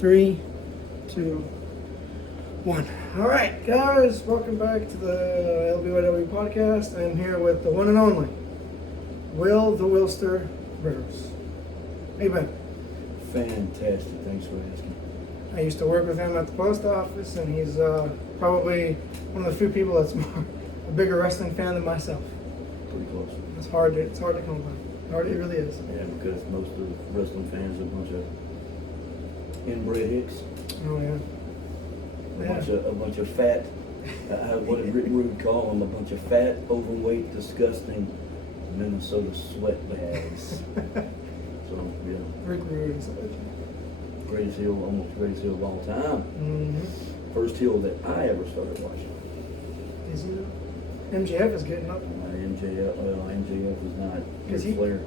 3, 2, 1. All right, guys, welcome back to the LBYW podcast. I'm here with the one and only Will the Willster Rivers. How you been? Fantastic. Thanks for asking. I used to work with him at the post office, and he's probably one of the few people that's a bigger wrestling fan than myself. Pretty close. It's hard to come by. It really is. Yeah, because most of the wrestling fans are a bunch of inbred hicks. Oh yeah. A bunch of fat. What did Rick Rude call them? A bunch of fat, overweight, disgusting Minnesota sweatbags. So yeah. Rick Rude and stuff. Greatest heel, almost greatest heel of all time. Mm-hmm. First heel that I ever started watching. Is he though? MJF is getting up. MJF was not Is Ric he? Flair.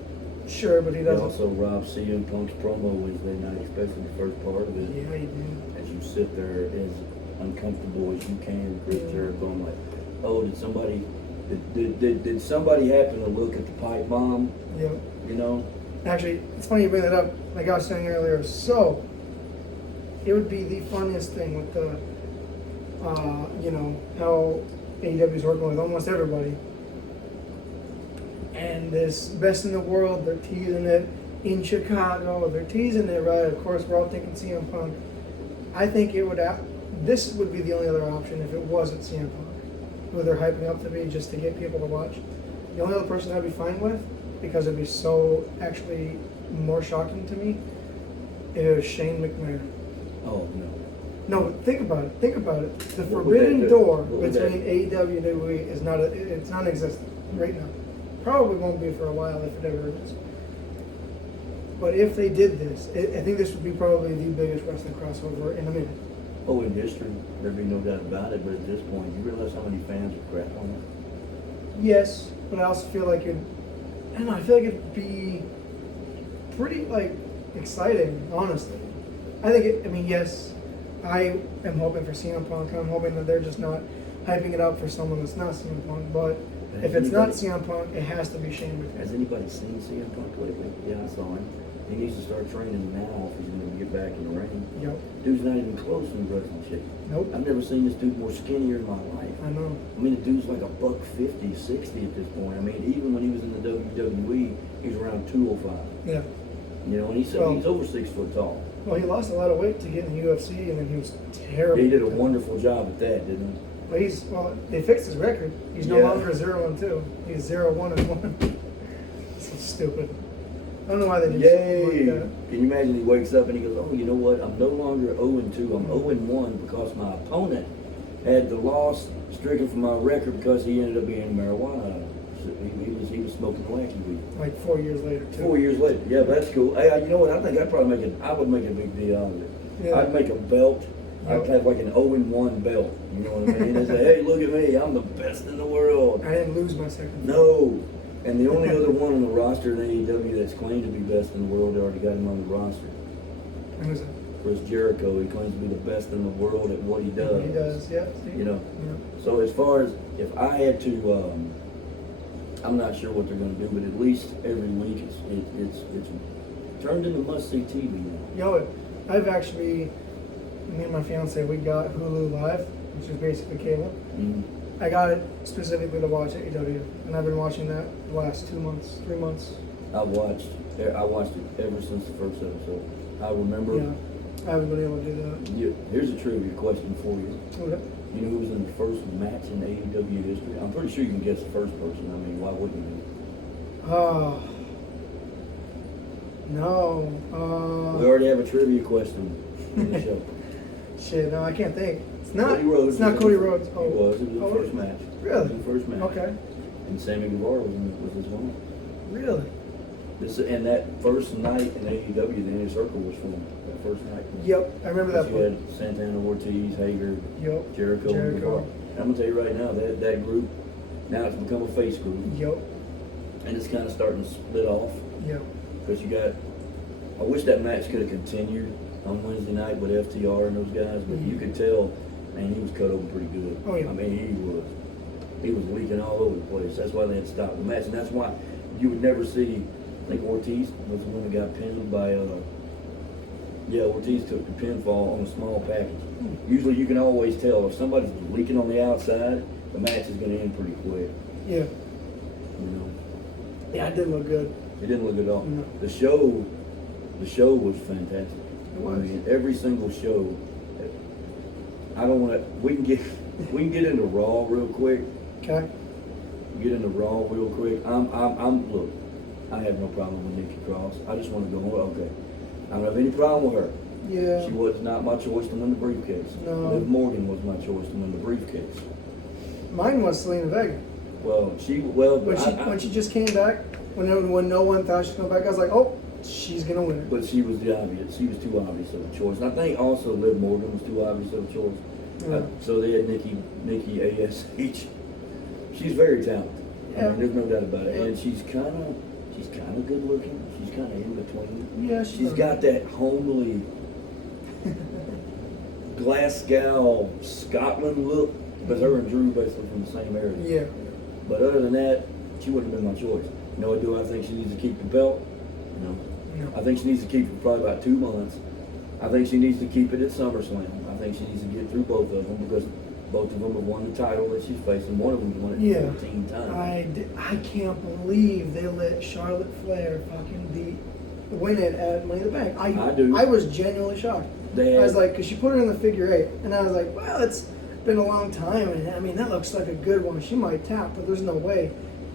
Sure, but he He doesn't. also robbed CM Punk's promo Wednesday night, especially the first part of it. Yeah, he did. As you sit there as uncomfortable as you can, Chris Jericho, I'm like, oh, did somebody happen to look at the pipe bomb? Yep. You know? Actually, it's funny you bring that up. Like I was saying earlier, so it would be the funniest thing with the, how AEW is working with almost everybody. And this best in the world, they're teasing it in Chicago. They're teasing it, right? Of course, we're all thinking CM Punk. I think this would be the only other option if it wasn't CM Punk, who they're hyping up to be just to get people to watch. The only other person I'd be fine with, because it'd be so actually more shocking to me, is Shane McMahon. Oh, no. No, but think about it. The What would forbidden that do? door What would between AEW and WWE is it's non-existent right now. Probably won't be for a while if it ever is. But if they did this, I think this would be probably the biggest wrestling crossover in a minute. Oh, in history, there'd be no doubt about it, but at this point, you realize how many fans would crap on it? Yes, but I also feel like I feel like it'd be pretty exciting, honestly. Yes, I am hoping for CM Punk. I'm hoping that they're just not hyping it up for someone that's not CM Punk. But if it's not CM Punk, it has to be Shane McMahon. Has anybody seen CM Punk lately? Yeah, I saw him. He needs to start training now if he's going to get back in the ring. Yep. Dude's not even close to the wrestling shape. Nope. I've never seen this dude more skinnier in my life. I know. I mean, the dude's like $150, 60 at this point. I mean, even when he was in the WWE, he was around 205. Yeah. You know, and he's over 6 foot tall. Well, he lost a lot of weight to get in the UFC, and then he was terrible. He did a wonderful job at that, didn't But they fixed his record. He's no longer 0-2. He's 0-1-1. So stupid. I don't know why they he? did Yay! something like that. Can you imagine he wakes up and he goes, oh, you know what? I'm no longer 0-2. I'm 0-1 because my opponent had the loss stricken from my record because he ended up being marijuana. So he was smoking wacky weed. Like 4 years later, too. 4 years later. Yeah, that's cool. Hey, you know what? I think I would make a big deal out of it. Yeah. I'd make a belt. I'd have like an 0-1 belt. You know what I mean? They say, hey, look at me. I'm the best in the world. I didn't lose my second. No. And the only other one on the roster in AEW that's claimed to be best in the world, they already got him on the roster. Who's that? Chris Jericho. He claims to be the best in the world at what he does. He does, yeah. See? You know. Yeah. So as far as if I had to, I'm not sure what they're going to do, but at least every week it's turned into must-see TV now. I've actually, me and my fiance, we got Hulu Live, which is basically cable. Mm-hmm. I got it specifically to watch AEW, and I've been watching that the last 2 months, 3 months. I watched it ever since the first episode. I remember. Yeah, I haven't been able to do that. Here's a trivia question for you. Okay. You know who was in the first match in AEW history? I'm pretty sure you can guess the first person. I mean, why wouldn't you? No. We already have a trivia question in the show. Shit, no, I can't think. It's not. Cody Rhodes. It's not Cody Rhodes. It was the first match. Really? It was the first match. Okay. And Sammy Guevara was his one. Really? And that first night in AEW, the Inner Circle was formed. That first night. Yep, I remember that. You had Santana, Ortiz, Hager, Jericho. And Guevara. And I'm gonna tell you right now that group now it's become a face group. Yep. And it's kind of starting to split off. Yep. Because I wish that match could have continued on Wednesday night with FTR and those guys, but you could tell, man, he was cut over pretty good. Oh yeah. I mean, he was leaking all over the place. That's why they had to stop the match, and that's why you would never see. I think Ortiz was the one that got pinned by Yeah, Ortiz took the pinfall on a small package. Usually you can always tell if somebody's leaking on the outside, the match is going to end pretty quick. Yeah. You know, Yeah, it did look good. it didn't look good at all. No. The show was fantastic. It was. I mean, every single show. I don't want to. We can get into Raw real quick. Okay. Get into Raw real quick. Look, I have no problem with Nikki Cross. I just want to go, okay. I don't have any problem with her. Yeah. She was not my choice to win the briefcase. No. Liv Morgan was my choice to win the briefcase. Mine was Selena Vega. Well, When she just came back, when no one thought she was going back, I was like, oh, she's going to win it. But she was the obvious. She was too obvious of a choice. And I think also Liv Morgan was too obvious of a choice. Yeah. So they had Nikki ASH. She's very talented. Yeah. I mean, there's no doubt about it. And she's kind of good looking. She's kind of in between. Yeah, She's got that homely Glasgow, Scotland look, because her and Drew basically from the same area. Yeah. But other than that, she wouldn't have been my choice. Do I think she needs to keep the belt? No. No. I think she needs to keep it for probably about 2 months. I think she needs to keep it at SummerSlam. I think she needs to get through both of them because both of them have won the title that she's facing. One of them won it 14 times. I can't believe they let Charlotte Flair fucking win it at Money in the Bank. I do. I was genuinely shocked. I was like, because she put her in the figure 8, and I was like, well, it's been a long time, and I mean, that looks like a good one. She might tap, but there's no way.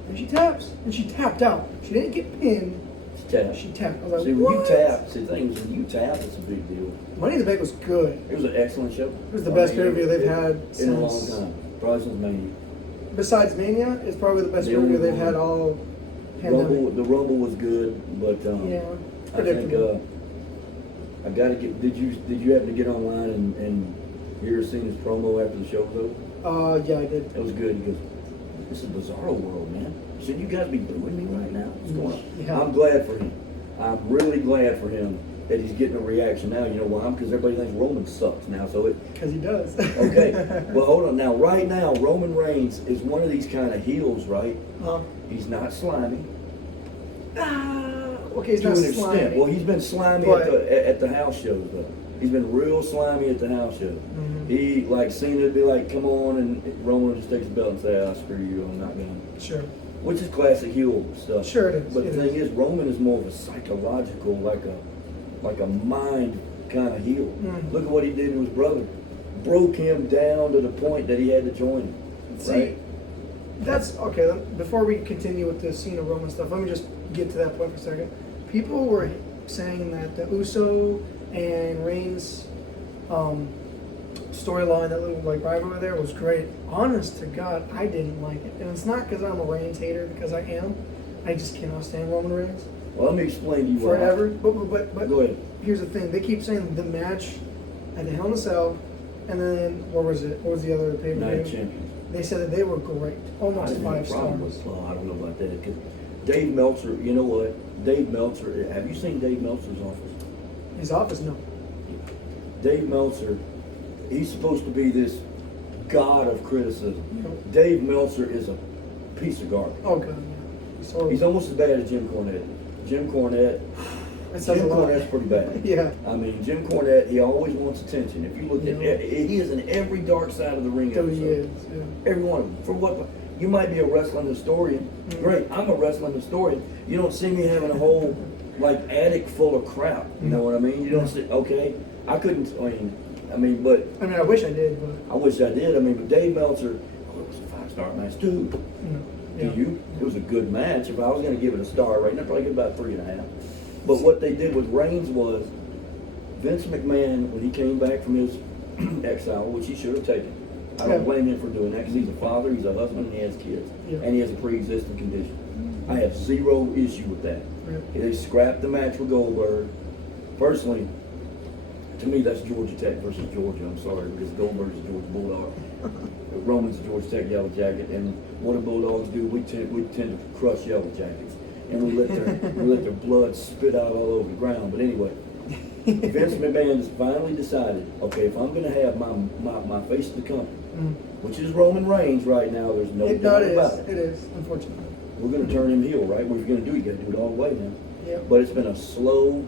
And she taps, and she tapped out. She didn't get pinned. She tapped. I was like, see, what? when you tap, see, the thing is, when you tap, it's a big deal. Money in the Bank was good. It was an excellent show. It was the best pay-per-view they've had in a long since. time. Probably since Mania. Besides Mania, it's probably the best pay-per-view they've had all pandemic. The Rumble was good, but Yeah, I think I gotta get. Did you happen to get online and hear Cena's promo after the show was over? Yeah, I did. It was good. He goes, "This is Bizarro world, man. Should you guys be booing me right now? What's going on?" Yeah. I'm glad for him. I'm really glad for him that he's getting a reaction now. You know why? Because everybody thinks Roman sucks now. So it. Because he does. Okay. Well, hold on. Now, right now, Roman Reigns is one of these kind of heels, right? He's not slimy. Okay, he's To not an slimy. extent. Well, he's been slimy But- at the house shows, though. He's been real slimy at the house shows. Mhm. He, like, Cena would be like, come on, and Roman would just take his belt and say, screw you, I'm not going to. Sure. Which is classic heel stuff. Sure it is. But It the thing is, Roman is more of a psychological, like a mind kind of heel. Mhm. Look at what he did to his brother. Broke him down to the point that he had to join him. See, Right? that's okay. Before we continue with the Cena Roman stuff, let me just get to that point for a second. People were saying that the Uso and Reigns storyline, that little like rivalry there, was great. Honest to God, I didn't like it, and it's not because I'm a Reigns hater, because I am. I just cannot stand Roman Reigns Well, let me explain to you why. forever. But Go ahead. here's the thing: they keep saying the match at the Hell in a Cell, and then what was it? What was the other pay per Night of view? Champions. They said that they were great, I almost didn't have a 5 problem stars. with, I don't know about that. 'Cause Dave Meltzer, you know what? Dave Meltzer, have you seen Dave Meltzer's office? His office, no. Dave Meltzer, he's supposed to be this god of criticism. No. Dave Meltzer is a piece of garbage. Oh god, yeah. He's horrible. He's almost as bad as Jim Cornette. Jim Cornette, It says Jim a lot. Cornette's pretty bad. Yeah. I mean, Jim Cornette, he always wants attention. If you look at Yeah. he is in every dark side of the ring So episode. he is. Yeah. Every one of them. For what? You might be a wrestling historian. Mhm. Great, I'm a wrestling historian. You don't see me having a whole like attic full of crap. You know what I mean? You don't see. Okay, I couldn't. I mean, but I mean, I wish I did, but I wish I did. I mean, but Dave Meltzer, oh, it was a 5-star match too. yeah. To you, it was a good match. If I was going to give it a star right now, I'd probably give it about 3.5. But what they did with Reigns was Vince McMahon, when he came back from his exile, which he should have taken. I don't Yeah. blame him for doing that because he's a father, he's a husband, and he has kids. Yeah. And he has a pre-existing condition. I have zero issue with that. Yeah. They scrapped the match with Goldberg. Personally, to me, that's Georgia Tech versus Georgia. I'm sorry, because Goldberg's a Georgia Bulldog. Roman's a Georgia Tech Yellow Jacket. And what do Bulldogs do? We tend to crush Yellow Jackets. And we let their blood spit out all over the ground. But anyway, Vince McMahon has finally decided, okay, if I'm going to have my face of the company, which is Roman Reigns right now, there's no doubt about it. It is, unfortunately. We're going to turn him heel, right? What you're going to do, you got to do it all the way now. Yeah. But it's been a slow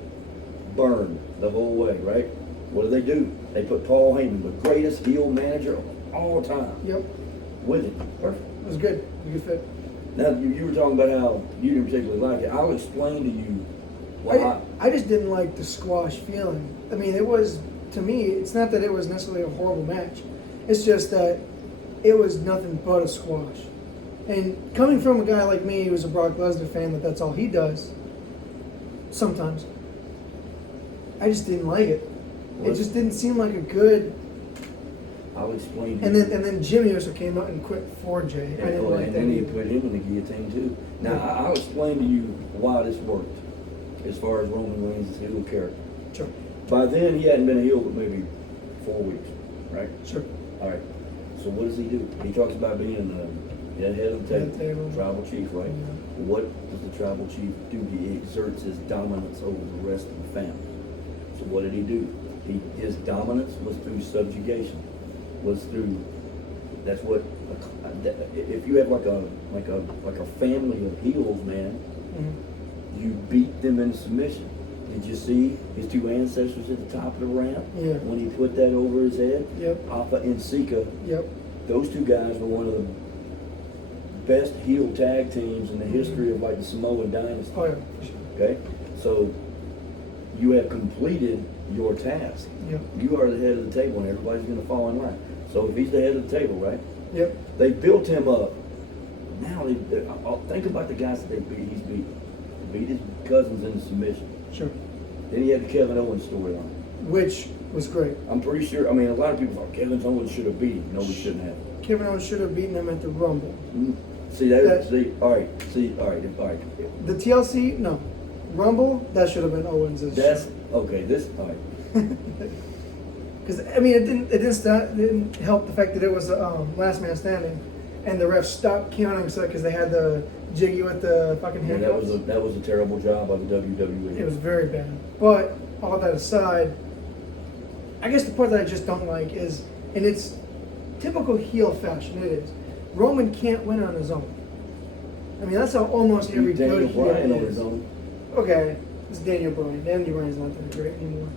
burned the whole way, right? What do? They put Paul Heyman, the greatest heel manager of all time, Yep. with it. Perfect. It was good. It was a good fit. Now, you were talking about how you didn't particularly like it. I'll explain to you why. I just didn't like the squash feeling. I mean, it was, to me, it's not that it was necessarily a horrible match. It's just that it was nothing but a squash. And coming from a guy like me who's a Brock Lesnar fan, that's all he does, sometimes, I just didn't like it. It just didn't seem like a good. I'll explain to And you. then Jimmy also came out and quit for Jay. I didn't like And that then he either. put him in the guillotine too. Now, I'll explain to you why this worked as far as Roman Reigns' heel character. Sure. By then, he hadn't been a heel but maybe 4 weeks, right? Sure. All right. So what does he do? He talks about being the head of the Head of the table, table. tribal chief, right? Yeah. What does the tribal chief do? He exerts his dominance over the rest of the family. So what did he do? His dominance was through subjugation. Was through. That's what. If you have like a family of heels, man, Mhm. you beat them into submission. Did you see his two ancestors at the top of the ramp? Yeah. When he put that over his head? Yep. Alpha and Sika. Yep. Those two guys were one of the best heel tag teams in the history of like the Samoan dynasty. Oh yeah. For sure. Okay? So you have completed your task. Yep. You are the head of the table and everybody's gonna fall in line. So if he's the head of the table, right? Yep. They built him up. Now think about the guys that he's beat. He beat his cousins into submission. Sure. Then he had the Kevin Owens storyline. Which was great. I'm pretty sure, I mean, a lot of people thought Kevin Owens should have beat him. No, he shouldn't have. Kevin Owens should have beaten him at the Rumble. See, all right. The TLC, no. Rumble, that should have been Owens' That's, shot. okay, all right. Because I mean, it didn't help the fact that it was last man standing, and the refs stopped counting because they had the jiggy with the fucking Yeah, handcuffs. that was a terrible job by the WWE. It was very bad. But all that aside, I guess the part that I just don't like is, and it's typical heel fashion. It is. Roman can't win on his own. I mean, that's how almost every Daniel good heel Bryan on is. his own. Okay, it's Daniel Bryan. Daniel Bryan's not that great anymore.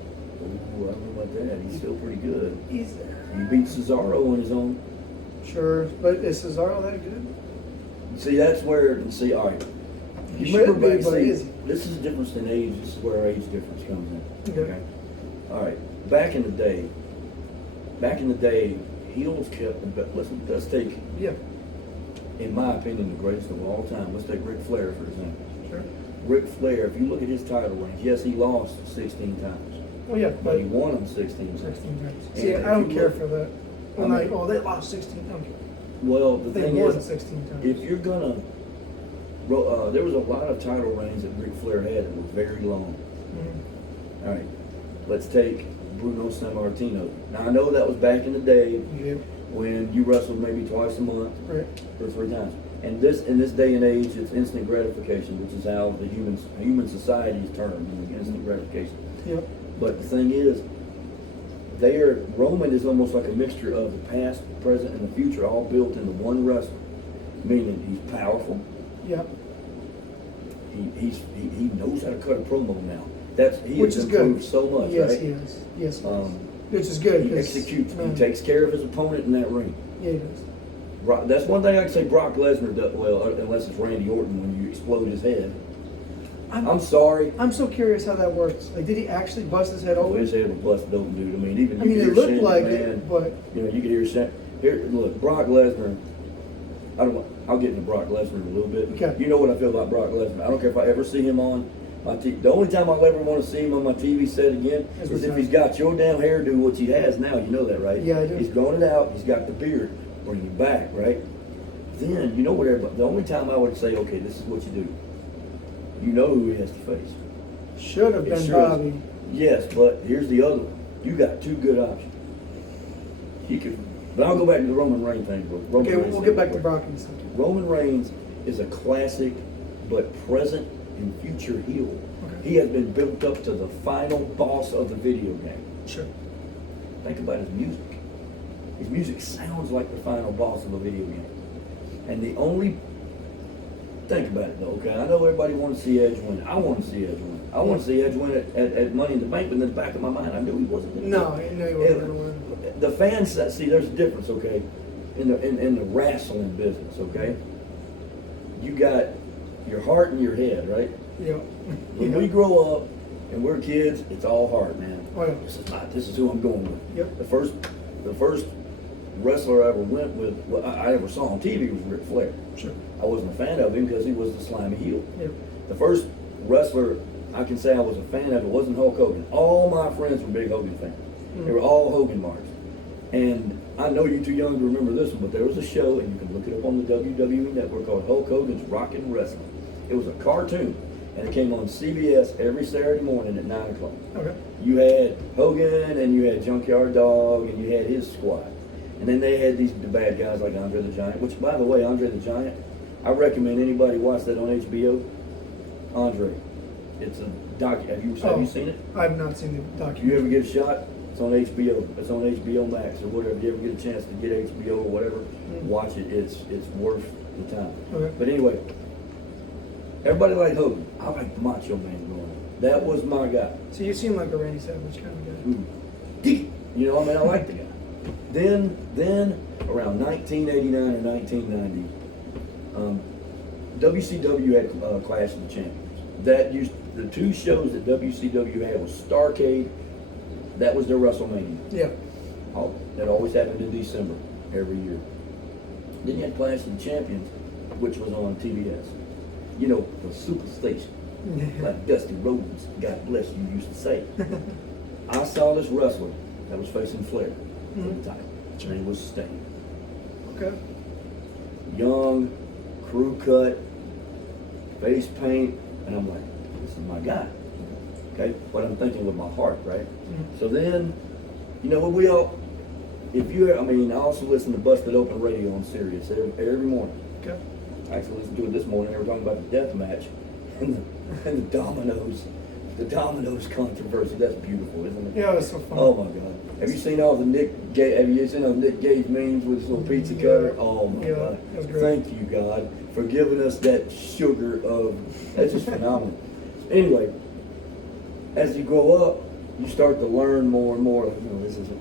Ooh, I don't know about that. He's still pretty good. He's He beat Cesaro on his own. sure, but is Cesaro that good? See, that's where, all right. He You remember should be, back, but see, is he? this is the difference in age. This is where our age difference comes in. Okay. All right. Back in the day, heels kept. But let's take, Yeah, in my opinion, the greatest of all time. Let's take Ric Flair for example. sure. Ric Flair, if you look at his title reigns, yes, he lost 16 times, Well, yeah, but but he won them 16 times. 16 times. And See, if I don't you care look- for that. I I'm mean- like, oh, they lost 16. I don't care. Well, the They thing won is, 16 times. if you're gonna, there was a lot of title reigns that Ric Flair had that were very long. Mhm. All right, let's take Bruno Sammartino. Now I know that was back in the day Yeah, when you wrestled maybe twice a month right. or 3 times. And in this day and age, it's instant gratification, which is how the human society is termed, instant gratification. Yep. But the thing is, Roman is almost like a mixture of the past, present, and the future, all built into one wrestler. Meaning he's powerful. Yep. He knows how to cut a promo now. He Which has is good. improved so much, Yes, right? he is. Yes, he is. Um, Which is good. He 'cause, executes. man, He takes care of his opponent in that ring. Yeah, he does. That's one thing I can say Brock Lesnar does well, unless it's Randy Orton when you explode his head. I'm sorry. I'm so curious how that works. Like, did he actually bust his head Oh, open? his head was busted open, dude. I mean, even I you mean, could it hear looked Shane like McMahon, it, but you know, you could hear here. Look, Brock Lesnar. I'll get into Brock Lesnar in a little bit. Okay. You know what I feel about Brock Lesnar. I don't care if I ever see him on my TV. The only time I'll ever want to see him on my TV set again Is is with if he's got your damn hairdo, which he has now. You know that, right? Yeah, I do. He's grown it out. He's got the beard. Bring him back, right? Then you know what everybody. The only time I would say, okay, this is what you do. You know who he has to face. should have It been sure is. Bobby. Yes, but here's the other one. You got 2 good options. He could, but I'll go back to the Roman Reigns thing, bro. Roman Okay, Reigns we'll thing get back to before. Brock in a second. Roman Reigns is a classic, but present and future heel. Okay. He has been built up to the final boss of the video game. Sure. Think about his music. His music sounds like the final boss of a video game. And the only think about it though, okay? I know everybody wants to see Edge win. I want to see Edge win. I want to see Edge win at Money in the Bank, but in the back of my mind, I knew he wasn't going to No, I know he wasn't going to win. The fans, see, there's a difference, okay, in the wrestling business, okay? You got your heart and your head, right? Yeah. When we grow up and we're kids, it's all heart, man. Oh, yeah. This is who I'm going with. Yep. The first wrestler I ever went with, well, I ever saw on TV was Ric Flair. Sure. I wasn't a fan of him because he was the slimy heel. Yep. The first wrestler I can say I was a fan of, it wasn't Hulk Hogan. All my friends were big Hogan fans. They were all Hogan marks. And I know you're too young to remember this one, but there was a show, and you can look it up on the WWE network, called Hulk Hogan's Rockin' Wrestling. It was a cartoon, and it came on CBS every Saturday morning at 9 o'clock. Okay. You had Hogan, and you had Junkyard Dog, and you had his squad. And then they had the bad guys like Andre the Giant, which, by the way, Andre the Giant, I recommend anybody watch that on HBO. Andre. It's a doc. Have you seen it? I've not seen the If documentary. you ever get a shot, it's on HBO. It's on HBO Max or whatever. If you ever get a chance to get HBO or whatever, watch it. It's worth the time. Okay. But anyway, everybody liked Hogan. I liked Macho Man growing up. That was my guy. So you seem like a Randy Savage kind of guy. You know, I mean, I liked the guy. Then around 1989 or 1990, WCW had Clash of the Champions. The two shows that WCW had was Starrcade. That was their WrestleMania. Yeah. That always happened in December every year. Then you had Clash of the Champions, which was on TBS. You know, the Superstation, like Dusty Rhodes, God bless you, used to say. I saw this wrestler that was facing Flair for the title. His name was Sting. Okay. Young, crew cut, face paint, and I'm like, this is my guy. Okay, what I'm thinking with my heart, right? So then, you know, I also listen to Busted Open Radio on Sirius every morning. Okay. I actually listened to it this morning. They were talking about the death match and the Dominoes controversy. That's beautiful, isn't it? Yeah, it was so fun. Oh my God! Have you seen all the Nick Gage memes with his little pizza cutter? Oh my God! that was great. Thank you, God, for giving us that sugar of. That's just phenomenal. Anyway, as you grow up, you start to learn more and more.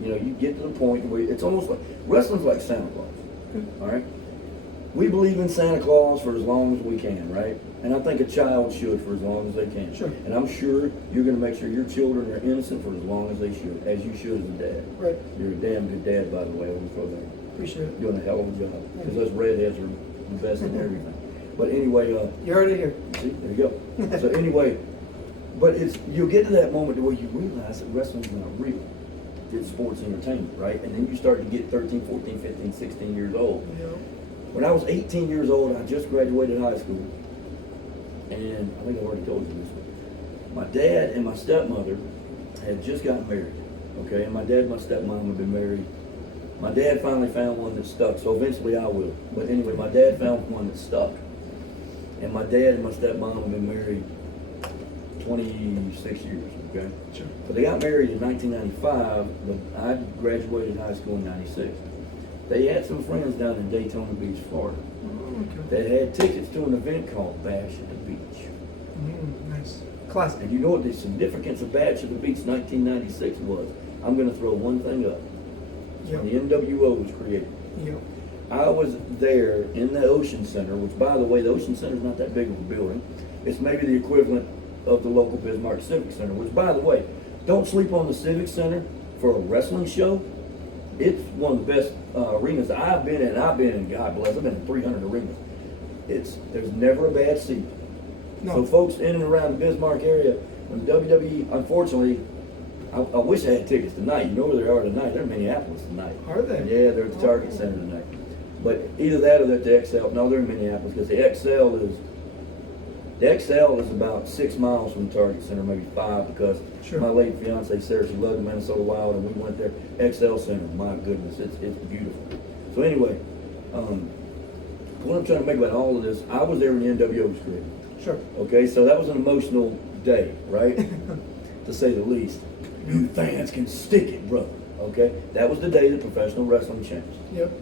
You get to the point where it's almost like wrestling's like Santa Claus. All right. We believe in Santa Claus for as long as we can, right? And I think a child should for as long as they can. Sure. And I'm sure you're going to make sure your children are innocent for as long as they should, as you should as a dad. Right. You're a damn good dad, by the way. I want to throw that. Appreciate it. Doing a hell of a job. Because those redheads are the best in everything. But anyway, You heard it here. see, there you go. So anyway, but you'll get to that moment where you realize that wrestling's not real. It's sports entertainment, right? And then you start to get 13, 14, 15, 16 years old. Yeah. When I was 18 years old, I just graduated high school. And I think I've already told you this one. My dad and my stepmother had just gotten married. Okay, and my dad and my stepmom had been married. My dad finally found one that stuck, so eventually I will. But anyway, my dad found one that stuck. And my dad and my stepmom have been married 26 years, okay? Sure. But they got married in 1995, but I graduated high school in 96. They had some friends down in Daytona Beach, Florida, Okay. that had tickets to an event called Bash at the Beach. Nice. Classic. And you know what the significance of Bash at the Beach 1996 was? I'm going to throw one thing up. Yep. When the NWO was created. Yep. I was there in the Ocean Center, which, by the way, the Ocean Center is not that big of a building. It's maybe the equivalent of the local Bismarck Civic Center, which, by the way, don't sleep on the Civic Center for a wrestling show. It's one of the best arenas I've been in. God bless, I've been in 300 arenas. There's never a bad seat. No. So folks in and around the Bismarck area, when WWE, unfortunately, I wish I had tickets tonight. You know where they are tonight? They're in Minneapolis tonight. Are they? Yeah, they're at the Target Center tonight. But either that or they're at the XL. No, they're in Minneapolis because the XL is about 6 miles from the Target Center, maybe 5, because Sure. my late fiance Sarah, she loved the Minnesota Wild, and we went there. XL Center, my goodness, it's beautiful. So anyway, what I'm trying to make about all of this, I was there when the NWO was created. Sure. Okay, so that was an emotional day, right? To say the least. You fans can stick it, brother. Okay, that was the day that professional wrestling changed. Yep.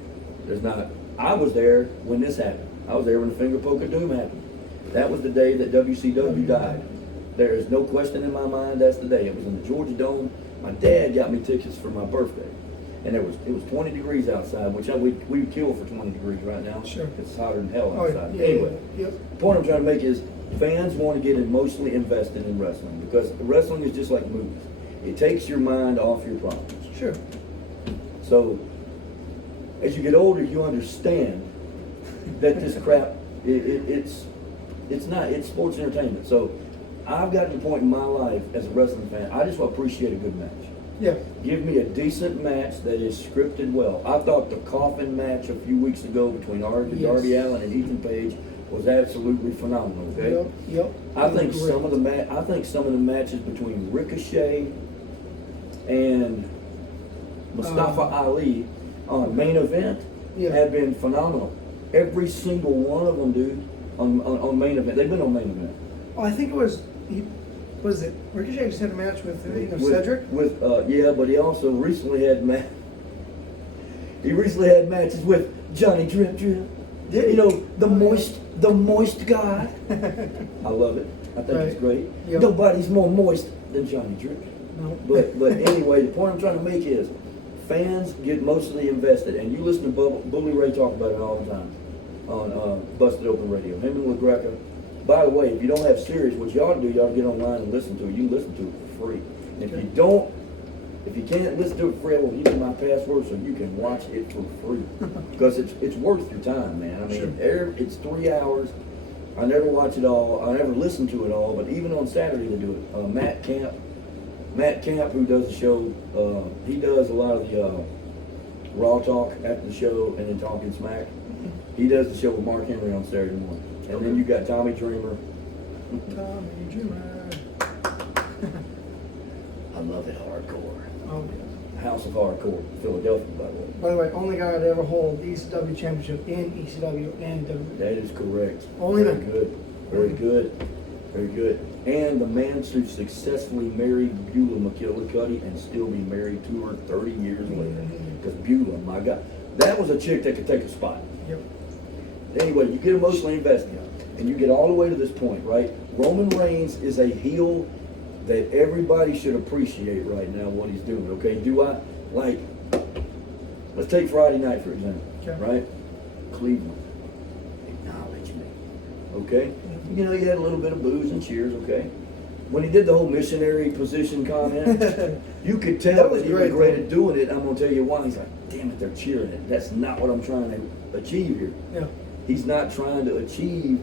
I was there when this happened. I was there when the finger poke of doom happened. That was the day that WCW died. There is no question in my mind that's the day. It was in the Georgia Dome. My dad got me tickets for my birthday. And it was 20 degrees outside, which we would kill for 20 degrees right now. Sure. It's hotter than hell Oh, outside. yeah, Anyway, yep. the point I'm trying to make is fans want to get emotionally invested in wrestling because wrestling is just like movies. It takes your mind off your problems. Sure. So, as you get older, you understand that this crap, it's sports entertainment. So, I've gotten to the point in my life as a wrestling fan, I just appreciate a good match. Yeah. Give me a decent match that is scripted well. I thought the coffin match a few weeks ago between Darby Allin and Ethan Page was absolutely phenomenal. Okay. Yep. I think some of the matches between Ricochet and Mustafa Ali on main event have been phenomenal. Every single one of them, dude, on main event. They've been on main event. Oh, I think it was. Was it Ricochet just had a match with Cedric? Yeah, but he also recently had matches with Johnny Drip Drip. You know, the moist guy. I love it. I think it's great. Yep. Nobody's more moist than Johnny Drip. No. But anyway, the point I'm trying to make is fans get mostly invested, and you listen to Bully Ray talk about it all the time on Busted Open Radio. Him and LaGreca. By the way, if you don't have Sirius, what you ought to do, you ought to get online and listen to it. You can listen to it for free. And if you can't listen to it for free, I will give you my password so you can watch it for free. Because it's worth your time, man. I mean, it's 3 hours. I never watch it all. I never listen to it all. But even on Saturday they do it. Matt Camp, who does the show, he does a lot of the Raw talk after the show and then Talking Smack. He does the show with Mark Henry on Saturday morning. And then you got Tommy Dreamer. Tommy Dreamer. I love it hardcore. Oh, House of Hardcore, Philadelphia, by the way. by the way, only guy to ever hold the ECW championship in ECW and WWE. That is correct. Only Very man. good. Very good. Very good. And the man to successfully marry Beulah McGillicuddy and still be married to her 30 years later. Because Beulah, my God, that was a chick that could take a spot. Yep. Anyway, you get emotionally invested, and you get all the way to this point, right? Roman Reigns is a heel that everybody should appreciate right now what he's doing, okay? Let's take Friday night, for example, right? Cleveland, acknowledge me, okay? You know, he had a little bit of boos and cheers, okay? When he did the whole missionary position comment, you could tell that he regretted doing it. I'm going to tell you why. He's like, damn it, they're cheering it. That's not what I'm trying to achieve here. Yeah. He's not trying to achieve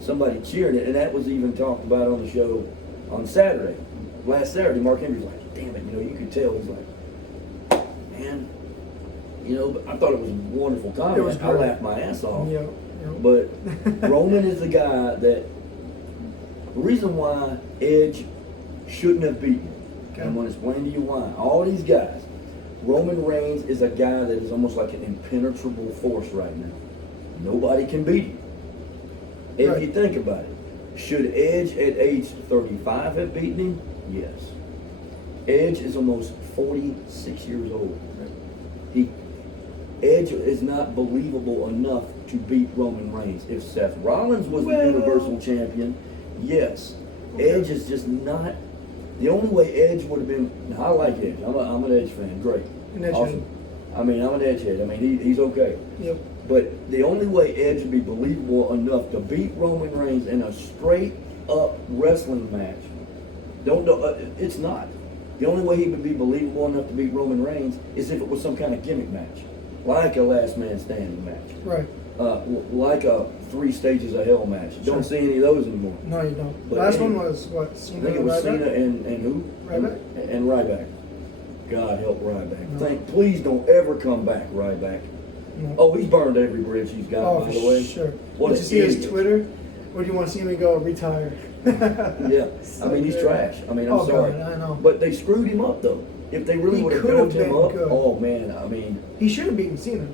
somebody cheering it. And that was even talked about on the show on Saturday. Last Saturday, Mark Henry's like, damn it, you know, you could tell. He's like, man, you know, but I thought it was a wonderful comment. I laughed my ass off. Yeah. But Roman is the guy that, the reason why Edge shouldn't have beaten him, and I'm going to explain to you why. All these guys, Roman Reigns is a guy that is almost like an impenetrable force right now. Nobody can beat him. If you think about it, should Edge at age 35 have beaten him? Yes. Edge is almost 46 years old. Edge is not believable enough to beat Roman Reigns. If Seth Rollins was the Universal Champion, yes. Edge is just not. The only way Edge would have been. I like Edge. I'm an Edge fan. Great. Awesome. I mean, I'm an Edge head. I mean, he's okay. Yep. But the only way Edge would be believable enough to beat Roman Reigns in a straight up wrestling match, it's not. The only way he would be believable enough to beat Roman Reigns is if it was some kind of gimmick match, like a last man standing match. Right. Like a 3 stages of hell match. Don't see any of those anymore. No, you don't. But Last one was what? Cena I think it was Ryback? Cena and who? Ryback? And Ryback. God help Ryback. Please don't ever come back, Ryback. No. Oh, he's burned every bridge he's got, by the way. Sure. What Did you see his idiot. Twitter? Or do you want to see him go retire? Yeah. I mean, he's trash. I mean, I'm sorry. God, I know. But they screwed him up, though. If they really would have built him up, oh, man, I mean. He should have beaten Cena.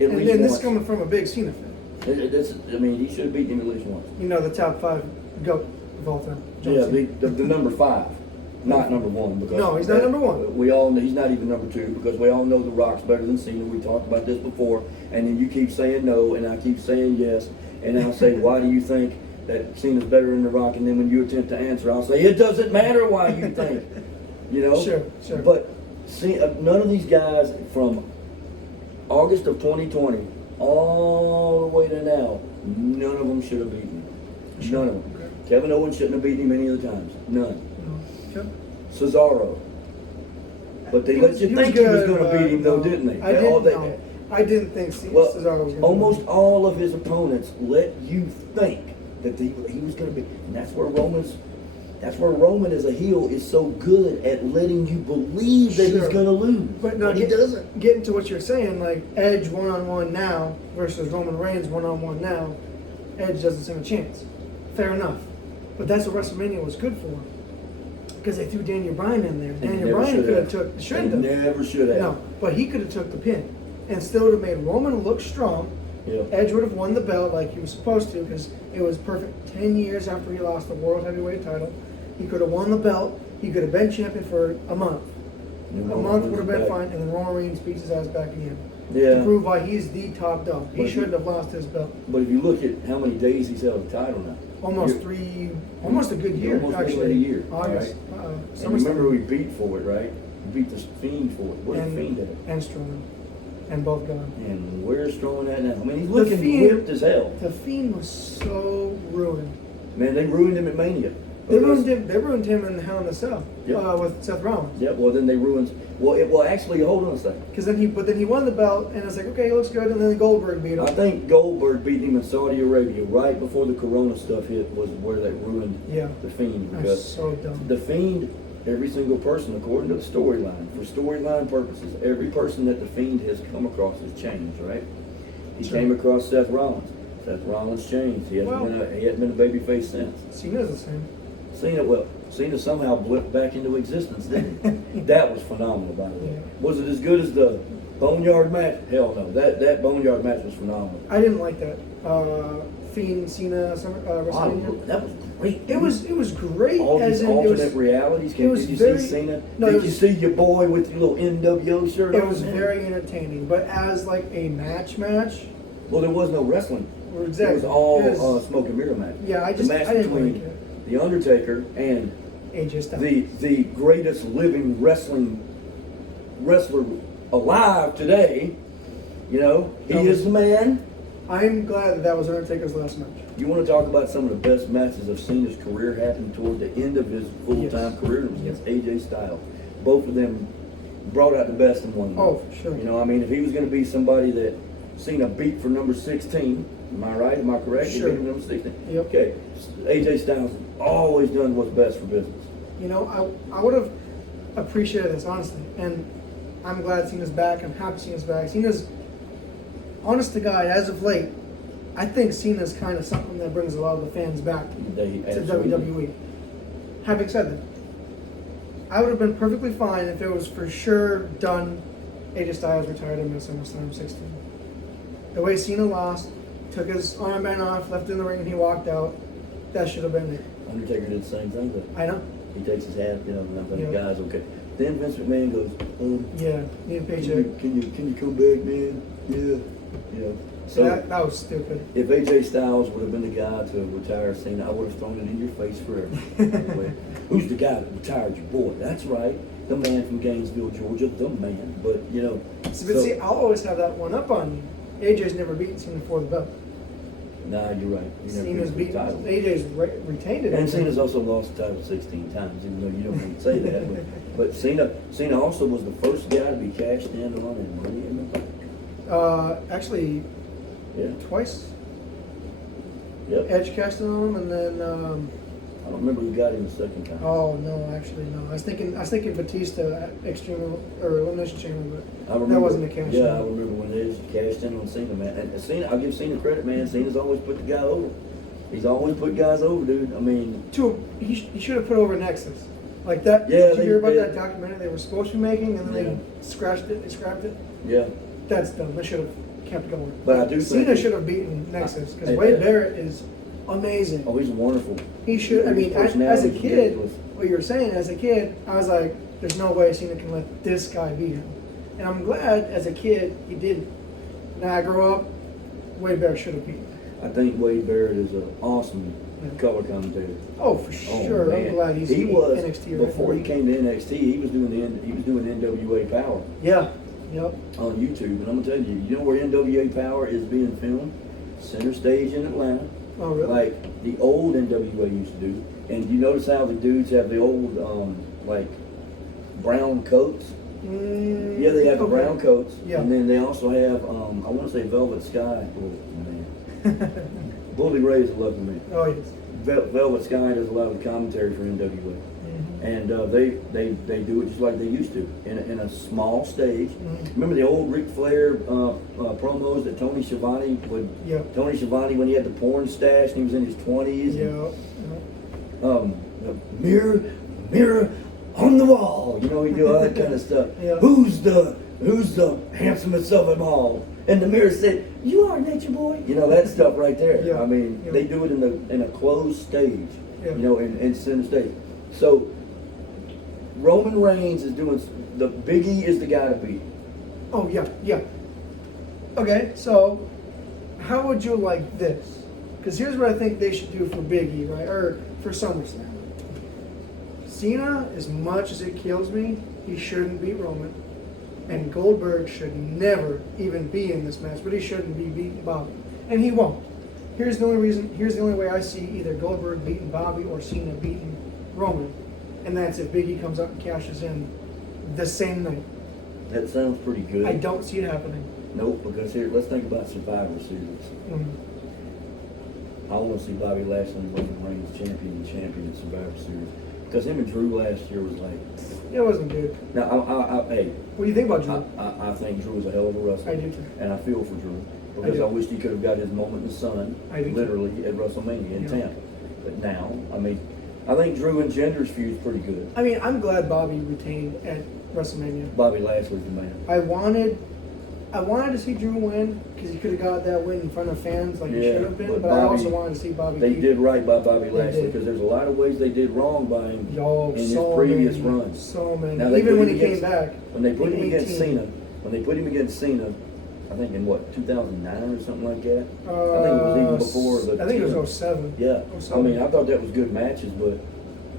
At And least then this once. is coming from a big Cena fan. I mean, he should have beaten him at least once. You know, the top 5 GOAT of all time. John Yeah, Cena. the number 5. Not number 1, because No, he's not number 1. We all know he's not even number 2, because we all know The Rock's better than Cena. We talked about this before, and then you keep saying no, and I keep saying yes, and I'll say, why do you think that Cena's better than The Rock, and then when you attempt to answer, I'll say it doesn't matter why you think, you know. Sure. But see, none of these guys from August of 2020 all the way to now, none of them should have beaten him. None of them. Okay. Kevin Owens shouldn't have beaten him any of the times. None. No. Okay. Cesaro. But they let you think he was going to beat him, though, didn't they? I didn't think Cesaro was going to almost all of his opponents let you think that he was going to be, and that's where Roman as a heel is so good at letting you believe that he's going to lose. But no, he doesn't. Getting to what you're saying, like Edge one-on-one now versus Roman Reigns one-on-one now, Edge doesn't stand a chance. Fair enough. But that's what WrestleMania was good for. Because they threw Daniel Bryan in there. Daniel Bryan could have took, shouldn't have. Never should have. No, but he could have took the pin. And still would have made Roman look strong. Yeah. Edge would have won the belt like he was supposed to, because it was perfect 10 years after he lost the World Heavyweight title. He could have won the belt. He could have been champion for a month. A month would have been fine, and then Roman Reigns beats his ass back again. Yeah. To prove why he's the top dog. He shouldn't have lost his belt. But if you look at how many days he's held the title now. Almost a good year, almost actually. A year. August. Right? And remember who he beat for it, right? He beat the Fiend for it. Where's the Fiend at? And Strowman. And both gone. And where's Strowman at now? I mean, he's looking whipped as hell. The Fiend was so ruined. Man, they ruined him at Mania. They ruined him in the Hell in a Cell with Seth Rollins. Yeah, well then they ruined. Well, actually, hold on a second. Because then he won the belt, and it's like, okay, he looks good, and then Goldberg beat him. I think Goldberg beat him in Saudi Arabia right before the Corona stuff hit, was where they ruined the Fiend. That's so dumb. The Fiend, every single person, according to the storyline, for storyline purposes, every person that the Fiend has come across has changed, right? He came across Seth Rollins. Seth Rollins changed. He hasn't been a babyface since. Cena's the same. Cena somehow blipped back into existence, didn't he? That was phenomenal, by the way. Yeah. Was it as good as the Boneyard match? Hell no. That Boneyard match was phenomenal. I didn't like that. Fiend Cena WrestleMania. That was great. It was great. All these alternate realities. Did you see Cena? Did you see your boy with your little NWO shirt on? It was very entertaining, but as like a match. Well, there was no wrestling. Exactly. It was all smoke and mirror match. Yeah, I didn't like it. The Undertaker and AJ Styles. the greatest living wrestler alive today. You know, he is the man. I'm glad that was Undertaker's last match. You want to talk about some of the best matches of Cena's career happened toward the end of his full-time career? It was against AJ Styles. Both of them brought out the best in one another. Oh, for sure. You know, I mean, if he was going to be somebody that Cena beat for number 16, am I right? Am I correct? Sure. He beat him number 16. Yep. Okay. AJ Styles has always done what's best for business. You know, I would have appreciated this, honestly. And I'm glad Cena's back. I'm happy Cena's back. Cena's, honest to God, as of late, I think Cena's kind of something that brings a lot of the fans back to WWE. Having said that, I would have been perfectly fine if it was for sure done. AJ Styles retired him at SummerSlam 16. The way Cena lost, took his armband off, left it in the ring, and he walked out. That should have been it. Undertaker did the same thing, but I know. he takes his hat, you know, and I think the guy's okay. Then Vince McMahon goes, need a paycheck. Can you come back, man? Yeah. You know. So that was stupid. If AJ Styles would have been the guy to retire Cena, I would have thrown it in your face forever. Who's the guy that retired your boy? That's right. The man from Gainesville, Georgia, the man. But, you know. See, I'll always have that one up on you. AJ's never beaten Cena for the belt. Nah, you're right. Cena's beaten. AJ's retained it. And Cena's also lost the title 16 times, even though you don't want to say that. But Cena also was the first guy to be cashed in on Money in the Bank. Actually, twice. Yep. Edge cashed in on him, and then I don't remember who got him the second time. Oh no, actually no. I was thinking Batista Extreme or Elimination Chamber, but that wasn't a cash. Yeah, I remember when Edge cashed in on Cena, man. And Cena, I'll give Cena credit, man. Cena's always put the guy over. He's always put guys over, dude. I mean, he should have put over Nexus. Like that. Yeah, did you hear about that documentary they were supposed to be making, and then they scratched it? They scrapped it. Yeah. That's dumb. They should have kept going. But I do think Cena should have beaten Nexus because Wade Barrett is amazing. Oh, he's wonderful. He should. I mean, as a kid, what you were saying, as a kid, I was like, "There's no way Cena can let this guy beat him." And I'm glad, as a kid, he didn't. Now I grow up, Wade Barrett should have beaten him. I think Wade Barrett is an awesome color commentator. Oh, for sure. man. I'm glad he's he was NXT before right he came to NXT. He was doing NWA Power Yeah. Yep. on YouTube, and I'm gonna tell you, you know where NWA Power is being filmed? Center Stage in Atlanta, Oh, really? like the old NWA used to do. And you notice how the dudes have the old like brown coats? Yeah, they have the brown coats. Yeah. And then they also have, I want to say Velvet Sky. Oh, man. Bully Ray's a lucky man. Oh, yes. Velvet Sky does a lot of the commentary for NWA. Mm-hmm. And they do it just like they used to, in a small stage. Mm-hmm. Remember the old Ric Flair promos that Tony Schiavone would, Yeah. Tony Schiavone when he had the porn stash and he was in his 20s? Yeah. Mirror, mirror on the wall. You know, he do all that kind of stuff. Yeah. Who's the handsomest of them all? And the mirror said, "You are Nature Boy." You know that stuff right there. Yeah. I mean, Yeah. they do it in a closed stage. Yeah. You know, in center stage. So Roman Reigns is doing the Big E is the guy to beat. Oh, yeah, yeah. Okay, so how would you like this? Because here's what I think they should do for Big E, right? Or for SummerSlam. Cena, as much as it kills me, he shouldn't beat Roman. And Goldberg should never even be in this match, but he shouldn't be beating Bobby. And he won't. Here's the only way I see either Goldberg beating Bobby or Cena beating Roman. And that's if Big E comes up and cashes in the same night. That sounds pretty good. I don't see it happening. Nope, because here, let's think about Survivor Series. Mhm. I want to see Bobby Lashley and Roman Reigns champion in Survivor Series. Because him and Drew last year was like... It wasn't good. Now, hey, What do you think about Drew? I think Drew was a hell of a wrestler. I do too. And I feel for Drew. I Because do. I wish he could have got his moment in the sun, I do too. literally, at WrestleMania in Yeah. Tampa. But now, I mean, I think Drew and Jinder's feud's pretty good. I mean, I'm glad Bobby retained at WrestleMania. Bobby Lashley's the man. I wanted to see Drew win because he could have got that win in front of fans like he Yeah, should have been. but But I Bobby- also wanted to see Bobby. They keep- did right by Bobby They Lashley did. because there's a lot of ways they did wrong by him Yo, in his so previous many, runs. So many. Now, they Even put when him he came against- back. When they put him in against 18. Cena, I think in what, 2009 or something like that? I think it was even before the... I think it was 07. Yeah, 07. I mean, I thought that was good matches, but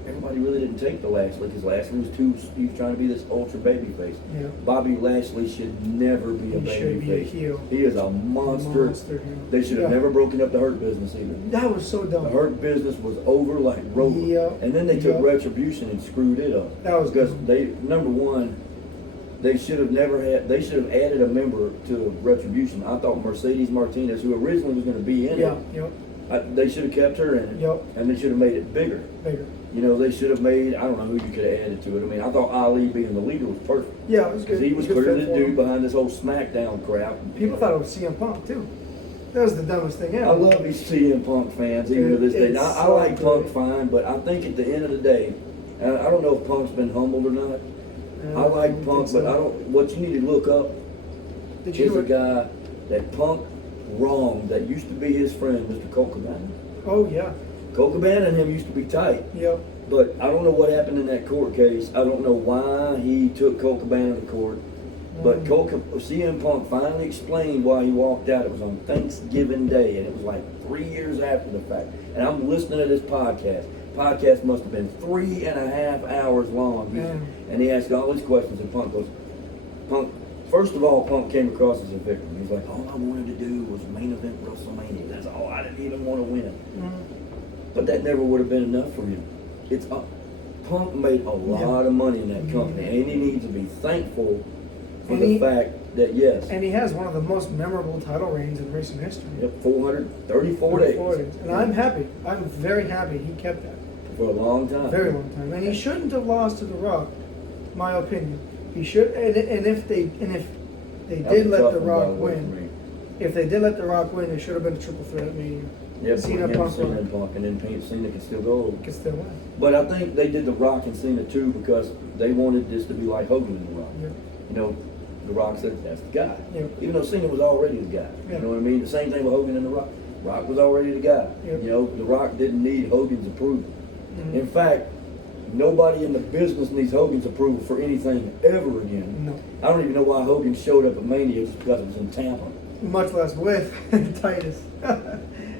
everybody really didn't take the Lashley because Lashley he was trying to be this ultra baby face. Yeah. Bobby Lashley should never be a He baby should be a face. heel. He is a monster. Yeah. They should have Yeah. never broken up the Hurt Business either. That was so dumb. The Hurt Business was over like Rover. Yeah. And then they took Yeah. Retribution and screwed it up. That was because dumb. they, number one, they should have added a member to Retribution. I thought Mercedes Martinez, who originally was going to be in Yeah. it, Yep. they should have kept her in it. Yep. And they should have made it bigger. Bigger. You know, they should have made, I don't know who you could have added to it. I mean, I thought Ali being the leader was perfect. Yeah, it was good. Because he was Good fit clearly the for dude him. behind this whole SmackDown crap. People thought it was CM Punk too. That was the dumbest thing ever. I love these CM Punk fans, even to Dude, this day. it's Now, I so like Punk great. fine, but I think at the end of the day, and I don't know if Punk's been humbled or not. I like don't Punk, think but so. what you need to look up Did you is do a it? guy that Punk wronged that used to be his friend, Mr. Colt Cabana. Oh yeah. Colt Cabana and him used to be tight. Yep. But I don't know what happened in that court case. I don't know why he took Colt Cabana to court. But CM Punk finally explained why he walked out. It was on Thanksgiving Day, and it was like 3 years after the fact. And I'm listening to this podcast. Podcast must have been 3.5 hours long. Man. And he asked all these questions, and Punk goes, first of all, Punk came across as a victim. He's like, all I wanted to do was main event WrestleMania. That's all. I didn't even want to win. But that never would have been enough for him. Punk made a lot of money in that company, and he needs to be thankful for And the he- fact that, yes, And he has one of the most memorable title reigns in recent history. yep, 434 days And I'm happy. I'm very happy he kept that. for a long time. Very long time. And he shouldn't have lost to The Rock, my opinion. He should. And if they That did was let tough The one, by Rock the way, for win, me. if they did let The Rock win, it should have been a triple threat Mania. Yeah, Cena, Cena, Punk, Cena Rock. and Punk, and then Cena can still go. Could still win. But I think they did The Rock and Cena too because they wanted this to be like Hogan and The Rock. Yeah. You know, The Rock said that's the guy. Yeah. Even though Cena was already the guy. Yeah. You know what I mean? The same thing with Hogan and The Rock. Rock was already the guy. Yeah. You know, The Rock didn't need Hogan's approval. Mhm. In fact, nobody in the business needs Hogan's approval for anything ever again. No. I don't even know why Hogan showed up at Mania just because it was in Tampa. Much less with Titus.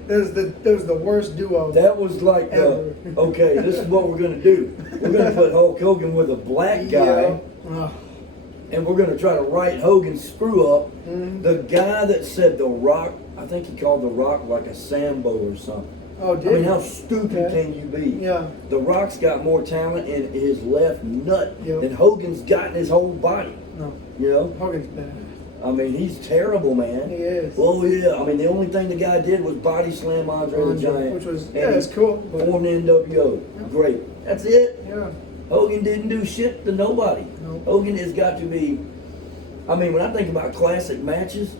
That was the worst duo. That was like, Ever. okay, this is what we're gonna do. We're gonna put Hulk Hogan with a black guy, Yeah. and we're gonna try to right Hogan's screw up. Mhm. The guy that said The Rock, I think he called The Rock like a Sambo or something. Oh, I did mean, he? how stupid Okay. can you be? Yeah. The Rock's got more talent in his left nut Yep. than Hogan's got in his whole body. No. You know? Hogan's bad. I mean, he's terrible, man. He is. Oh, yeah. I mean, the only thing the guy did was body slam Andre the Giant. Which was, and yeah, he it's cool. But, formed NWO. Great. That's it. yeah. Hogan didn't do shit to nobody. Nope. Hogan has got to be, I mean, when I think about classic matches,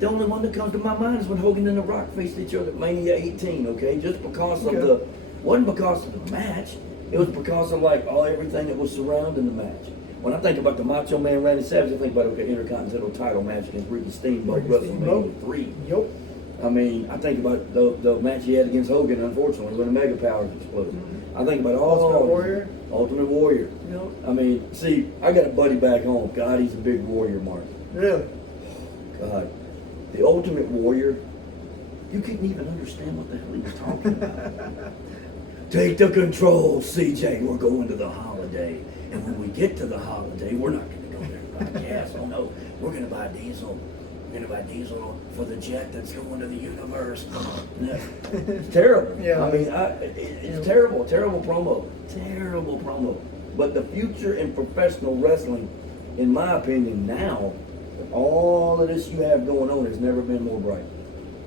the only one that comes to my mind is when Hogan and The Rock faced each other at Mania 18, okay? Just because of Okay. wasn't because of the match, it was because of like everything that was surrounding the match. When I think about the Macho Man Randy Savage, I think about, okay, Intercontinental title match against Ricky Steamboat, Ricky Steamboat. WrestleMania 3. Yup. I mean, I think about the match he had against Hogan, unfortunately, when the Mega Powers exploded. I think about all Ultimate of them. Warrior. Ultimate Warrior. Yep. I mean, see, I got a buddy back home. God, he's a big warrior, Mark. Really? God, the Ultimate Warrior, you couldn't even understand what the hell he was talking about. Take the control, CJ. We're going to the holiday. And when we get to the holiday, we're not going to go there and buy gas. Oh, no. We're going to buy diesel. We're going to buy diesel for the jet that's going to the universe. It's terrible. Yeah. I mean, it's terrible. Terrible promo. Terrible promo. But the future in professional wrestling, in my opinion, now, all of this you have going on has never been more bright.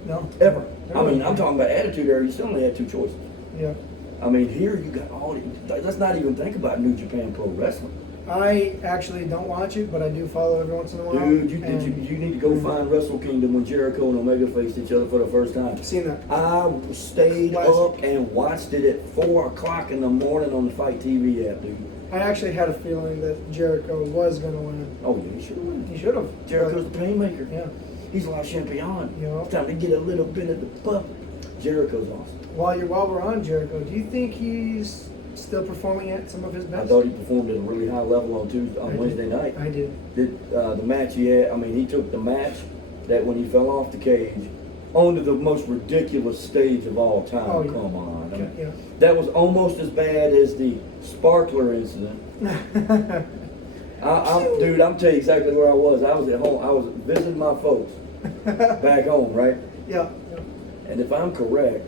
No. Ever. I mean, I'm talking about attitude era. You still only had two choices. Yeah. I mean, here you got all. Let's not even think about New Japan Pro Wrestling. I actually don't watch it, but I do follow every once in a while. Dude, you need to go find Wrestle Kingdom when Jericho and Omega faced each other for the first time. I've seen that. I stayed Classic. up and watched it at 4 o'clock in the morning on the Fight TV app, dude. I actually had a feeling that Jericho was going to win. Oh, yeah, he should have won. He should have. Jericho's the painmaker. Yeah. He's La Champion. Yeah. It's time to get a little bit of the pup. Jericho's awesome. While we're on Jericho, do you think he's still performing at some of his I best? thought he performed at a really high level on Wednesday night. I did. The match he had, I mean, he took the match that when he fell off the cage onto the most ridiculous stage of all time. Oh, yeah. Come on. I mean, Yeah. that was almost as bad as the sparkler incident. Dude, I'm telling you exactly where I was. I was at home. I was visiting my folks back home, right? Yeah. And if I'm correct,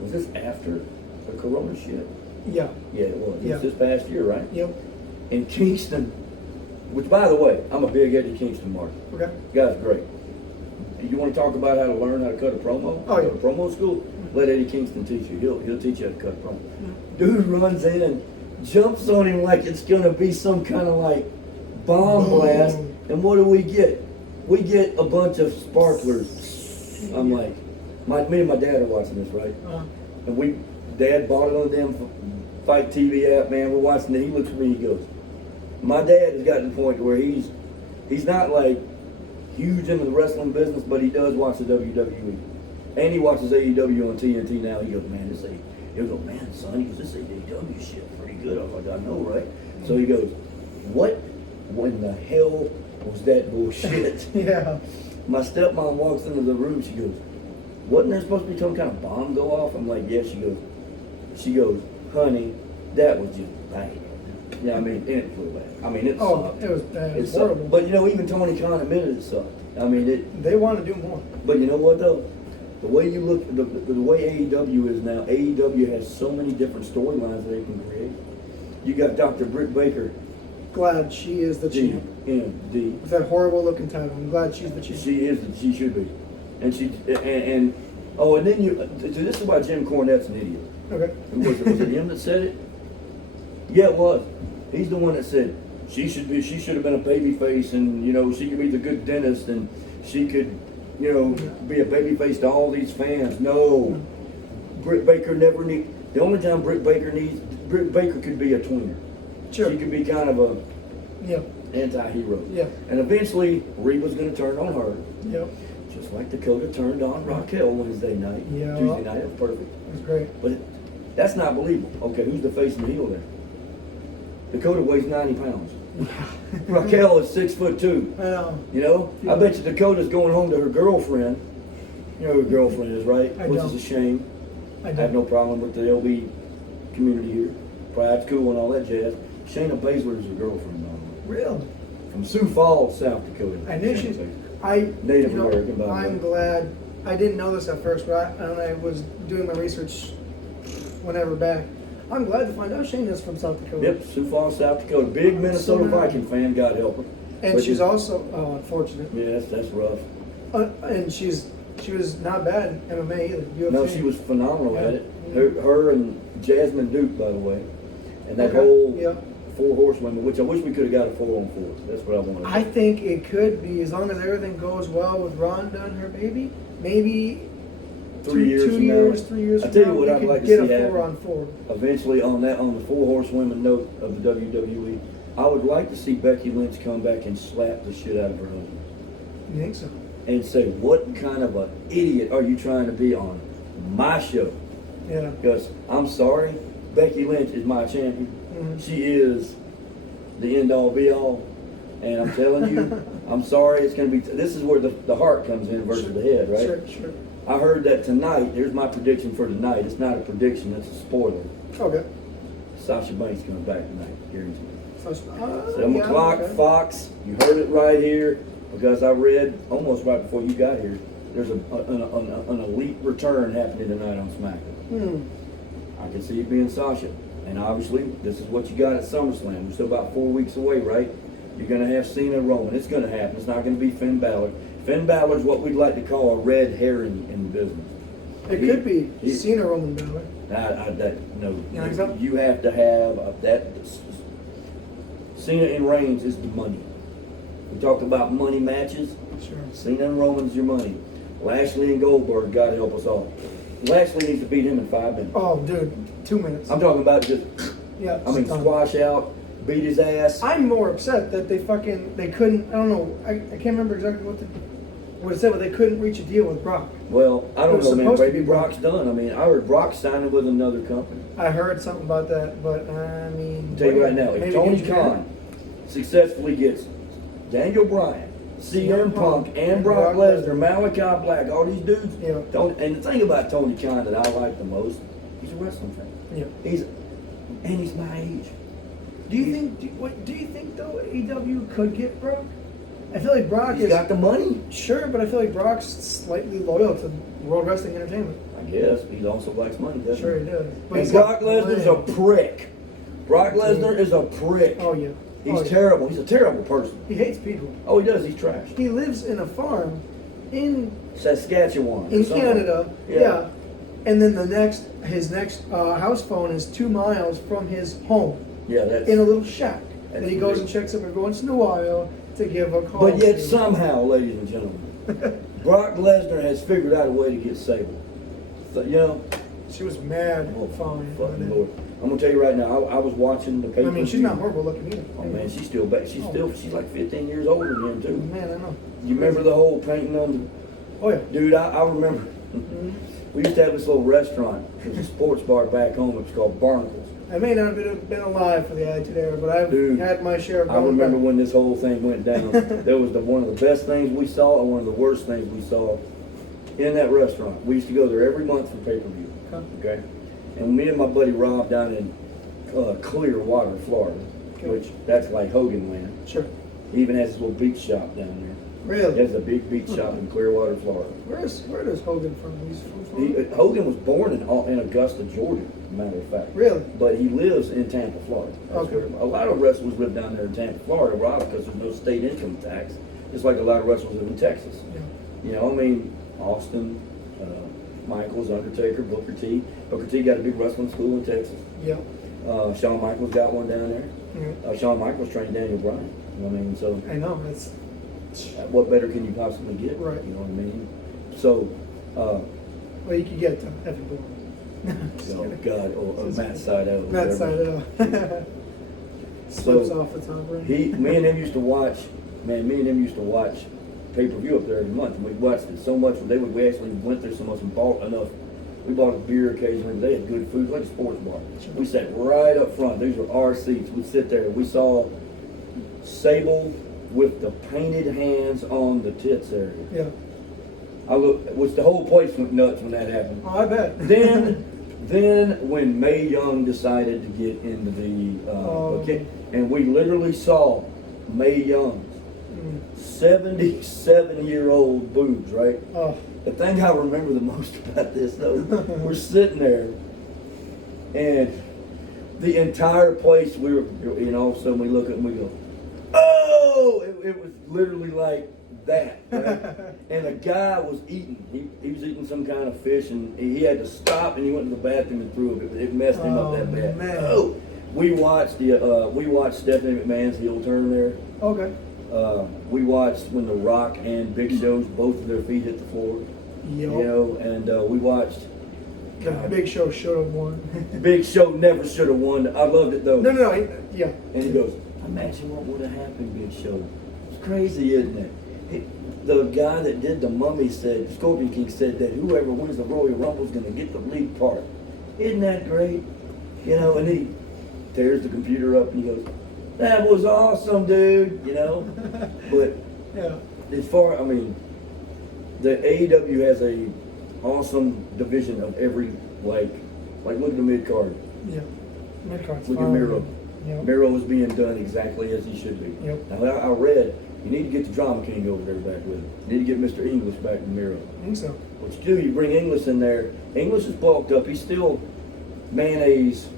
was this after the Corona shit? Yeah. Yeah, it was. It Yeah. was this past year, right? Yep. In Kingston, which, by the way, I'm a big Eddie Kingston mark. Okay. Guy's great. You want to talk about how to learn how to cut a promo? Oh, yeah. Go to promo school? Let Eddie Kingston teach you. He'll teach you how to cut a promo. Dude runs in, jumps on him like it's gonna be some kind of like bomb blast, and what do we get? We get a bunch of sparklers. I'm like, me and my dad are watching this, right? And Dad bought it on them Fight TV app, man. We're watching it. He looks at me, he goes, my dad has gotten to the point where he's not like huge into the wrestling business, but he does watch the WWE. And he watches AEW on TNT now. He goes, man, he'll go, man, son, he goes, this AEW shit pretty good. I was like, I know, right? So he goes, what in the hell was that bullshit? Yeah. My stepmom walks into the room, she goes, wasn't there supposed to be some kind of bomb go off? I'm like, yeah, she goes, honey, that was just bad. Yeah, I mean, and it flew bad. I mean, it sucked. It was bad. It It was sucked. horrible. But even Tony Khan admitted it sucked. I mean, They want to do more. but you know what though? The way you look, the way AEW is now, AEW has so many different storylines that they can create. You got Dr. Britt Baker, Glad she is the champ. DMD. With that horrible looking title. I'm glad she's the champ. She should be. And and then this is why Jim Cornette's an idiot. Okay. Was it him that said it? Yeah, it was. He's the one that said she should have been a baby face, and she could be the good dentist, and she could be a baby face to all these fans. No, Britt Baker never need. The only time Britt Baker could be a tweener. Sure. She could be kind of a Yeah. anti-hero. Yeah. And eventually Reba's going to turn on her, Yep. just like Dakota turned on Raquel Wednesday night. Yeah. Tuesday night, it was perfect. It was great. But that's not believable. Okay, who's the face and the heel there? Dakota weighs 90 pounds. Raquel is 6'2". I know. I bet you Dakota's going home to her girlfriend You know who her girlfriend is, right? I Which don't. is a shame. I I have no problem with the LB community here. Pride school and all that jazz. Shayna Baszler is her girlfriend, by the way. Really? From Sioux Falls, South Dakota. I knew Shayna she's. Baszler. I Native you know, American, by the way. I'm glad. I didn't know this at first, but when I was doing my research, whenever back, I'm glad to find out Shayna's from South Dakota. Yep, Sioux Falls, South Dakota. Big Minnesota So- Viking fan, God help her. And But she's you- also unfortunate. Yeah, that's rough. And she was not bad in MMA either. UFC. No, she was phenomenal Yeah. at it. Her and Jasmine Duke, by the way. And that Okay, whole yeah. 4 horsewomen, which I wish we could have got a 4-on-4. That's what I wanted. I think it could be, as long as everything goes well with Rhonda and her baby, maybe 3 years from now. 3 years I from tell you now, what we I'd could like to get see a happen. 4-on-4. Eventually, on the 4 horsewomen note of the WWE, I would like to see Becky Lynch come back and slap the shit out of her husband You think so? and say, "What kind of an idiot are you trying to be on my show?" Yeah. Because I'm sorry, Becky Lynch is my champion. Mhm. She is the end all be all. And I'm telling you, I'm sorry, it's going to be, this is where the heart comes in versus the head, right? Sure, sure. I heard that tonight, here's my prediction for tonight. It's not a prediction, it's a spoiler. Okay. Sasha Banks comes back tonight, guaranteed. 7 yeah, o'clock, okay. Fox, you heard it right here, because I read almost right before you got here, there's an elite return happening tonight on SmackDown. I can see it being Sasha. And obviously, this is what you got at SummerSlam. We're still about 4 weeks away, right? You're going to have Cena Roman. It's going to happen. It's not going to be Finn Balor. Finn Balor's what we'd like to call a red herring in the business. It could be Cena Roman Balor. No. You think so? You have to have that. Cena and Reigns is the money. We talked about money matches. Sure. Cena and Roman's your money. Lashley and Goldberg, God help us all. Lashley needs to beat him in 5 minutes. Oh, dude, 2 minutes. I'm talking about just, Yeah. I mean, it's done. squash out, beat his ass. I'm more upset that they couldn't. I don't know. I can't remember exactly what it said, but they couldn't reach a deal with Brock. Well, I It don't was know, man. supposed to Maybe be Brock. Brock's done. I mean, I heard Brock's signing with another company. I heard something about that, but I mean. I'll tell you right now, if maybe Tony New Khan successfully gets Daniel Bryan, CM Punk, and Brock Lesnar, Malachi Black, all these dudes. Yeah. And the thing about Tony Khan that I like the most, he's a wrestling fan. Yeah. He's my age. Do you think though AEW could get Brock? I feel like Brock He's got the money. Sure, but I feel like Brock's slightly loyal to World Wrestling Entertainment. I guess he also likes money, doesn't Sure, he? he does. But And he's Brock got Lesnar's a money. prick. Brock Lesnar is a prick. Oh yeah. He's Oh, yeah. terrible. He's a terrible person. He hates people. Oh, he does. He's trash. He lives in a farm in Saskatchewan. in somewhere. Canada. Yeah. And then his next house phone is 2 miles from his home Yeah, that's. in a little shack. That's And he goes and checks up every once in a while to give a call. But yet to. somehow, ladies and gentlemen, Brock Lesnar has figured out a way to get Sable. So, you know, She was mad. oh, Fine. fucking Lord. I'm gonna tell you right now. I was watching the paper. I mean, she's not horrible looking either. Oh man, she's still back. She's like 15 years older than him too. Man, I know. You remember the whole painting on the? Oh yeah. Dude, I remember. We used to have this little restaurant. It was a sports bar back home. It was called Barnacles. I may not have been alive for the Attitude Era, but I've Dude, had my share of I going remember back. when this whole thing went down. There was one of the best things we saw and one of the worst things we saw in that restaurant. We used to go there every month for pay-per-view. Okay? And me and my buddy Rob down in Clearwater, Florida, Okay. which that's like Hogan land. Sure. He even has his little beach shop down there. Really? He has a big beach shop in Clearwater, Florida. Where is Hogan from? He's from Florida? Hogan was born in Augusta, Georgia, as a matter of fact. Really? But he lives in Tampa, Florida. That's Okay. where a lot of wrestlers live down there in Tampa, Florida, Rob, because there's no state income tax. Just like a lot of wrestlers live in Texas. Yeah. You know, I mean, Austin, Michaels, Undertaker, Booker T. Booker T got a big wrestling school in Texas. Yeah. Shawn Michaels got one down there. Mhm. Shawn Michaels trained Daniel Bryan. You know what I mean? So I know. It's what better can you possibly get? Right. You know what I mean? So, well, you could get Evan Bourne. oh God, or Matt Sydal. Matt whatever. Sydal. Slips So, off the top ring. Me and him used to watch pay-per-view up there every month, and we watched it so much. We actually went there so much and bought enough. We bought a beer occasionally. They had good food, like a sports bar. We sat right up front. These were our seats. We'd sit there. We saw Sable with the painted hands on the tits area. Yeah. Which the whole place went nuts when that happened. Oh, I bet. Then when Mae Young decided to get into the okay, and we literally saw Mae Young's 77-year-old boobs, right? Oh. The thing I remember the most about this though, we're sitting there, and the entire place all of a sudden we look up and we go, oh! It was literally like that, right? And the guy was eating. He was eating some kind of fish, and he had to stop, and he went to the bathroom and threw up. It messed him up that bad. Man. Oh, we watched Stephanie McMahon's heel turn there. Okay. We watched when The Rock and Big Show's both of their feet hit the floor. Yep. You know, and we watched. The Big Show should have won. Big Show never should have won. I loved it though. No. Yeah. And he goes, imagine what would have happened, Big Show. It's crazy, isn't it? The guy that did the Mummy said, Scorpion King said that whoever wins the Royal Rumble is going to get the lead part. Isn't that great? You know, and he tears the computer up and he goes, that was awesome, dude. You know, but Yeah. as far, the AEW has a awesome division of every like look at the mid card. Yeah. Mid-card's Look at fine. Miro. Yep. Miro is being done exactly as he should be. Yep. Now I read you need to get the Drama King over there back with him. You need to get Mr. English back in Miro. I think so. What you do, you bring English in there. English is bulked up. He's still mayonnaise.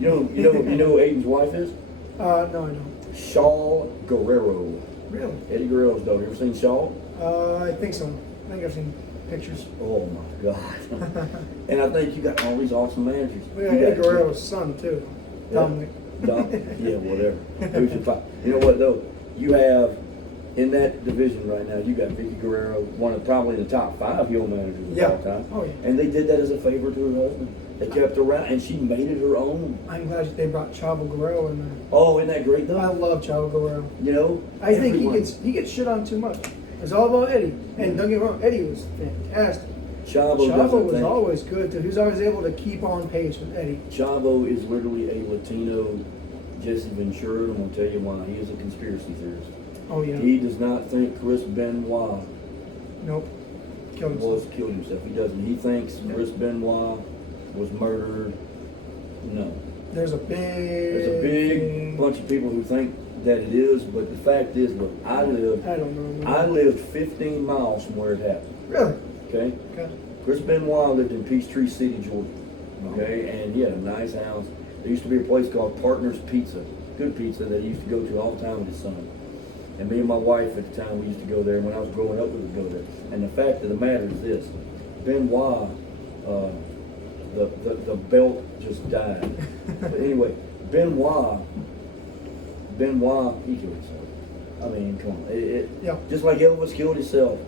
You know who Aiden's wife is? No, I don't. Shaw Guerrero. Really? Eddie Guerrero's daughter. You ever seen Shaw? I think so. I think I've seen pictures. Oh my God. And I think you got all these awesome managers. We got You Eddie Guerrero's son too, Yeah. Dominic. Yeah, whatever. Who's your fight? You know what though? You have in that division right now. You got Vicky Guerrero, one of probably the top 5 heel managers of Yeah. all time. Oh, yeah. And they did that as a favor to her husband. They kept her around, and she made it her own. I'm glad they brought Chavo Guerrero in there. Oh, isn't that great though? I love Chavo Guerrero. You know, I think everyone- he gets shit on too much. It's all about Eddie. And don't get me wrong, Eddie was fantastic. Chavo Chavo was always good too. He was always able to keep on pace with Eddie. Chavo is literally a Latino Jesse Ventura. I'm gonna tell you why. He is a conspiracy theorist. Oh yeah. He does not think Chris Benoit Nope. Killed himself. killed himself. He doesn't. He thinks Chris Benoit was murdered. No. There's a There's a big big bunch of people who think that it is, but the fact is, look, I don't know. I lived 15 miles from where it happened. Really? Okay? Okay. Chris Benoit lived in Peachtree City, Georgia. Okay? And he had a nice house. There used to be a place called Partner's Pizza. Good pizza that he used to go to all the time with his son. And me and my wife at the time, we used to go there. And when I was growing up, we would go there. And the fact of the matter is this. Benoit, the belt just died. But anyway, Benoit, he killed himself. I mean, come on. Yeah. Just like Elvis killed himself.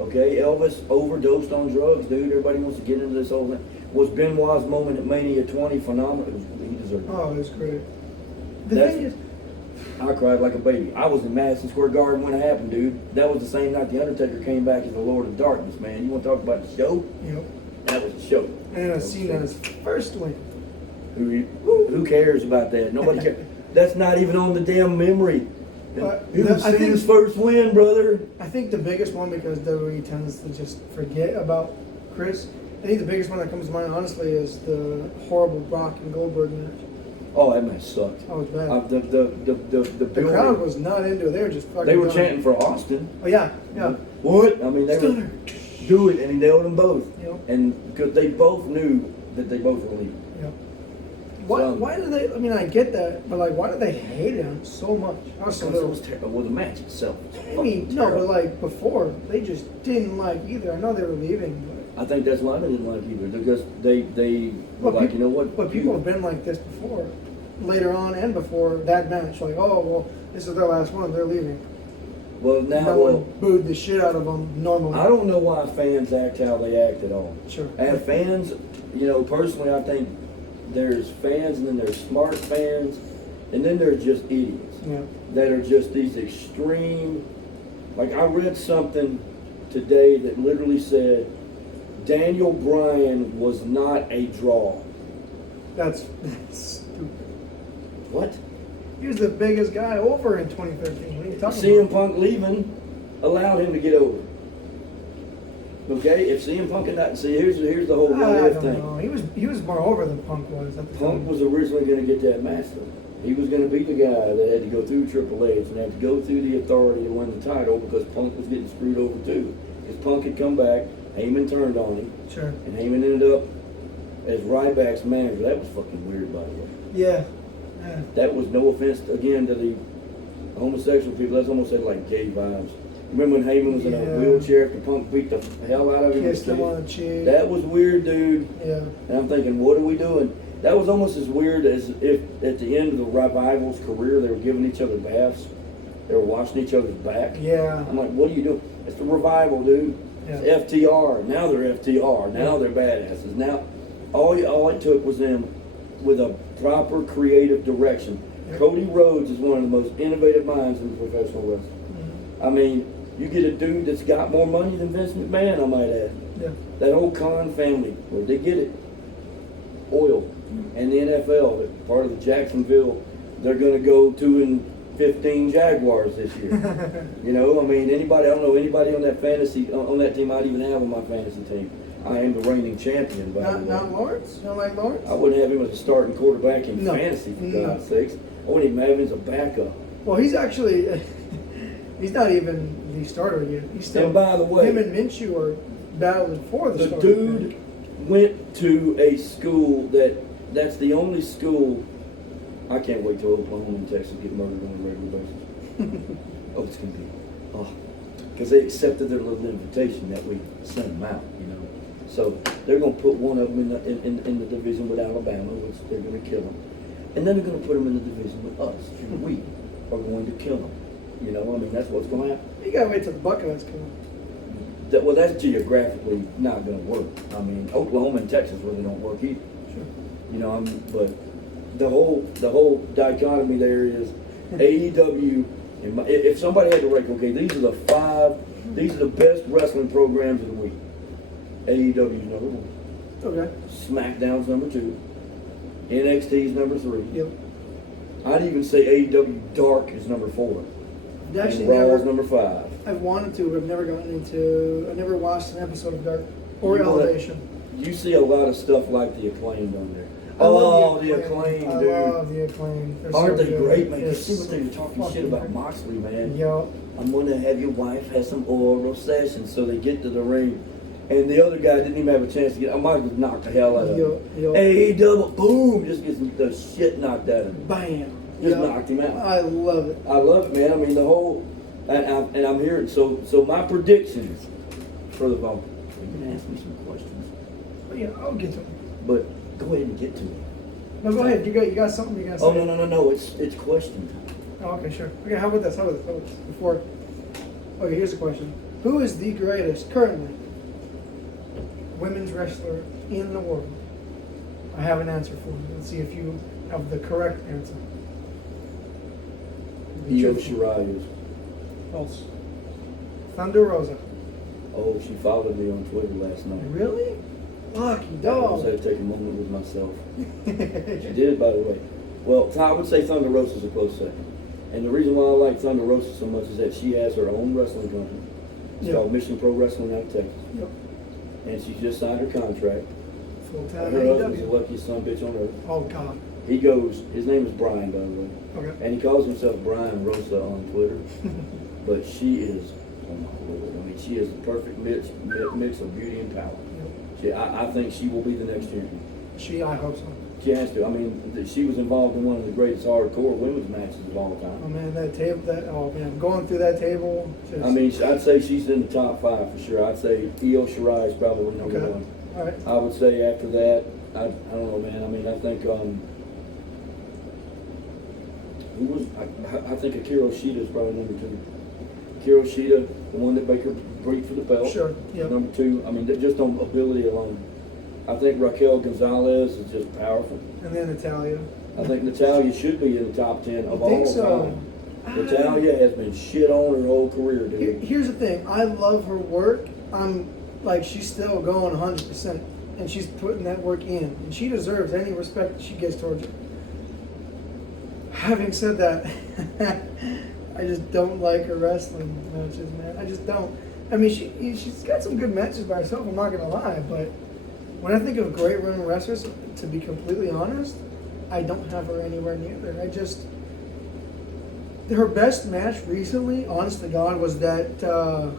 Okay, Elvis overdosed on drugs, dude. Everybody wants to get into this whole thing. Was Benoit's moment at Mania 20 phenomenal? He deserved it. Oh, it was great. The That's- thing is, I cried like a baby. I was in Madison Square Garden when it happened, dude. That was the same night The Undertaker came back as the Lord of Darkness, man. You want to talk about the show? you know, That was the show. and I seen that as first win. Who cares about that? Nobody cares. That's not even on the damn memory. You I see think- his first win, brother. I think the biggest one, because WWE tends to just forget about Chris. I think the biggest one that comes to mind, honestly, is the horrible Brock and Goldberg match. Oh, that match sucked. Oh, it's bad. The The building- crowd was not into it. They were just fucking. They were done. chanting for Austin. Oh yeah, yeah. What? I mean, they were Stunner. do it, and he nailed them both. Yep. And because they both knew that they both were leaving. Yep. Why? So- Why do they? I mean, I get that, but like, why do they hate him so much? I was so Because it little. was terrible. Well, the match itself. Was I mean, fucking no, terrible. but like before, they just didn't like either. I know they were leaving, but. I think that's why they didn't like either, because they were But like, peop- you know what? But people have been like this before, later on and before that match. Like, oh well, this is their last one. They're leaving. Well, now, No well, one booed the shit out of them normally. I don't know why fans act how they act at all. Sure. And fans, you know, personally, I think there's fans, and then there's smart fans, and then there's just idiots Yeah. that are just these extreme. Like, I read something today that literally said Daniel Bryan was not a draw. That's stupid. What? He was the biggest guy over in 2013. What are you talking CM about? Punk leaving allowed him to get over. Okay, if CM Punk and that, see, here's the whole what I if don't thing. know. He was more over than Punk was at the Punk time. was originally going to get that match though. He was going to be the guy that had to go through Triple H and had to go through the authority to win the title because Punk was getting screwed over too. Because Punk had come back, Heyman turned on him, Sure. and Heyman ended up as Ryback's manager. That was fucking weird, by the way. Yeah. Yeah. That was no offense again to the homosexual people. That's almost had like gay vibes. Remember when Heyman was in a Yeah. wheelchair after Punk beat the hell out of him? Kissed him on the cheek. That was weird, dude. Yeah. And I'm thinking, what are we doing? That was almost as weird as if at the end of the Revival's career they were giving each other baths. They were washing each other's back. Yeah. I'm like, what are you doing? It's the Revival, dude. Yeah. It's FTR. Now they're FTR. Now they're badasses. Now, all it took was them with a proper creative direction. Yeah. Cody Rhodes is one of the most innovative minds in professional wrestling. Mhm. I mean, you get a dude that's got more money than Vince McMahon, I might add. Yeah. That whole Khan family, where'd they get it? Oil. And the NFL, that part of the Jacksonville, they're going to go 2-15 Jaguars this year. You know, I mean, I don't know anybody on that on that team I'd even have on my fantasy team. I am the reigning champion, by the way. Not Lawrence? You don't like Lawrence? I wouldn't have him as a starting quarterback in No. fantasy, for No. God's sakes. I wouldn't even have him as a backup. Well, he's actually, he's not even the starter yet. He's still, And by the way, him and Minshew are battling for the the starter. dude went to a school that's the only school. I can't wait till Oklahoma and Texas get murdered on a regular basis. Oh, it's gonna be, because they accepted their little invitation that we sent them out, you know. So they're gonna put one of them in the division with Alabama, which they're gonna kill them, and then they're gonna put them in the division with us, and we are going to kill them. You know, I mean, that's what's gonna happen. You gotta wait till the Buckeyes come. Well, that's geographically not going to work. I mean, Oklahoma and Texas really don't work either. Sure. You know, but the whole dichotomy there is AEW. If somebody had to rank, okay, these are the best wrestling programs of the week. AEW's number 1. Okay. SmackDown's number 2. NXT's number 3. Yep. I'd even say AEW Dark is number 4. Actually, And Raw's number 5. I've wanted to, but I've never gotten into. I never watched an episode of Dark or You wanna- Elevation. You see a lot of stuff like the Acclaimed on there. I love the Acclaimed, I dude. love the Acclaimed. They're Aren't so they good. great, man? You It's see what they were talking fucking shit about great. Moxley, man. Yo. I'm gonna have your wife have some oral sessions, so they get to the ring, and the other guy didn't even have a chance to get. I might have knocked the hell out of him. Yo. AEW, boom, just gets the shit knocked out of him. Bam. Just Yo. knocked him out. I love it. I love it, man. I mean, the whole, and I'm hearing. So my predictions for the vote. You're gonna ask me some questions, But yeah, I'll get to it. but go ahead and get to it. No, go ahead. You got something you got to say? Oh no! It's question time. Oh, okay, sure. Okay, how about this? Before. Okay, here's the question: who is the greatest currently women's wrestler in the world? I have an answer for you. Let's see if you have the correct answer. Io Shirai is. False. Thunder Rosa. Oh, she followed me on Twitter last night. Really? Lucky I just dog. had to take a moment with myself. She did, by the way. Well, I would say Thunder Rosa's a close second. And the reason why I like Thunder Rosa so much is that she has her own wrestling company. It's Yep. called Mission Pro Wrestling out of Texas. Yep. And she just signed her contract. Full time Her husband's the AEW. luckiest son of a bitch on earth. Oh God. He goes, his name is Brian, by the way. Okay. And he calls himself Brian Rosa on Twitter. But she is, oh my Lord, I mean, she is the perfect mix of beauty and power. I think she will be the next champion. I hope so. She has to. I mean, she was involved in one of the greatest hardcore women's matches of all Oh time. man, going through that table. Just, I mean, I'd say she's in the top 5 for sure. I'd say Io Shirai is probably number Okay. 1. All right. I would say after that, I don't know, man. I mean, I think I think Akira Oshida is probably number 2. Akira Oshida, the one that Baker beat for the belt. Sure. Yeah. Number 2. I mean, just on ability alone. I think Raquel Gonzalez is just powerful. And then Natalia. I think Natalia should be in the top 10 of You all think so? time. Natalia has been shit on her whole career, dude. Here's the thing. I love her work. I'm like, she's still going 100%, and she's putting that work in, and she deserves any respect that she gets towards it. Having said that, I just don't like her wrestling matches, man. I just don't. I mean, she's got some good matches by herself. I'm not gonna lie, but when I think of great women wrestlers, to be completely honest, I don't have her anywhere near there. Her best match recently, honest to God, was the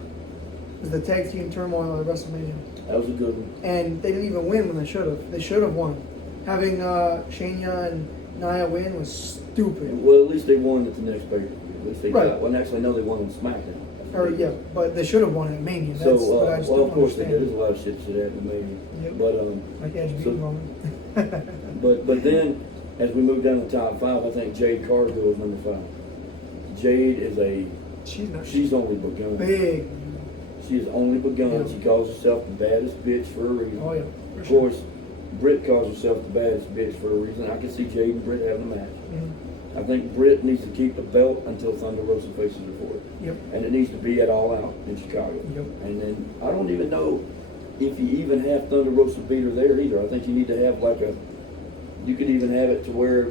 tag team turmoil at WrestleMania. That was a good one. And they didn't even win when they should have. They should have won. Having Shayna and Nia win was stupid. Well, at least they won at the next pay. At least they Right. got. Well, actually, no, they won on SmackDown. Or yeah, but they should have won at Mania. That's So, what I just well, don't of course they understand. did. There's a lot of shit happened maybe. Yep. But Like Edge so- beating Roman. but then as we move down to the top 5, I think Jade Carter goes number 5. Jade is she's only begun. Big. She has only begun. Yeah. She calls herself the baddest bitch for a reason. Oh yeah. Of course, Britt calls herself the baddest bitch for a reason. I can see Jade and Britt having a match. Mm-hmm. I think Britt needs to keep the belt until Thunder Rosa faces her for it. Yep. And it needs to be at All Out in Chicago. Yep. And then I don't even know if you even have Thunder Rosa beat her there either. I think you need to have you could even have it to where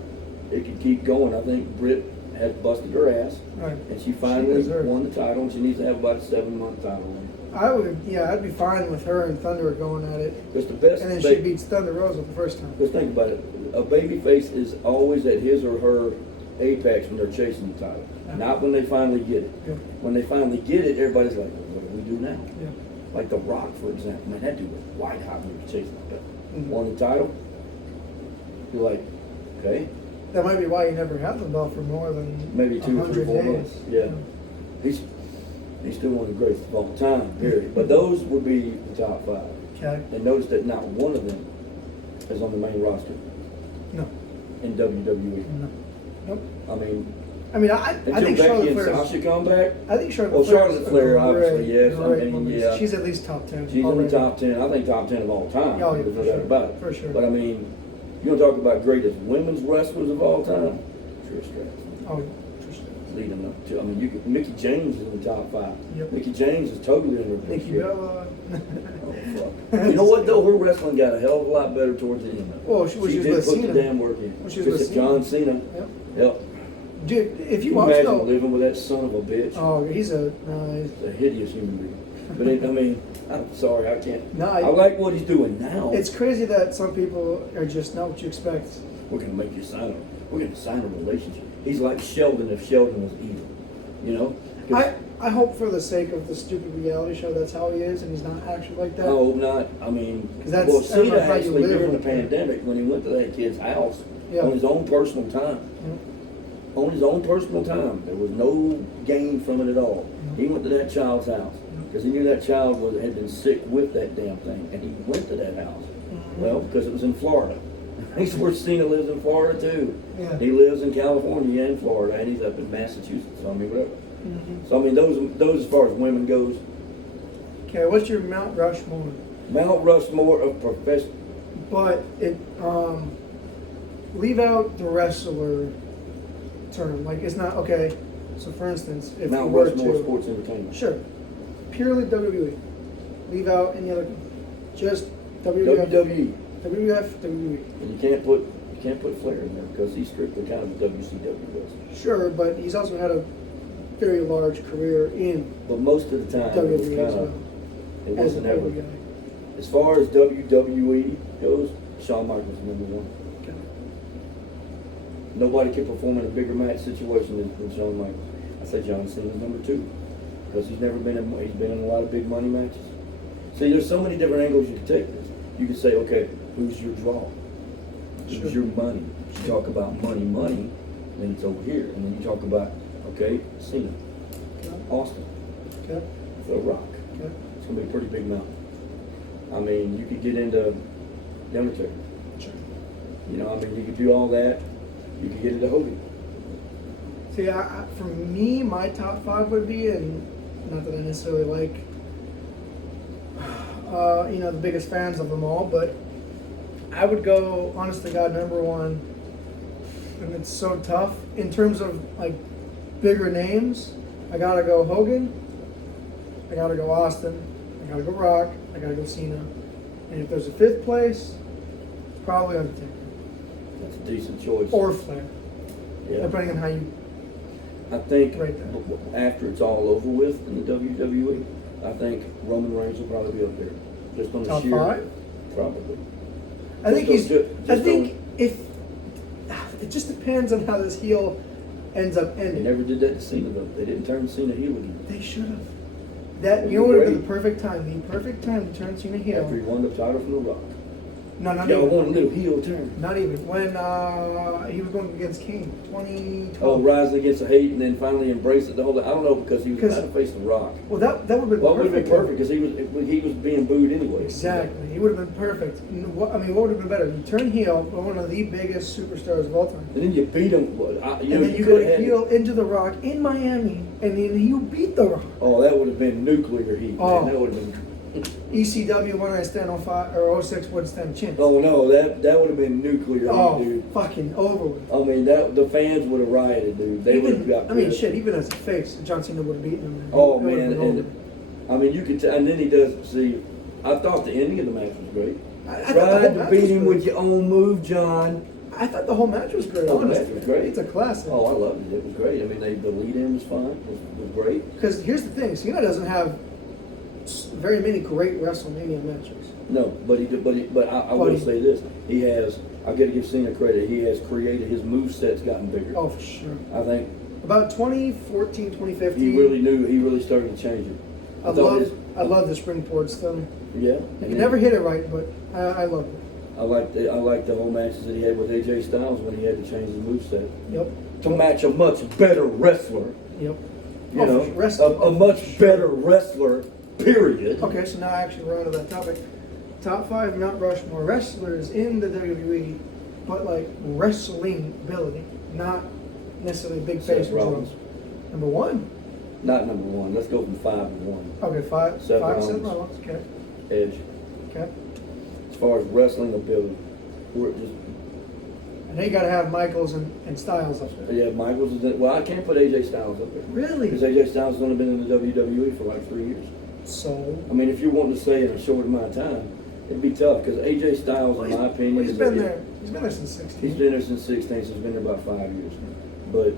it could keep going. I think Britt has busted her ass. Right. And she finally deserves won the title, and she needs to have about a 7-month title run. I'd be fine with her and Thunder going at it. Because the best. And then she beats Thunder Rosa the first time. Let's think about it. A babyface is always at his or her apex when they're chasing the title, not when they finally get it. Yeah. When they finally get it, everybody's like, well, what do we do now? Yeah. Like The Rock, for example. Man, that dude was white hot when he was chasing the belt. Mm-hmm. Won the title. You're like, okay, That might be why you never had the belt for more than maybe 2 or 3, 100 4 days. months. Yeah. He's still one of the greatest of all time, period. But those would be the top 5. Okay. And notice that not one of them is on the main roster No. in WWE. No. Nope. I mean, I until think Becky Charlotte and Flair. Sasha come back, I think Charlotte well, Flair. Charlotte Flair, obviously, yes. I mean, woman. yeah. She's at least top 10. she's in already. the top 10. I think top 10 of all time. Oh, yeah, There's for no doubt sure. about it. For sure. But I mean, you want to talk about greatest women's wrestlers of all time? Trish Stratus. Oh, yeah. Trish Stratus. Leading up to, I mean, Mickey James is in the top 5. Yep. Mickey James is totally in her Nikki picture. Bella. Oh, fuck. You know what, though? Her wrestling got a hell of a lot better towards the end. Well, she was did with put Cena. the damn work in. Well, she was with Because Cena. John Cena. Yep. Yep. Dude, if you Can you watch imagine though. living with that son of a bitch? Oh, he's a. He's a hideous human being. But I mean, I'm sorry, I can't. No, I like what he's doing now. It's crazy that some people are just not what you expect. We're gonna make you sign we're gonna sign a relationship. He's like Sheldon if Sheldon was evil. You know? 'Cause I hope for the sake of the stupid reality show that's how he is, and he's not actually like that. I hope not. I mean, 'Cause that's- well, I don't know Cena how you actually live during the with that. pandemic when he went to that kid's house Yeah. on his own personal time. Yeah. On his own personal time. There was no gain from it at all. He went to that child's house because he knew that child had been sick with that damn thing, and he went to that house. Well, because it was in Florida. He's where Cena lives in Florida too. Yeah. He lives in California and Florida, and he's up in Massachusetts. So I mean, whatever. Mm-hmm. So I mean, those as far as women goes, Okay, what's your Mount Rushmore? Mount Rushmore of professional. But it leave out the wrestler term. Like it's not okay. So for instance, if Mount you were Rushmore to sports entertainment. sure, purely WWE, leave out any other, just WWF, WWE. WWF, WWE. And you can't put Flair in there because he's strictly kind of a WCW wrestler. Sure, but he's also had a very large career in But most of the time, it was WWE kind as well. of, it As a wasn't ever. WWE guy. As far as WWE goes, Shawn Michaels is number 1. Okay. Nobody can perform in a bigger match situation than Shawn Michaels. I say John Cena's number 2 because he's been in a lot of big money matches. See, there's so many different angles you can take this. You can say, okay, who's your draw? Who's Sure. your money? You talk about money, then it's over here, and then you talk about, okay, Cena, Okay. Austin, Okay. The Rock. Okay. It's gonna be a pretty big mountain. I mean, you could get into The Undertaker. Sure. You know, I mean, you could do all that. You could get into Hogan. See, for me, my top 5 would be, and not that I necessarily like, the biggest fans of them all, but I would go, honest to God, number 1, and it's so tough in terms of like bigger names. I gotta go Hogan. I gotta go Austin. I gotta go Rock. I gotta go Cena. And if there's a 5th place, probably Undertaker That's a decent choice. or Flair, yeah. depending on how you. I think Right there. after it's all over with in the WWE, I think Roman Reigns will probably be up there, just on the Top sheer. 5? Probably. I think he's. Just I think if it just depends on how this heel ends up They ending. never did that to Cena though. They didn't turn Cena heel again. They should have. That It'd you know be would have been great. the perfect time. The perfect time to turn Cena heel. After he won the title from The Rock. No, not Y'all even. want a little heel turn. Not even when he was going against Kane, 2012. Oh, rising against the hate and then finally embrace it the whole. I don't know because he was 'Cause- trying to face The Rock. Well, that would have been Well, it would have perfect. been perfect because he was being booed anyway. Exactly, he would have been perfect. What would have been better? You turn heel, one of the biggest superstars of all time, And then you beat him. and then you go to heel into The Rock in Miami, and then you beat The Rock. Oh, that would have been nuclear heat. Oh. Man. That would have been. ECW One Night Stand 05 or 06 wouldn't stand a chance. Oh no, that would have been nuclear Oh, heat, dude. fucking over with. I mean, the fans would have rioted, dude. They would have got. I mean, pissed. shit. Even as a face, John Cena would have beaten him. Oh It would have man, been and over. I mean, you could, and then he does. See, I thought the ending of the match was great. I thought the whole Tried to match beat was him great. with your own move, John. I thought the whole match was great. Oh, the honestly. match was great. It's a classic. Oh, I loved it. It was great. I mean, the lead in was fun. Was great. Because here's the thing, Cena doesn't have very many great WrestleMania matches. No, but I will say this: he has. I got to give Cena credit. He has created his moveset's gotten bigger. Oh, for sure. I think About 2014, 2015. he really knew. He really started to change it. I love the springboard stuff. Yeah. He never hit it right, but I love it. I like the whole matches that he had with AJ Styles when he had to change his moveset Yep. to match a much better wrestler. Yep. You know, a much better wrestler. Period. Okay, so now actually we're on to that topic. Top 5 Mount Rushmore wrestlers in the WWE, but like wrestling ability, not necessarily big face Seth Rollins. Number 1. Not number 1. Let's go from 5 to 1. Okay, 5. Seth 5 Seth Rollins. Rollins. Okay. Edge. Okay. As far as wrestling ability, we're just And then you got to have Michaels and Styles up there. yeah. Michaels is well. I can't put AJ Styles up there Really? because AJ Styles has only been in the WWE for like 3 years. So. I mean, if you're wanting to say in a short amount of time, it'd be tough because AJ Styles, in my opinion, he's is been there. He's been there since 16. He's been there since 16, so he's been there about 5 years. But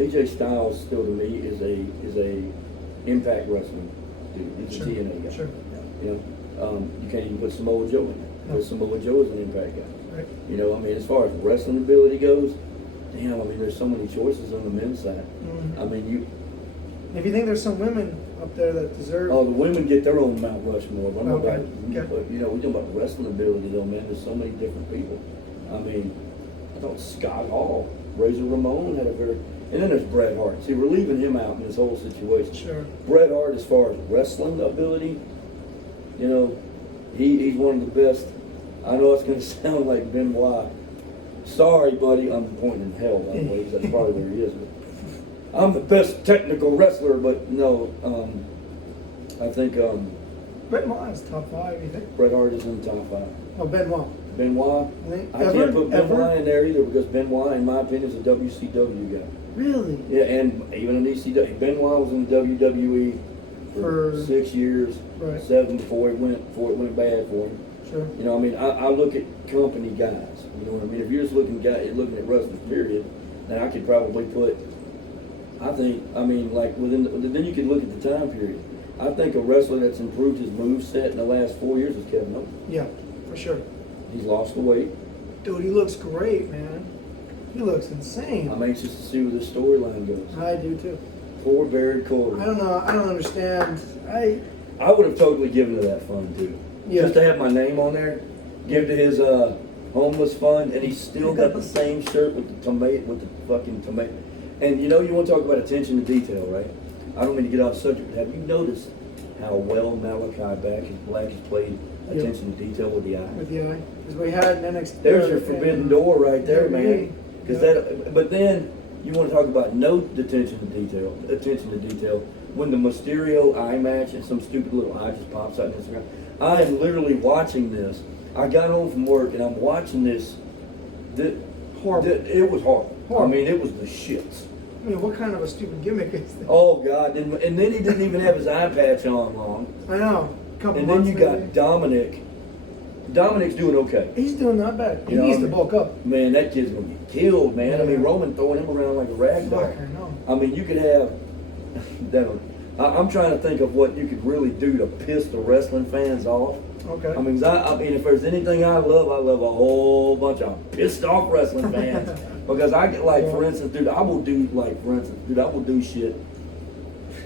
AJ Styles, still to me, is a Impact Wrestling dude. He's Sure. a TNA guy. Sure. You know, you can't even put Samoa Joe in there. No. But Samoa Joe is an Impact guy. Right. You know, I mean, as far as wrestling ability goes, damn, I mean, there's so many choices on the men's side. Mhm. I mean, If you think there's some women up there that deserve. the women get their own Mount Rushmore. But I'm Okay. about, but you know, we're talking about wrestling ability though, man. There's so many different people. I mean, I thought Scott Hall, Razor Ramon had a very, and then there's Bret Hart. See, we're leaving him out in this whole situation. Sure. Bret Hart, as far as wrestling ability, you know, he's one of the best. I know it's going to sound like Benoit. Sorry, buddy, I'm pointing in hell, by the way. That's probably where he is. But I'm the best technical wrestler, but no, I think Benoit is top 5, you think? Bret Hart is in the top 5. Oh, Benoit. Benoit, You think? I can't put Benoit in there either because Benoit, in my opinion, is a WCW guy. Really? Yeah, and even an ECW. Benoit was in WWE for For- 6 years, Right. 7 before it went bad for him. Sure. You know, I mean, I look at company guys. You know what I mean? If you're just looking at wrestling, period, then I could probably put. I mean, like then you could look at the time period. I think a wrestler that's improved his moveset in the last 4 years is Kevin Owens. Yeah, for sure. He's lost the weight. Dude, he looks great, man. He looks insane. I'm anxious to see where this storyline goes. I do too. Poor Barry Corey. I don't know. I don't understand. I would have totally given to that fund too. Yeah. Just to have my name on there, give to his homeless fund, and he's still got the same shirt with the fucking tomato. And you know, you want to talk about attention to detail, right? I don't mean to get off subject, but have you noticed how well Malachi Black has played attention to detail with the eye? With the eye. Because we had an NXT. There's your forbidden door right there, Yeah, man. Because yeah. but then you want to talk about no attention to detail when the Mysterio eye match and some stupid little eye just pops out on Instagram. I am literally watching this. I got home from work and I'm watching this. Horrible. It was horrible. Horrible. I mean, it was the shits. I mean, what kind of a stupid gimmick is that? Oh God! And then he didn't even have his eye patch on long. I know. Couple And then months you got maybe. Dominic. Dominic's doing okay. He's doing not bad. He You know needs what I to mean? bulk up. Man, that kid's gonna get killed, man. I mean, Yeah. Roman throwing him around like a rag doll. Fuck, I know. I mean, you could have that. I'm trying to think of what you could really do to piss the wrestling fans off. Okay. I mean, if there's anything I love a whole bunch of pissed off wrestling fans. Because I get like, for instance, dude, I will do shit.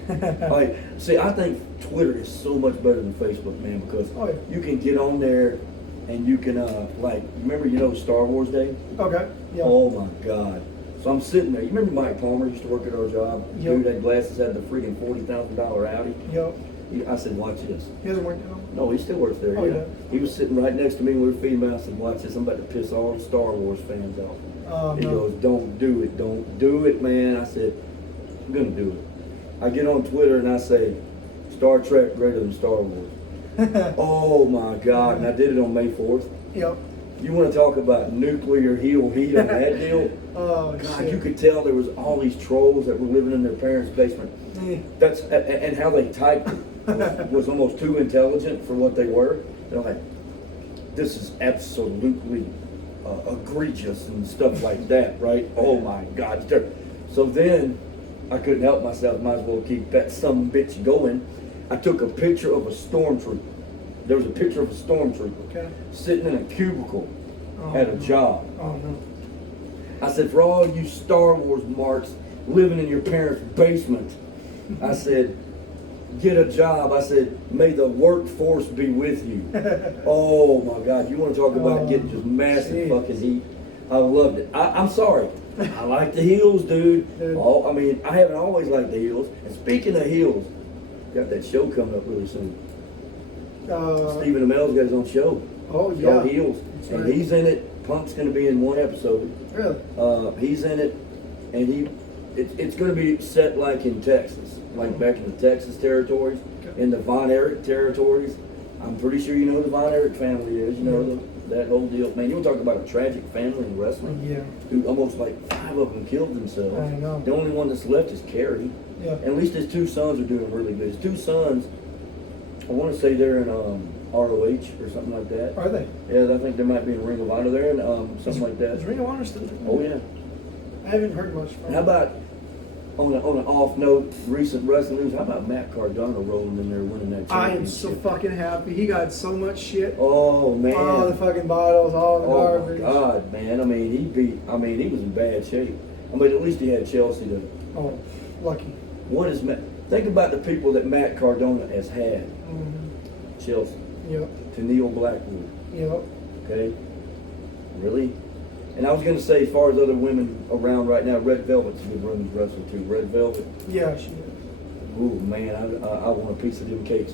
Like, see, I think Twitter is so much better than Facebook, man, because you can get on there and you can, remember, Star Wars Day? Okay. Yeah. Oh my God. So I'm sitting there. You remember Mike Palmer used to work at our job? Yep. Dude had glasses, had the freaking $40,000 Audi. Yep. I said, watch this. He hasn't worked out. No, he still works there. Oh, yeah. yeah. He was sitting right next to me when we were feeding him. I said, watch this. I'm about to piss all the Star Wars fans off. He goes, don't do it. Don't do it, man. I said, I'm going to do it. I get on Twitter and I say, Star Trek greater than Star Wars. Oh, my God. And I did it on May 4th. Yep. You want to talk about nuclear heat on that deal? Oh, God, shit. you could tell there was all these trolls that were living in their parents' basement. That's and how they typed it was almost too intelligent for what they were. They're like, this is absolutely egregious and stuff like that, right? Oh my God. So then I couldn't help myself. Might as well keep that some bitch going. I took a picture of a stormtrooper. There was a picture of a stormtrooper sitting in a cubicle at a job. Oh no. I said, for all you Star Wars marks living in your parents' basement, I said, get a job. I said, may the workforce be with you. Oh my God, you want to talk about getting just massive fucking heat? I loved it. I'm sorry. I like the heels, dude. I haven't always liked the heels. And speaking of heels, got that show coming up really soon. Stephen Amell's got his own show. Oh, it's yeah. called Heels. And he's in it. Punk's going to be in one episode. Really? He's in it, and it's going to be set like in Texas, like back in the Texas territories, in the Von Erich territories. I'm pretty sure you know who the Von Erich family is. You know that whole deal. Man, you want to talk about a tragic family in wrestling? Yeah. Dude, almost like 5 of them killed themselves. I know. The only one that's left is Kerry. Yeah. And at least his 2 sons are doing really good. His 2 sons, I want to say they're in ROH or something like that. Are they? Yeah, I think they might be in Ring of Honor there, and something like that. Is Ring of Honor still? Oh yeah. I haven't heard much from How about on an off note, recent wrestling news? How about Matt Cardona rolling in there winning that I championship? am so fucking happy. He got so much shit. Oh man. All the fucking bottles, all the garbage. Oh my God, man. I mean, he was in bad shape. I mean, at least he had Chelsea to. Oh, lucky. What is Matt? Think about the people that Matt Cardona has had. Mm-hmm. Chelsea. Yep. To Neil Blackwood. Yep. Okay. Really? And I was going to say, as far as other women around right now, Red Velvet's a good women's wrestler too. Red Velvet. Yeah, she is. Ooh, man, I want a piece of them cakes.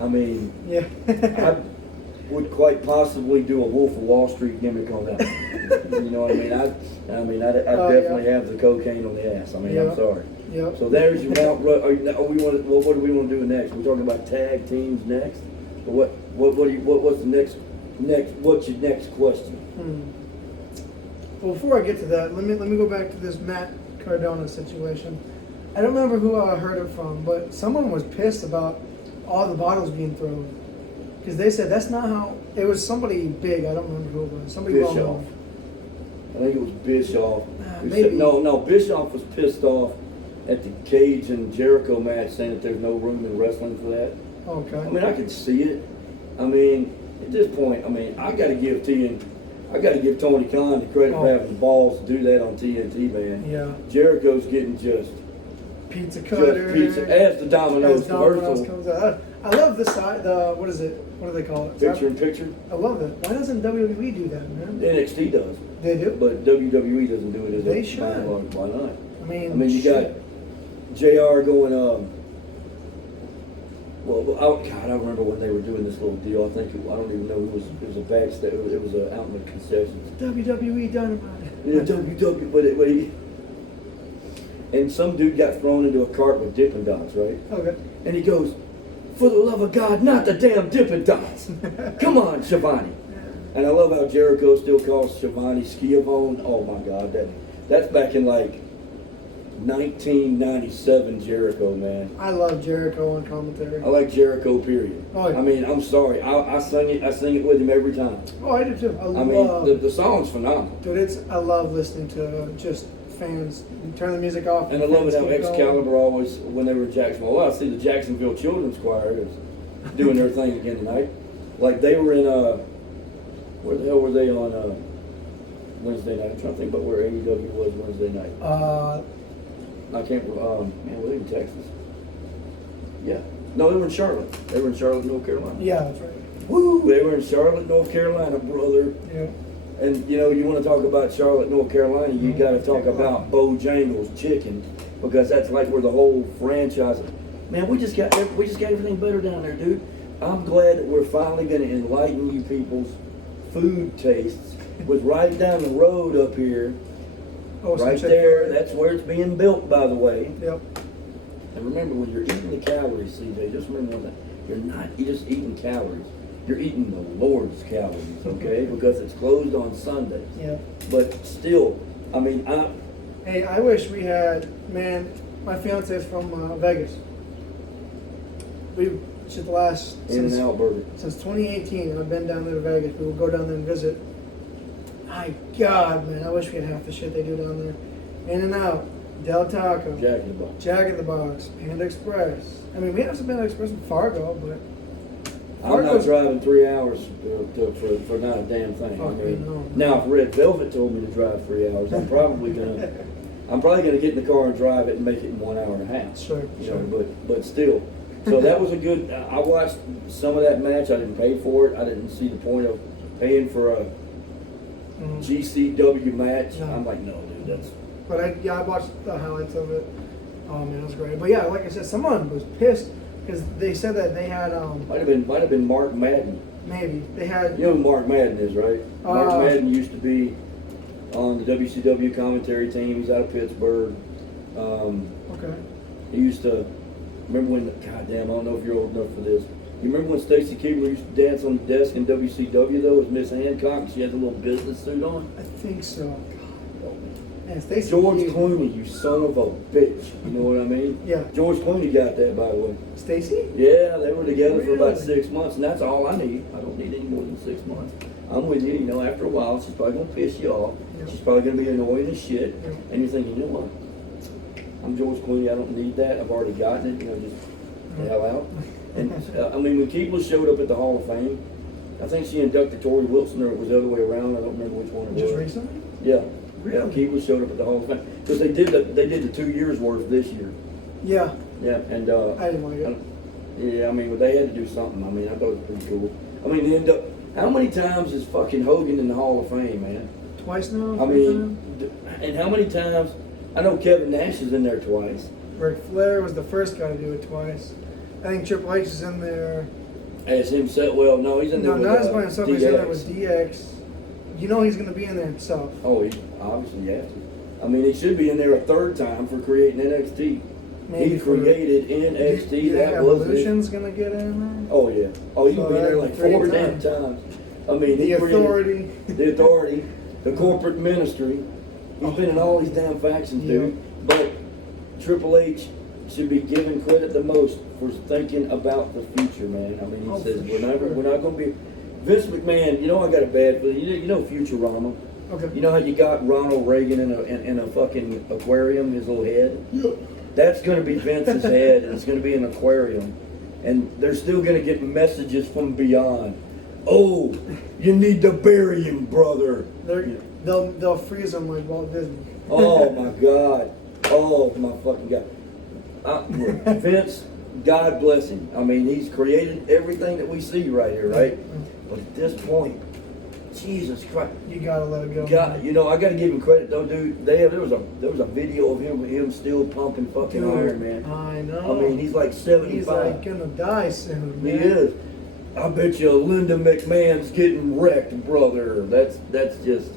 I mean, yeah. I would quite possibly do a Wolf of Wall Street gimmick on that. You know what I mean? I definitely have the cocaine on the ass. I mean, I'm sorry. Yep. So there's your Mount. What do we want to do next? We're talking about tag teams next. Or what's the next? What's your next question? Well, before I get to that, let me go back to this Matt Cardona situation. I don't remember who I heard it from, but someone was pissed about all the bottles being thrown because they said that's not how. It was somebody big. I don't remember who it was. Somebody well Bischoff. known. I think it was Bischoff. Maybe. No. Bischoff was pissed off at the Cage and Jericho match, saying that there's no room in wrestling for that. Okay. I mean, I could see it. I mean, at this point, I got to give Tony Khan the credit for having the balls to do that on TNT, man. Yeah. Jericho's getting just pizza cutter. As the Domino's commercial. Comes out. I love this side. What is it? What do they call it? Picture in picture. I love it. Why doesn't WWE do that, man? NXT does. They do. But WWE doesn't do it as They a should. Why not? I mean, you got JR going. I don't remember when they were doing this little deal. I don't even know. It was a backstage. It was out in the concessions. WWE Dynamite. Yeah, WWE. And some dude got thrown into a cart with Dippin' Dots, right? Okay. And he goes, "For the love of God, not the damn Dippin' Dots! Come on, Shivani." And I love how Jericho still calls Shivani Schiavone. Oh my God, that's back in like 1997 Jericho, man. I love Jericho on commentary. I like Jericho, period. Oh, yeah. I mean, I'm sorry. I sing it with him every time. Oh, I do too. The song's phenomenal. Dude, I love listening to just fans turn the music off. And I love it how fans keep going. Excalibur always, when they were in Jacksonville, well, I see the Jacksonville Children's Choir is doing their thing again tonight. Like they were in, where the hell were they on Wednesday night? I'm trying to think about where AEW was Wednesday night. I can't, man, were they in Texas? Yeah. No, they were in Charlotte. They were in Charlotte, North Carolina. Yeah, that's right. Woo! They were in Charlotte, North Carolina, brother. Yeah. And you know, you want to talk about Charlotte, North Carolina, you got to talk about Bojangles Chicken, because that's like where the whole franchise. Man, we just got everything better down there, dude. I'm glad that we're finally going to enlighten you people's food tastes with right down the road up here, right there. That's where it's being built, by the way. Yep. And remember, when you're eating the calories, CJ, just remember one thing: you're not just eating calories. You're eating the Lord's calories, okay? Because it's closed on Sundays. Yeah. But still, I mean, Hey, I wish we had, man, my fiance's from Vegas. We should last In-N-Out Burger. since 2018. I've been down there to Vegas. We will go down there and visit. My God, man, I wish we had half the shit they do down there. In-N-Out, Del Taco, Jack in the Box. Jack in the Box, Panda Express. I mean, we have some Panda Express in Fargo, but I'm not driving 3 hours for not a damn thing. Fuck, I mean, no. now if Red Velvet told me to drive 3 hours, I'm probably gonna get in the car and drive it and make it in 1 hour and a half. Sure, You sure. know, but still. So that was a good. I watched some of that match. I didn't pay for it. I didn't see the point of paying for a GCW match. No. I'm like, no, dude, that's. But I watched the highlights of it. Oh man, it was great. But yeah, like I said, someone was pissed because they said that they had Might have been Mark Madden. maybe they had You know who Mark Madden is, right? Mark Uh, Madden used to be on the WCW commentary team. He's out of Pittsburgh. okay. He used to remember when. Goddamn, I don't know if you're old enough for this. You remember when Stacy Keibler used to dance on the desk in WCW though with Miss Hancock? And she had the little business suit on. I think so. Man, Stacey George Keibler. Clooney, you son of a bitch. You know what I mean? Yeah. George Clooney got that, by the way. Stacy? Yeah, they were together for about Really? 6 months, and that's all I need. I don't need any more than 6 months. I'm with you. You know, after a while, she's probably gonna piss you off. Yeah. She's probably gonna be annoying as shit, Yeah. and you're thinking, you know what? I'm George Clooney. I don't need that. I've already gotten it. You know, just the hell out. And I mean, when Keibler showed up at the Hall of Fame, I think she inducted Tori Wilson, or it was the other way around. I don't remember which one it was. Just recently? Yeah. Really? Yeah, Keibler showed up at the Hall of Fame because they did the 2 years worth this year. Yeah. Yeah, and I didn't like it. yeah, I mean, but they had to do something. I mean, I thought it was pretty cool. I mean, they end up. How many times is fucking Hogan in the Hall of Fame, man? Twice now? I mean, and how many times? I know Kevin Nash is in there twice. Ric Flair was the first guy to do it twice. I think Triple H is in there. As himself, well, no, he's in there No, with not as by himself, he's in there DX. with DX. You know he's going to be in there himself. Oh, he obviously has to. I mean, he should be in there a third time for creating NXT. Maybe He for- created NXT. Do you think That was it. Evolution's going to get in there? Oh yeah. Oh, he So can be there that's like 3 4 damn times. times. I mean, The he created Authority. the authority, the corporate ministry. He's been in all these damn factions, dude. But Triple H should be given credit the most for thinking about the future, man. I mean, he Oh, says for we're sure. not going to be. Vince McMahon, you know, I got a bad feeling. You know Futurama. Okay. You know how you got Ronald Reagan in a fucking aquarium, his little head? Yeah. That's going to be Vince's head, and it's going to be an aquarium. And they're still going to get messages from beyond. Oh, you need to bury him, brother. They'll freeze him like Walt Disney. Oh, my God. Oh, my fucking God. Vince, God bless him. I mean, he's created everything that we see right here, right? But at this point, Jesus Christ. You gotta let it go. God, you know, I gotta give him credit though, dude. There was a video of him still pumping fucking Dude, iron, man. I know. I mean, he's like 75. He's like gonna die soon. He Man. is. I bet you Linda McMahon's getting wrecked, brother. That's just.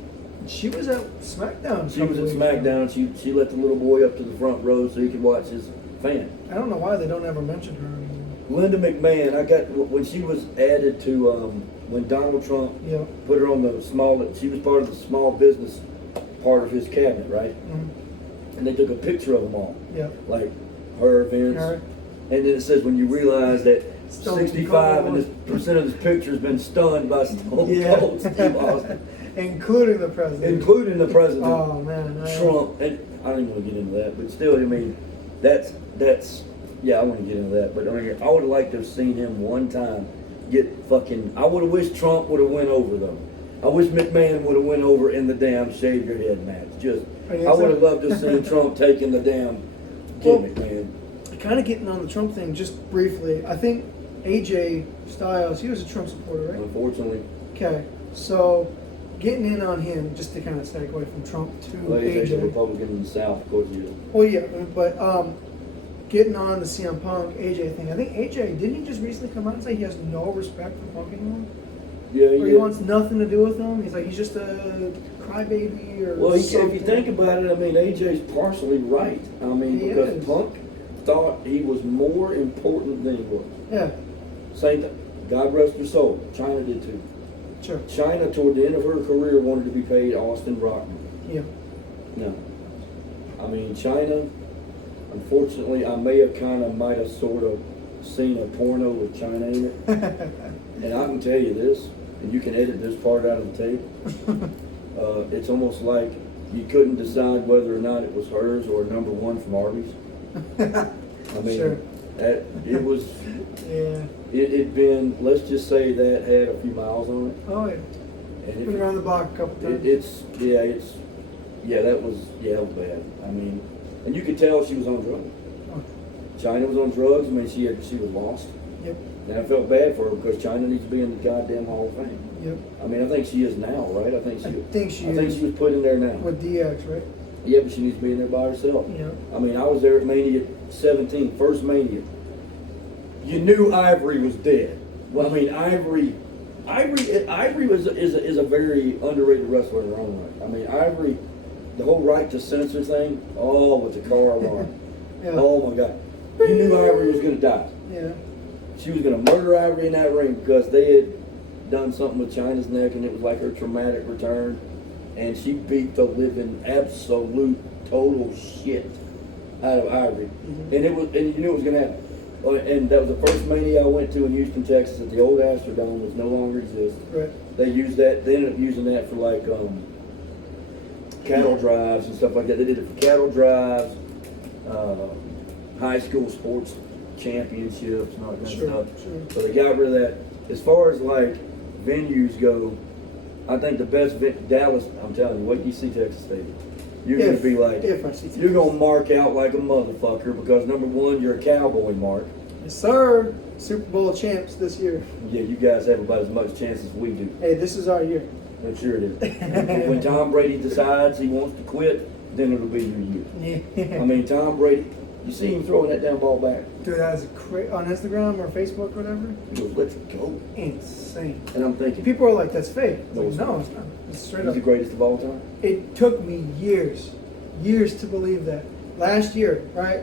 She was at SmackDown. She was at SmackDown. She let the little boy up to the front row so he could watch his fan. I don't know why they don't ever mention her anymore. Linda McMahon, when she was added to when Donald Trump Yeah. put her on she was part of the small business part of his cabinet, right? Mm-hmm. And they took a picture of them all, Yeah. like her, Vince, Her. and then it says when you realize that Stone 65% Cold. of this picture has been stunned by Stone Yeah. Cold Steve Austin, Including the president. including the president, Oh man. Trump, and I don't even want to get into that, but still, I mean, that's yeah, I want to get into that, but I mean, I would have liked to have seen him one time get fucking. I would have wished Trump would have went over though. I wish McMahon would have went over in the damn shave your head match. Just, I would have loved to have seen Trump taking the damn gimmick, man. Kind of getting on the Trump thing just briefly. I think AJ Styles, he was a Trump supporter, right? Unfortunately. Okay, so getting in on him just to kind of stay away from Trump to Well, he's a AJ. Republican in the South, of course he is. Well, yeah, but getting on the CM Punk AJ thing. I think AJ didn't he just recently come out and say he has no respect for Punk anymore? Yeah, Or he wants nothing to do with him. He's like he's just a crybaby or. Well, if something. you think about it, I mean, AJ's partially right. I mean, He because is. Punk thought he was more important than he was. Yeah, Same thing. God rest her soul. China did too. sure. China, toward the end of her career, wanted to be paid Austin Brockman. Yeah. No. I mean, China, unfortunately, I might have sort of seen a porno with China in it. And I can tell you this, and you can edit this part out of the tape. It's almost like you couldn't decide whether or not it was hers or number one from Arby's. I mean, Sure. it was, Yeah. it'd been, let's just say that had a few miles on it. Oh yeah. And Been around the block a couple times. that was bad. I mean, and you could tell she was on drugs. Oh, China was on drugs. I mean, she was lost. yep. And I felt bad for her because China needs to be in the goddamn Hall of Fame. Yep. I mean, I think she is now, right? I think she is. was put in there now. With DX, right? Yeah, but she needs to be in there by herself. Yeah. I mean, I was there at Mania 17, first Mania. You knew Ivory was dead. Well, I mean, Ivory is a very underrated wrestler in her own right. I mean, Ivory, the whole right to censor thing, oh, with the car alarm. Yeah. Oh my God. You knew Ivory was going to die. Yeah. She was going to murder Ivory in that ring because they had done something with China's neck and it was like her traumatic return. And she beat the living absolute total shit out of Ivory. Mm-hmm. And you knew it was going to happen. And that was the first Mania I went to in Houston, Texas at the old Astrodome, which no longer exists. Right. They ended up using that for like cattle drives and stuff like that. They did it for cattle drives, high school sports championships and all that kind of stuff. Sure. So they got rid of that. As far as like venues go, I think the best Dallas, I'm telling you, wait till you see Texas Stadium. You're going to be like, if I see you're going to mark out like a motherfucker because number one, you're a cowboy, Mark. Yes, sir. Super Bowl champs this year. Yeah, you guys have about as much chance as we do. Hey, this is our year. I'm sure it is. When Tom Brady decides he wants to quit, then it'll be your year. Yeah. I mean, Tom Brady, you see him throwing that damn ball back. Dude, that's on Instagram or Facebook or whatever. He goes, let's go. Insane. And I'm thinking, People are like, that's fake. It's No, like, it's no, not. it's not. It's straight he's up. the greatest of all time. It took me years to believe that. Last year, right?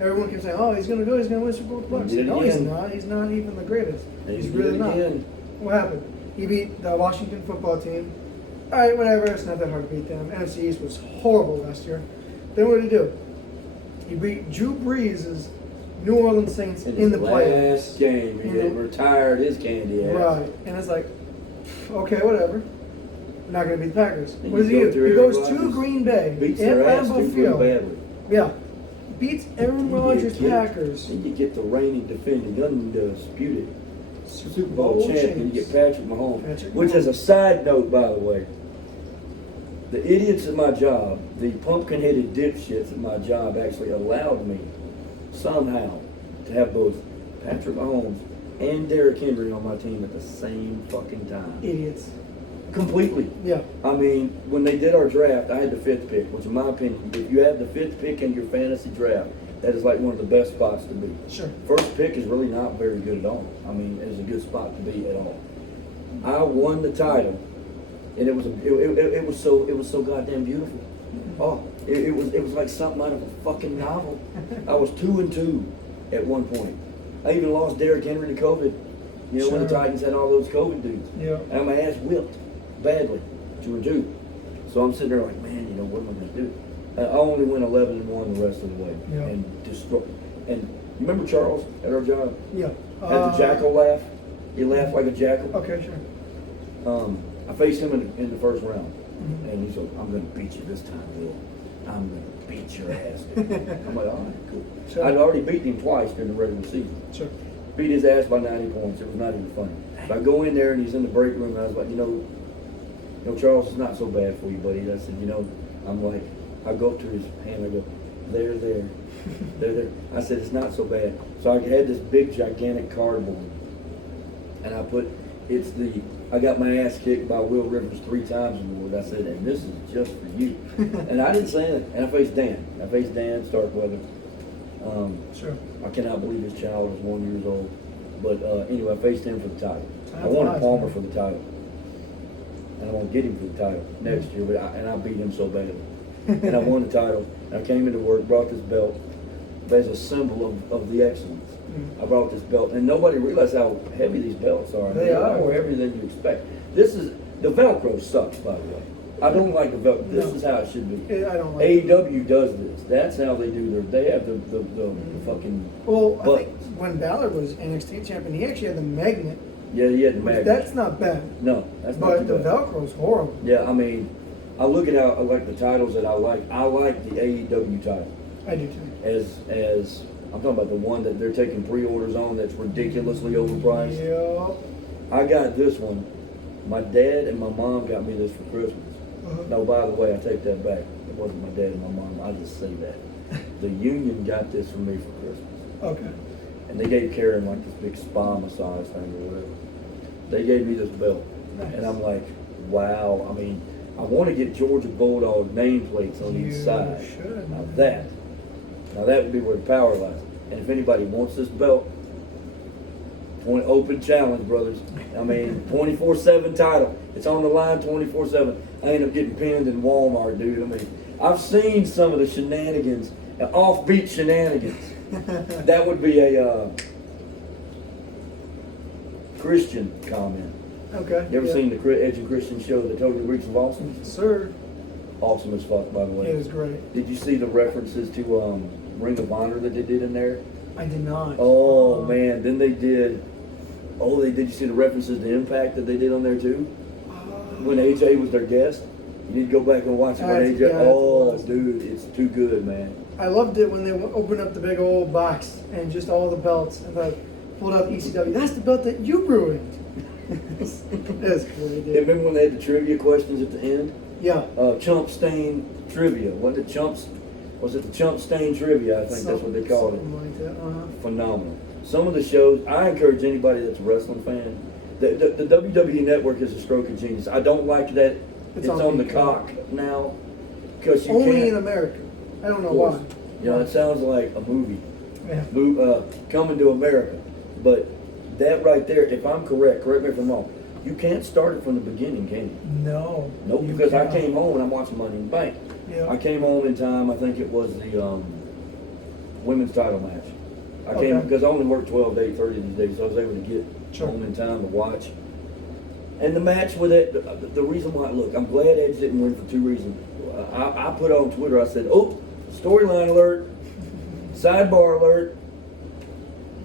Everyone kept saying, "Oh, he's gonna go. He's gonna win Super Bowl with the Bucks." He did it No, he's again. not. He's not even the greatest. And He's he did really it not. again. What happened? He beat the Washington football team. All right, whatever. It's not that hard to beat them. NFC East was horrible last year. Then what did he do? He beat Drew Brees' New Orleans Saints in the playoffs. Last game, he had retired his candy ass. Right, and it's like, okay, whatever. Not going to beat the Packers. And What does he you do? go through He goes Aaron to Rodgers, Green Bay beats at their ass Lambeau too Field. badly. Yeah, beats Aaron Rodgers' Packers. And you get the reigning, defending, undisputed Super Bowl champion. You get Patrick Mahomes. Which is a side note, by the way. The idiots at my job, the pumpkin-headed dipshits at my job actually allowed me somehow to have both Patrick Mahomes and Derrick Henry on my team at the same fucking time. Idiots. Completely. Yeah. I mean, when they did our draft, I had the 5th pick, which in my opinion, if you have the 5th pick in your fantasy draft, that is like one of the best spots to be. Sure. First pick is really not very good at all. I mean, it's a good spot to be at all. I won the title, and it was so goddamn beautiful. Oh, it was like something out of a fucking novel. I was 2-2 at one point. I even lost Derrick Henry to COVID. You know, when the Sure. Titans had all those COVID dudes. Yeah. And my ass whipped badly, 2-2. So I'm sitting there like, man, you know, what am I going to do? I only went 11-1 the rest of the way. Yeah. And destroy. And you remember Charles at our job? Yeah. Had the jackal laugh. He laughed like a jackal. Okay, sure. I faced him in the first round. Mhm. And he's like, I'm going to beat you this time, Will. I'm going to beat your ass. I'm like, all right, cool. Sure. I'd already beaten him twice during the regular season. Sure. Beat his ass by 90 points. It was not even funny. So I go in there and he's in the break room and I was like, Charles, it's not so bad for you, buddy. I said, I'm like, I go up to his hand, I go, there. I said, it's not so bad. So I had this big, gigantic cardboard. And I got my ass kicked by Will Rivers 3 times in the ward. I said, and this is just for you. And I didn't say anything. And I faced Dan. Starkweather. Sure. I cannot believe his child was 1 year old. But anyway, I faced him for the title. I Time wanted flies, Palmer man. for the title. And I want to get him for the title next year. But I beat him so badly. And I won the title. And I came into work, brought this belt as a symbol of the excellence. I brought this belt, and nobody realized how heavy these belts are. They are. More heavier than you expect. The Velcro sucks, by the way. I don't like the Velcro. This is how it should be. Yeah, I don't like it. AEW does this. That's how they do they have the fucking Well, I buttons. think when Balor was NXT champion, he actually had the magnet. Yeah, he had the Which magnet. that's not bad. No, that's not But too the bad. Velcro's horrible. Yeah, I mean, I look at how I like the titles that I like. I like the AEW title. I do too. As I'm talking about the one that they're taking pre-orders on that's ridiculously overpriced. Yep. I got this one. My dad and my mom got me this for Christmas. No, by the way, I take that back. It wasn't my dad and my mom. I just say that. The union got this for me for Christmas. Okay. And they gave Karen like this big spa massage thing or whatever. They gave me this belt. Nice. And I'm like, wow. I mean, I want to get Georgia Bulldog nameplates on each You side. should. Now that would be where the power lies. And if anybody wants this belt, open challenge, brothers. I mean, 24/7 title. It's on the line 24/7. I end up getting pinned in Walmart, dude. I mean, I've seen some of the shenanigans, offbeat shenanigans. That would be a Christian comment. Okay. You ever yeah. seen the Edge and Christian show, The Total Reach of Awesome? Sir, Awesome as fuck, by the way. it was great. Did you see the references to Ring of Honor that they did in there? I did not. Oh man, then they did. Oh, did you see the references to Impact that they did on there too? When AJ was their guest, you need to go back and watch it when AJ. Yeah, Oh, dude, it's too good, man. I loved it when they opened up the big old box and just all the belts and pulled out the ECW. That's the belt that you ruined. That's great, Yeah, dude. remember when they had the trivia questions at the end? Yeah. Chump Stain trivia. Was it the Chump Stain trivia? I think that's what they called it. Something like that. Phenomenal. Some of the shows, I encourage anybody that's a wrestling fan. The WWE Network is a stroke of genius. I don't like that it's on the cock now because you Only can't. in America. I don't know Of course. why. It sounds like a movie. Yeah. Coming to America. But that right there, if I'm correct me if I'm wrong, you can't start it from the beginning, can you? No. Nope, you because I cannot. came home and I'm watching Money in the Bank. Yeah. I came home in time, I think it was the women's title match. I Okay. came because I only work 12 to 8:30 these days, so I was able to get Sure. home in time to watch. And the match with it, the reason why, look, I'm glad Edge didn't win for 2 reasons. I put on Twitter, I said, oh, storyline alert, sidebar alert.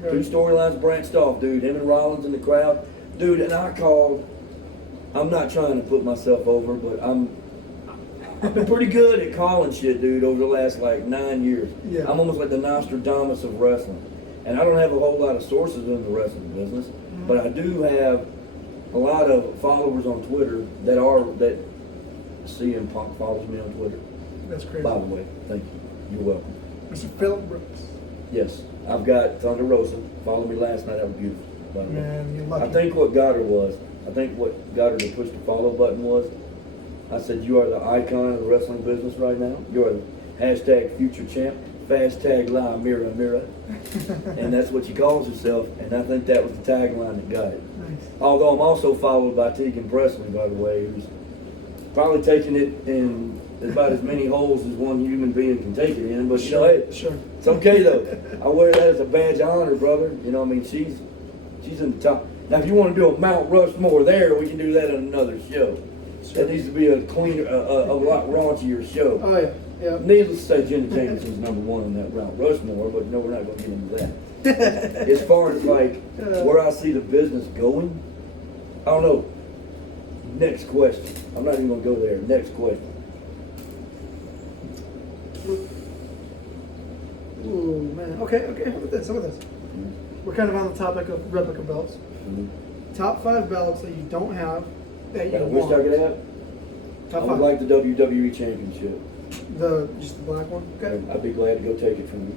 Right. 2 storylines branched off, dude. Him and Rollins in the crowd. Dude, and I'm not trying to put myself over, but I've been pretty good at calling shit, dude, over the last like 9 years. Yeah. I'm almost like the Nostradamus of wrestling. And I don't have a whole lot of sources in the wrestling business, but I do have a lot of followers on Twitter that CM Punk follows me on Twitter. That's crazy. By the way, thank you. You're welcome. Mr. Philip Brooks. Yes, I've got Thunder Rosa. Followed me last night. That was beautiful. By the way. Man, you're lucky. I think what got her to push the follow button was, I said, you are the icon of the wrestling business right now. You are the hashtag future champ. Fast tag line, mirror, mirror. And that's what she calls herself. And I think that was the tagline that got it. Nice. Although I'm also followed by Tegan Presley, by the way, who's probably taking it in about as many holes as one human being can take it in. But you know, hey, Sure. it's okay though. I wear that as a badge of honor, brother. You know, I mean, she's in the top. Now, if you want to do a Mount Rushmore there, we can do that on another show. That needs to be a cleaner, a lot raunchier show. Oh, yeah. Yeah. Needless to say, Jenna Jameson's number 1 on that Mount Rushmore, but no, we're not going to get into that. As far as like where I see the business going, I don't know. Next question. I'm not even going to go there. Next question. Ooh, man. Okay. How about this? We're kind of on the topic of replica belts. Mhm. Top 5 belts that you don't have that you That I want. wish I could have. Top I 5. would like the WWE Championship. Just the black one. Okay. I'd be glad to go take it from you.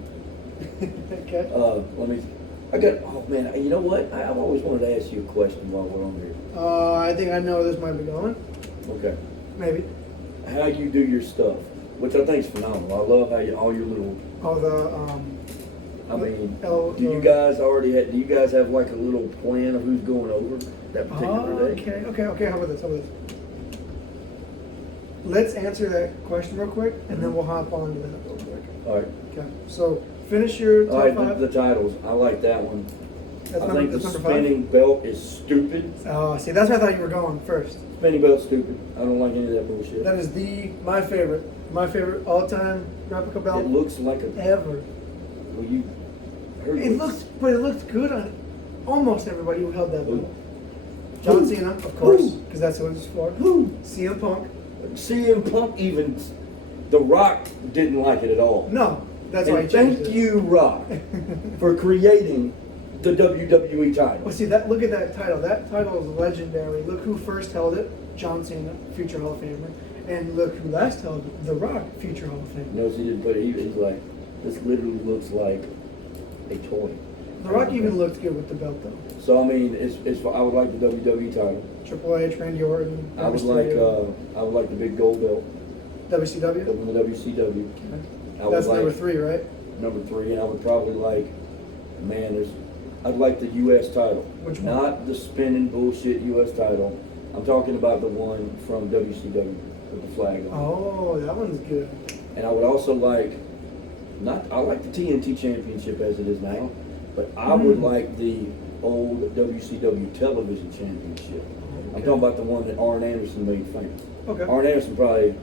Okay. Oh man, you know what? I've always wanted to ask you a question while we're on here. I think I know where this might be going. Okay. Maybe. How you do your stuff, which I think is phenomenal. I love how all your little, Oh, I mean, Oh, do you guys have like a little plan of who's going over that particular day? Okay. How about this? Let's answer that question real quick, and then we'll hop on to that real quick. All right. Okay. So finish your top All right, 5. the titles. I like that one. That's I think the number 5. spinning belt is stupid. Oh, see, that's where I thought you were going first. Spinning belt's stupid. I don't like any of that bullshit. That is my favorite all-time replica belt It looks like a. ever. Well, you heard It looked good on almost everybody who held that belt. John Cena, of course, because that's who it was for. CM Punk. CM Punk, even The Rock didn't like it at all. No, that's why he changed Thank it. you, Rock, for creating the WWE title. Well, see that. Look at that title. That title is legendary. Look who first held it: John Cena, future Hall of Famer, and look who last held it: The Rock, future Hall of Famer. No, he didn't put it. He's like, this literally looks like a toy. The Rock even looked good with the belt, though. So I mean, I would like the WWE title. Triple H, Randy Orton. I would like the big gold belt WCW. from the WCW. I would That's like number 3, right? number 3, and I would probably like, I'd like the U.S. title. Which one? Not the spinning bullshit U.S. title. I'm talking about the one from WCW with the flag on. Oh, that one's good. And I would also like, I like the TNT Championship as it is now, but I would like the old WCW Television Championship. I'm talking about the one that Arn Anderson made famous. Okay. Arn Anderson probably,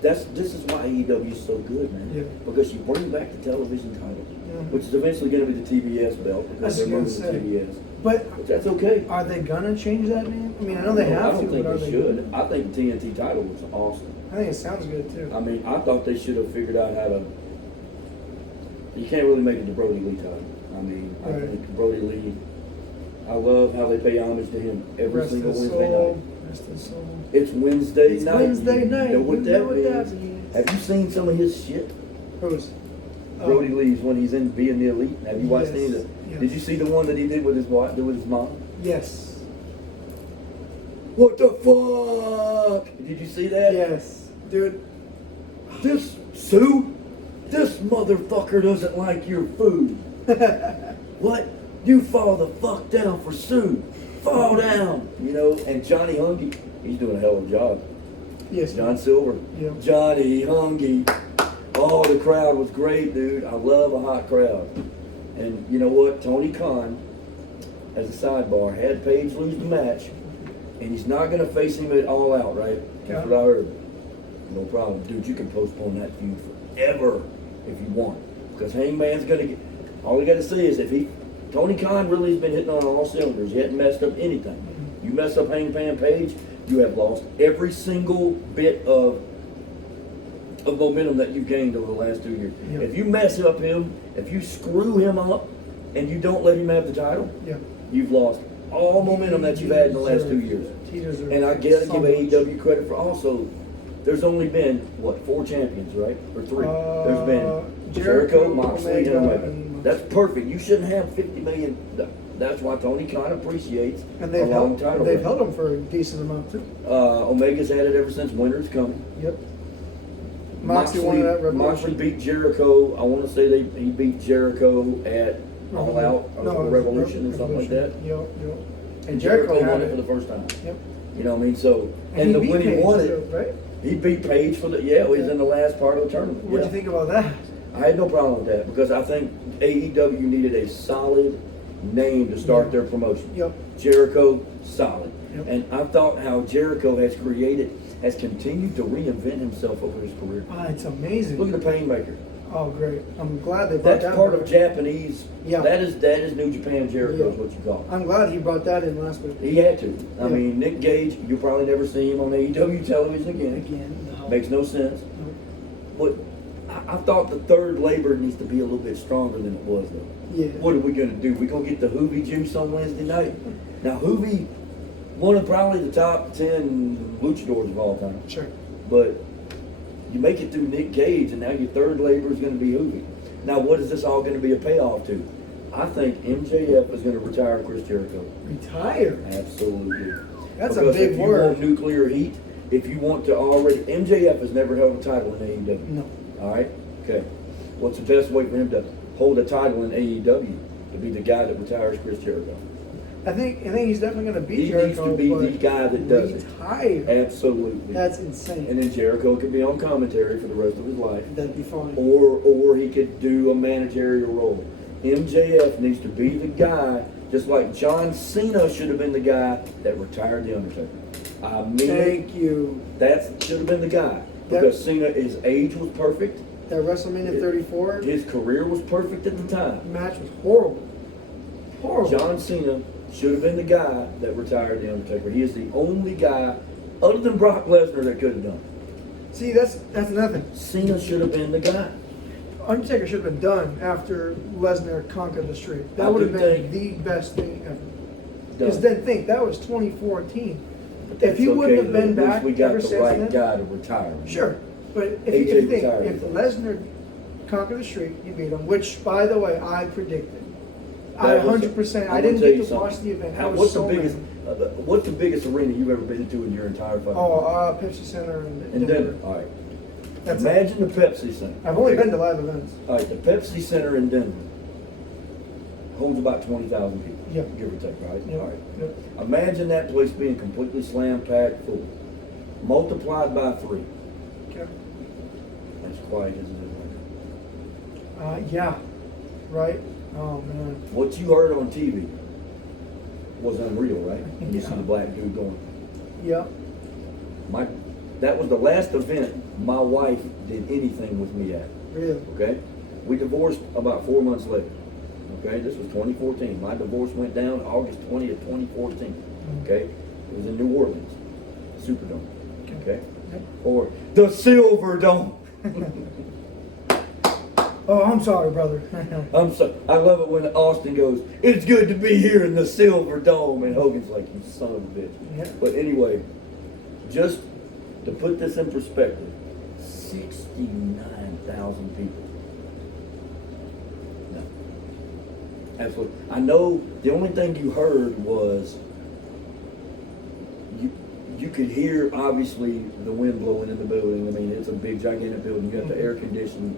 this is why AEW is so good, man. Yeah. Because you bring back the television title, Mhm. which is eventually going to be the TBS belt, I because was they're gonna moving to say. TBS. But But that's okay. are they gonna change that name? I mean, I know they have I to, don't think but are they they should. gonna? I think the TNT title was awesome. I think it sounds good too. I mean, I thought they should have figured out how to. You can't really make it the Brody Lee title. I mean, I Right. think Brody Lee. I love how they pay homage to him every Rest single his Wednesday soul. night. Rest his soul. It's Wednesday It's night. Wednesday You night. know what You that know what means? that means. Have you seen some of his shit? Who's? Brody Lee's when he's in being the elite. Have you watched Yes, any of it? yes. Did you see the one that he did with his wife, with his mom? Yes. What the fuck? Did you see that? Yes. Dude. This Sue, this motherfucker doesn't like your food. What? You fall the fuck down for Sue. Fall down. You know, and Johnny Hungy, he's doing a hell of a job. Yes. John Silver. Yeah. Johnny Hungy. Oh, the crowd was great, dude. I love a hot crowd. And you know what? Tony Khan, as a sidebar, had Paige lose the match, and he's not going to face him at All Out, right? That's Yeah. what I heard. No problem. Dude, you can postpone that feud forever if you want. Because Hangman's going to get... All you got to say is if Tony Khan really has been hitting on all cylinders. He hasn't messed up anything. You mess up Hangman Page, you have lost every single bit of momentum that you've gained over the last 2 years. Yeah. If you mess up him, if you screw him up, and you don't let him have the title, Yeah. you've lost all momentum that you've had in the last 2 years. He deserves And I gotta so give much. AEW credit for also, there's only been, 4 champions, right? Or 3? There's been Jericho, Moxley, and Omega. That's perfect. You shouldn't have 50 million. That's why Tony Khan appreciates And a they've long held, title. they've reign. held him for a decent amount too. Omega's had it ever since Winter's Coming. Yep. Moxley won that Moxley Revolution. beat Jericho. I want to say he beat Jericho at All Out or No, Revolution or something like that. Yep. And Jericho had won it for the first time. Yep. You know what I mean? So And he beat when he Paige won too, it, right? he beat Paige for the he was in the last part of the tournament. What'd you think about that? I had no problem with that because I think AEW needed a solid name to start their promotion. Yep. Jericho, solid. Yep. And I thought how Jericho has continued to reinvent himself over his career. It's amazing. Look at the Painmaker. Oh, great. I'm glad they brought That's that part back. of Japanese. Yeah. That is New Japan Jericho Yeah. is what you call it. I'm glad he brought that in last week. He had to. I Yeah. mean, Nick Gage, you'll probably never see him on AEW television again. No. Makes no sense. No. But I thought the third labor needs to be a little bit stronger than it was, though. Yeah. What are we going to do? We're going to get the Hoovy juice on Wednesday night? Now, Hoovy, one of probably the top 10 luchadors of all time. Sure. But you make it through Nick Cage, and now your third labor is going to be Hoovy. Now, what is this all going to be a payoff to? I think MJF is going to retire Chris Jericho. Retire? Absolutely. That's because a big if you word. want nuclear heat, if you want to already... MJF has never held a title in AEW. No. All right? Okay. What's the best way for him to hold a title in AEW? To be the guy that retires Chris Jericho. I think he's definitely going to beat He Jericho. needs to be the guy that does it. Retire? Absolutely. That's insane. And then Jericho could be on commentary for the rest of his life. That'd be fine. Or he could do a managerial role. MJF needs to be the guy, just like John Cena should have been the guy that retired The Undertaker. I mean, Thank you. that should have been the guy. Because Cena, his age was perfect. That WrestleMania 34 His career was perfect at the time. match was horrible. Horrible. John Cena should have been the guy that retired The Undertaker. He is the only guy, other than Brock Lesnar, that could have done it. See, that's nothing. Cena should have been the guy. Undertaker should have been done after Lesnar conquered the streak. I That would have do been think- the best thing ever. Because Done. then think, that was 2014. But If that's he wouldn't have though. been At least back we got ever the since right then. guy to retire him. Sure. But if AJ you think, retired. if Lesnar conquered the streak, you beat him, which, by the way, I predicted. I That was- 100%. I I'm didn't gonna get tell to you watch something. the event. I Now, was what's so the biggest? mad. What's the biggest arena you've ever been to in your entire fucking life? Oh, Pepsi Center In Denver. All right. That's Imagine the Pepsi Center. I've only Okay? been to live events. All right, the Pepsi Center in Denver holds about 20,000 people. Yep. Give or take, right? Yep. All right. Yep. Imagine that place being completely slam packed full. Multiplied by 3. Okay. That's quiet as it is. Yeah. Right? Oh, man. What you heard on TV was unreal, right? And you see Yeah. the black dude going. Yep. That was the last event my wife did anything with me at. Really? Okay? We divorced about 4 months later. Okay? This was 2014. My divorce went down August 20th, 2014. Okay? It was in New Orleans. Superdome. Okay? Yep. Or the Silver Dome. Oh, I'm sorry, brother. I love it when Austin goes, "It's good to be here in the Silver Dome," and Hogan's like, "You son of a bitch." Yep. But anyway, just to put this in perspective, 69,000 people. No. Absolutely. I know the only thing you heard was you could hear, obviously, the wind blowing in the building. I mean, it's a big, gigantic building. You got the air conditioning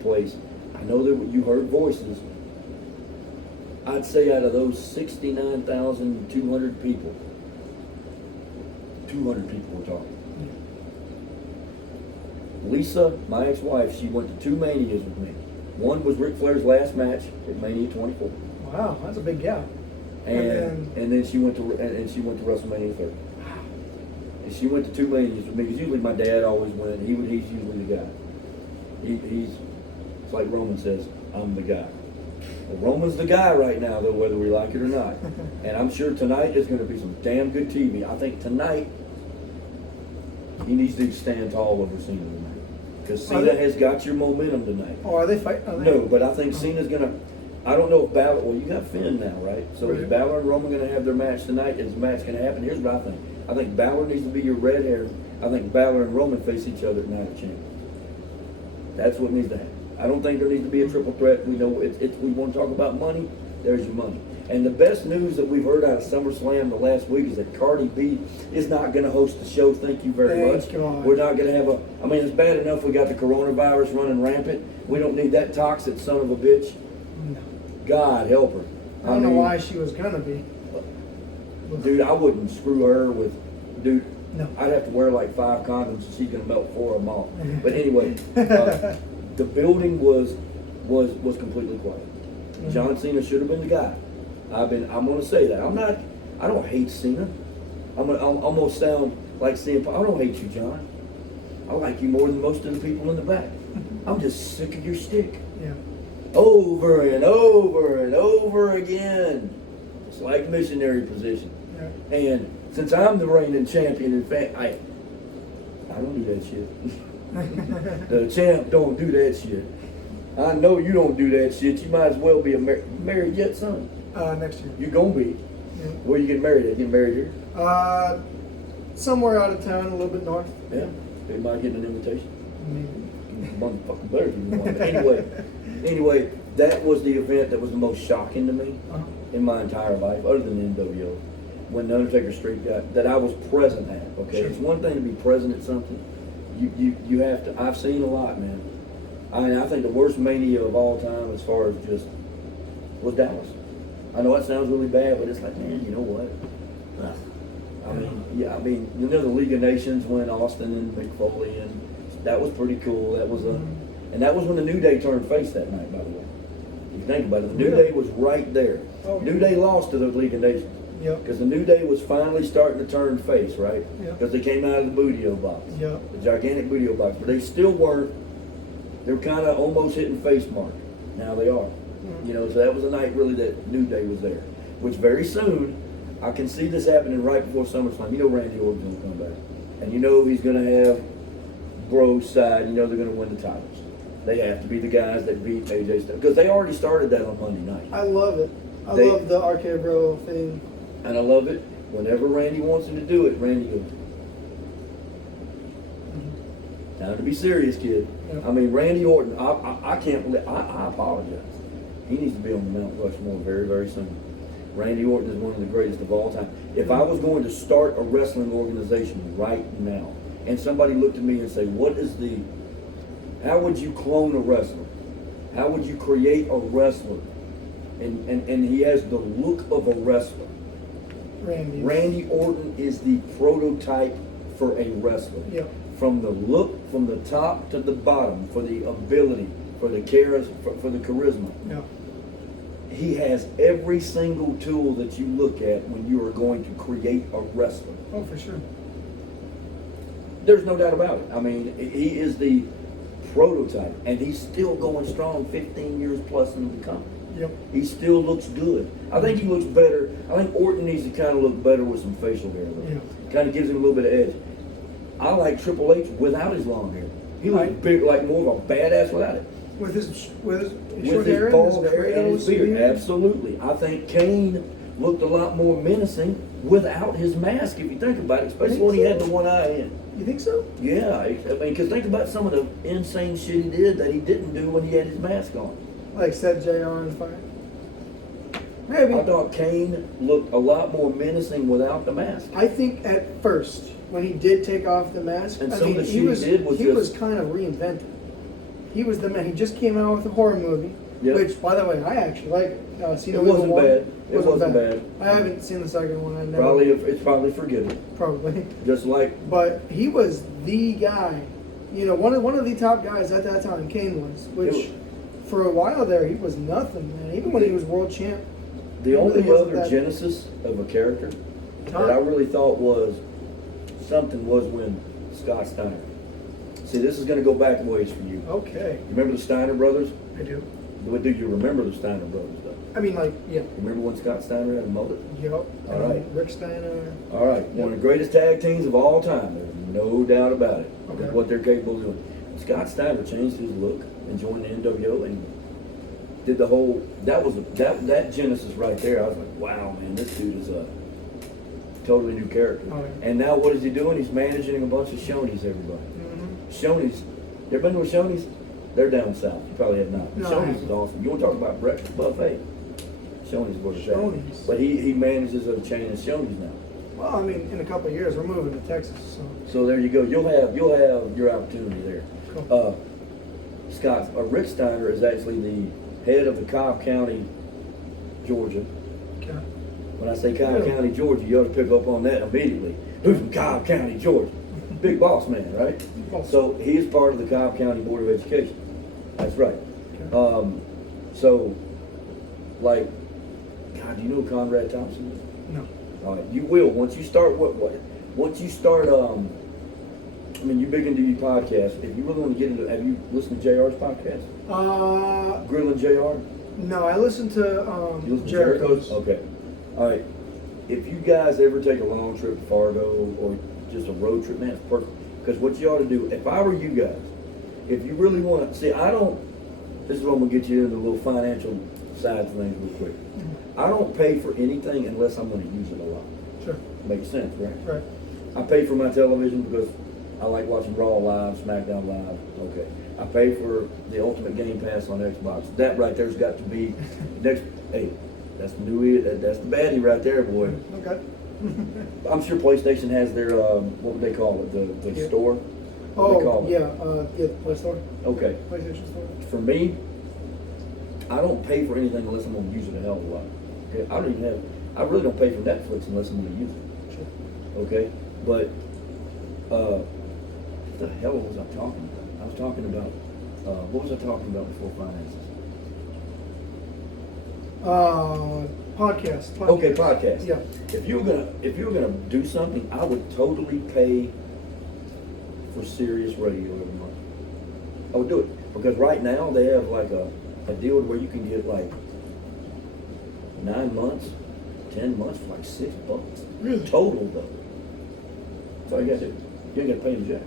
place. I know that you heard voices. I'd say out of those 69,200 people, 200 people were talking. Lisa, my ex-wife, she went to 2 Manias with me. One was Ric Flair's last match at Mania 24, Wow, that's a big gap. and then she went to WrestleMania 30. And she went to 2 Manias with me because usually my dad always went. He's usually the guy. It's like Roman says, I'm the guy. Well, Roman's the guy right now, though, whether we like it or not. And I'm sure tonight is going to be some damn good TV. I think tonight he needs to stand tall over Cena tonight. Because Cena has got your momentum tonight. Oh, are they fighting? No, but I think Cena's going to... I don't know if Balor... Well, you got Finn now, right? So is Right. Balor and Roman going to have their match tonight? Is the match going to happen? Here's what I think. I think Balor needs to be your red hair. I think Balor and Roman face each other at Night of Champions. That's what needs to happen. I don't think there needs to be a triple threat. We know we want to talk about money. There's your money. And the best news that we've heard out of SummerSlam the last week is that Cardi B is not going to host the show. Thank you very Thank much. God. We're not going to have I mean, it's bad enough we got the coronavirus running rampant. We don't need that toxic son of a bitch. No. God help her. I don't know why she was gonna be. Dude, I wouldn't screw her with, dude. No. I'd have to wear like 5 condoms and she's going to melt 4 of them off. But anyway, the building was completely quiet. John Cena should have been the guy. I'm going to say that. I don't hate Cena. I'm going to sound like CM Punk. I don't hate you, John. I like you more than most of the people in the back. I'm just sick of your stick. Yeah. Over and over and over again. It's like missionary position. Yeah. And since I'm the reigning champion, in fact, I don't need that shit. The champ don't do that shit. I know you don't do that shit. You might as well be married yet, son. Next year. You gonna be. Yeah. Where you getting married at? Getting married here? Somewhere out of town, a little bit north. Yeah. They might get an invitation. Maybe. Motherfucking better give me one. Anyway, that was the event that was the most shocking to me in my entire life, other than the NWO. When the Undertaker Street got that I was present at. Okay, Sure. It's one thing to be present at something. You have to. I've seen a lot, man. I think the worst mania of all time, as far as just, was Dallas. I know that sounds really bad, but it's like, man, you know what? Ugh. I mean, you know, the League of Nations when Austin and Mick Foley, and that was pretty cool. That was and that was when the New Day turned face that night, by the way. If you think about it, the New Day was right there. Oh, New Day lost to the League of Nations. Yep. Because the New Day was finally starting to turn face, right? Yep. Because they came out of the Budio box. Yep. The gigantic Budio box. But they still weren't, they were kind of almost hitting face mark. Now they are. You know, so that was a night really that New Day was there. Which very soon, I can see this happening right before SummerSlam. You know Randy Orton's going to come back. And you know he's going to have Bro's side. You know they're going to win the titles. They have to be the guys that beat AJ Styles. Because they already started that on Monday night. I love it. I love the RK Bro thing. And I love it. Whenever Randy wants him to do it, Randy goes. Time to be serious, kid. Yep. I mean, Randy Orton, I can't believe, I apologize. He needs to be on the Mount Rushmore very, very soon. Randy Orton is one of the greatest of all time. If I was going to start a wrestling organization right now, and somebody looked at me and say, how would you clone a wrestler? How would you create a wrestler? And he has the look of a wrestler. Randy Orton is the prototype for a wrestler. Yep. From the look, from the top to the bottom, for the ability, for the for the charisma. Yep. He has every single tool that you look at when you are going to create a wrestler. Oh, for sure. There's no doubt about it. I mean, he is the prototype, and he's still going strong 15 years plus into the company. Yep. He still looks good. I think he looks better. I think Orton needs to kind of look better with some facial hair. Yeah. Kind of gives him a little bit of edge. I like Triple H without his long hair. He looks big, like more of a badass without it. With his With his bald hair and his beard. Absolutely. I think Kane looked a lot more menacing without his mask, if you think about it, especially when he had the one eye in. You think so? Yeah. I mean, because think about some of the insane shit he did that he didn't do when he had his mask on. Like set JR on fire? Maybe. I thought Kane looked a lot more menacing without the mask. I think at first, when he did take off the mask, And I some mean, of the he shit was he did was he just- was kind of reinvented. He was the man. He just came out with a horror movie, Yep. which, by the way, I actually like. Seen It wasn't one. bad. It wasn't bad. I haven't seen the second one. I never, Probably it's probably forgiven. probably. Just like But he was the guy. You know, one of the top guys at that time. Kane was, which for a while there he was nothing, man. Even when he was world champ. the He only really wasn't other that- genesis of a character that I really thought was something was when Scott Steiner. See, this is going to go back a ways for you. Okay, You remember the Steiner brothers? I do. Do you remember the Steiner brothers though? I mean, like, yeah. Remember when Scott Steiner had a mullet? Yep. All right. Rick Steiner. All right, one of the greatest tag teams of all time. There's no doubt about it. Okay. What they're capable of doing. Scott Steiner changed his look and joined the NWO and did the whole. That genesis right there. I was like, wow, man, this dude is a totally new character. Oh, yeah. And now what is he doing? He's managing a bunch of Shoney's. Everybody. Mm-hmm. Shoney's. You ever been to a Shoney's? They're down south. You probably have not. No, I Shoney's haven't. is awesome. You want to talk about breakfast buffet? Shoney's where it's at. Shoney's. But he manages a chain of Shoney's now. Well, I mean, in a couple of years, we're moving to Texas, so. So there you go. You'll have your opportunity there. Cool. Rick Steiner is actually the head of the Cobb County, Georgia. Okay. When I say Cobb Really? County, Georgia, you ought to pick up on that immediately. Who's from Cobb County, Georgia? Big boss man, right? Boss. So he is part of the Cobb County Board of Education. That's right. Okay. So, like, God, do you know who Conrad Thompson is? No. All right, you will once you start. Once you start. I mean, you're big into your podcast. If you really want to get into, have you listened to JR's podcast? Grillin' JR. No, I listened to You listen to Jericho's. Okay. All right. If you guys ever take a long trip to Fargo or just a road trip, man, it's perfect. Because what you ought to do, if I were you guys, if you really want to, see, I don't, this is what I'm going to get you into the little financial side of things real quick. I don't pay for anything unless I'm going to use it a lot. Sure. Makes sense, right? Right. I pay for my television because I like watching Raw live, SmackDown live. Okay. I pay for the Ultimate Game Pass on Xbox. That right there's got to be next. Hey, that's the new. That's the baddie right there, boy. Okay. I'm sure PlayStation has their what would they call it? The Yeah. store. What do they call Oh, it? yeah, the Play Store. Okay. PlayStation Store. For me, I don't pay for anything unless I'm going to use it a hell of a lot. Okay. I really don't pay for Netflix unless I'm going to use it. Sure. Okay. But what the hell was I talking about? I was talking about what was I talking about before finances? Podcast. Okay, podcast. Yeah. If you were gonna do something, I would totally pay for Sirius Radio every month. I would do it because right now they have like a deal where you can get like 9 months, 10 months for like $6. Really? Total though. That's all you gotta do. You ain't gotta pay them jack.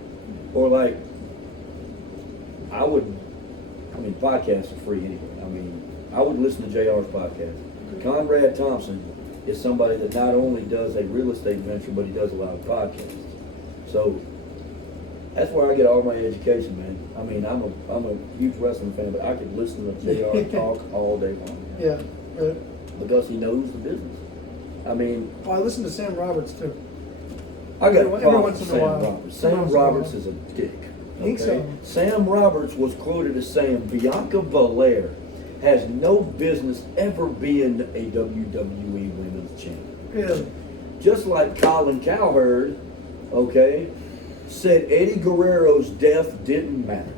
Or like, podcasts are free anyway. I would listen to JR's podcast. Conrad Thompson is somebody that not only does a real estate venture, but he does a lot of podcasts. So that's where I get all my education, man. I'm a huge wrestling fan, but I could listen to JR talk all day long. Yeah. Right. Because he knows the business. I listen to Sam Roberts too. I got a Every problem once with in a Sam while. Roberts. Every Sam once in a while. Roberts is a dick. I think so. Sam Roberts was quoted as saying Bianca Belair has no business ever being a WWE Women's Champion. Really? Just like Colin Cowherd, said Eddie Guerrero's death didn't matter.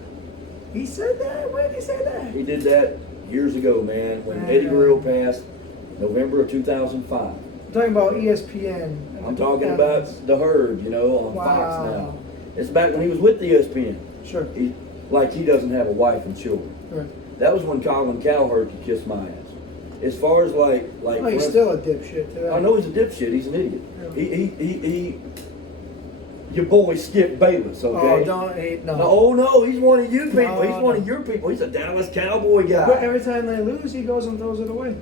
He said that? When did he say that? He did that years ago, man, when Man. Eddie Guerrero passed, November of 2005. I'm talking about ESPN. I'm talking about the Herd, on Wow. Fox now. It's back when he was with ESPN. Sure. He doesn't have a wife and children. Right. That was when Colin Cowherd could kiss my ass. As far as like, Oh, he's still a dipshit today. I know he's a dipshit. He's an idiot. Yeah. He your boy Skip Bayless, okay? Oh, don't hate, no. Oh no, he's one of you people. No, He's one no. of your people. He's a Dallas Cowboy guy. But every time they lose, he goes and throws it away.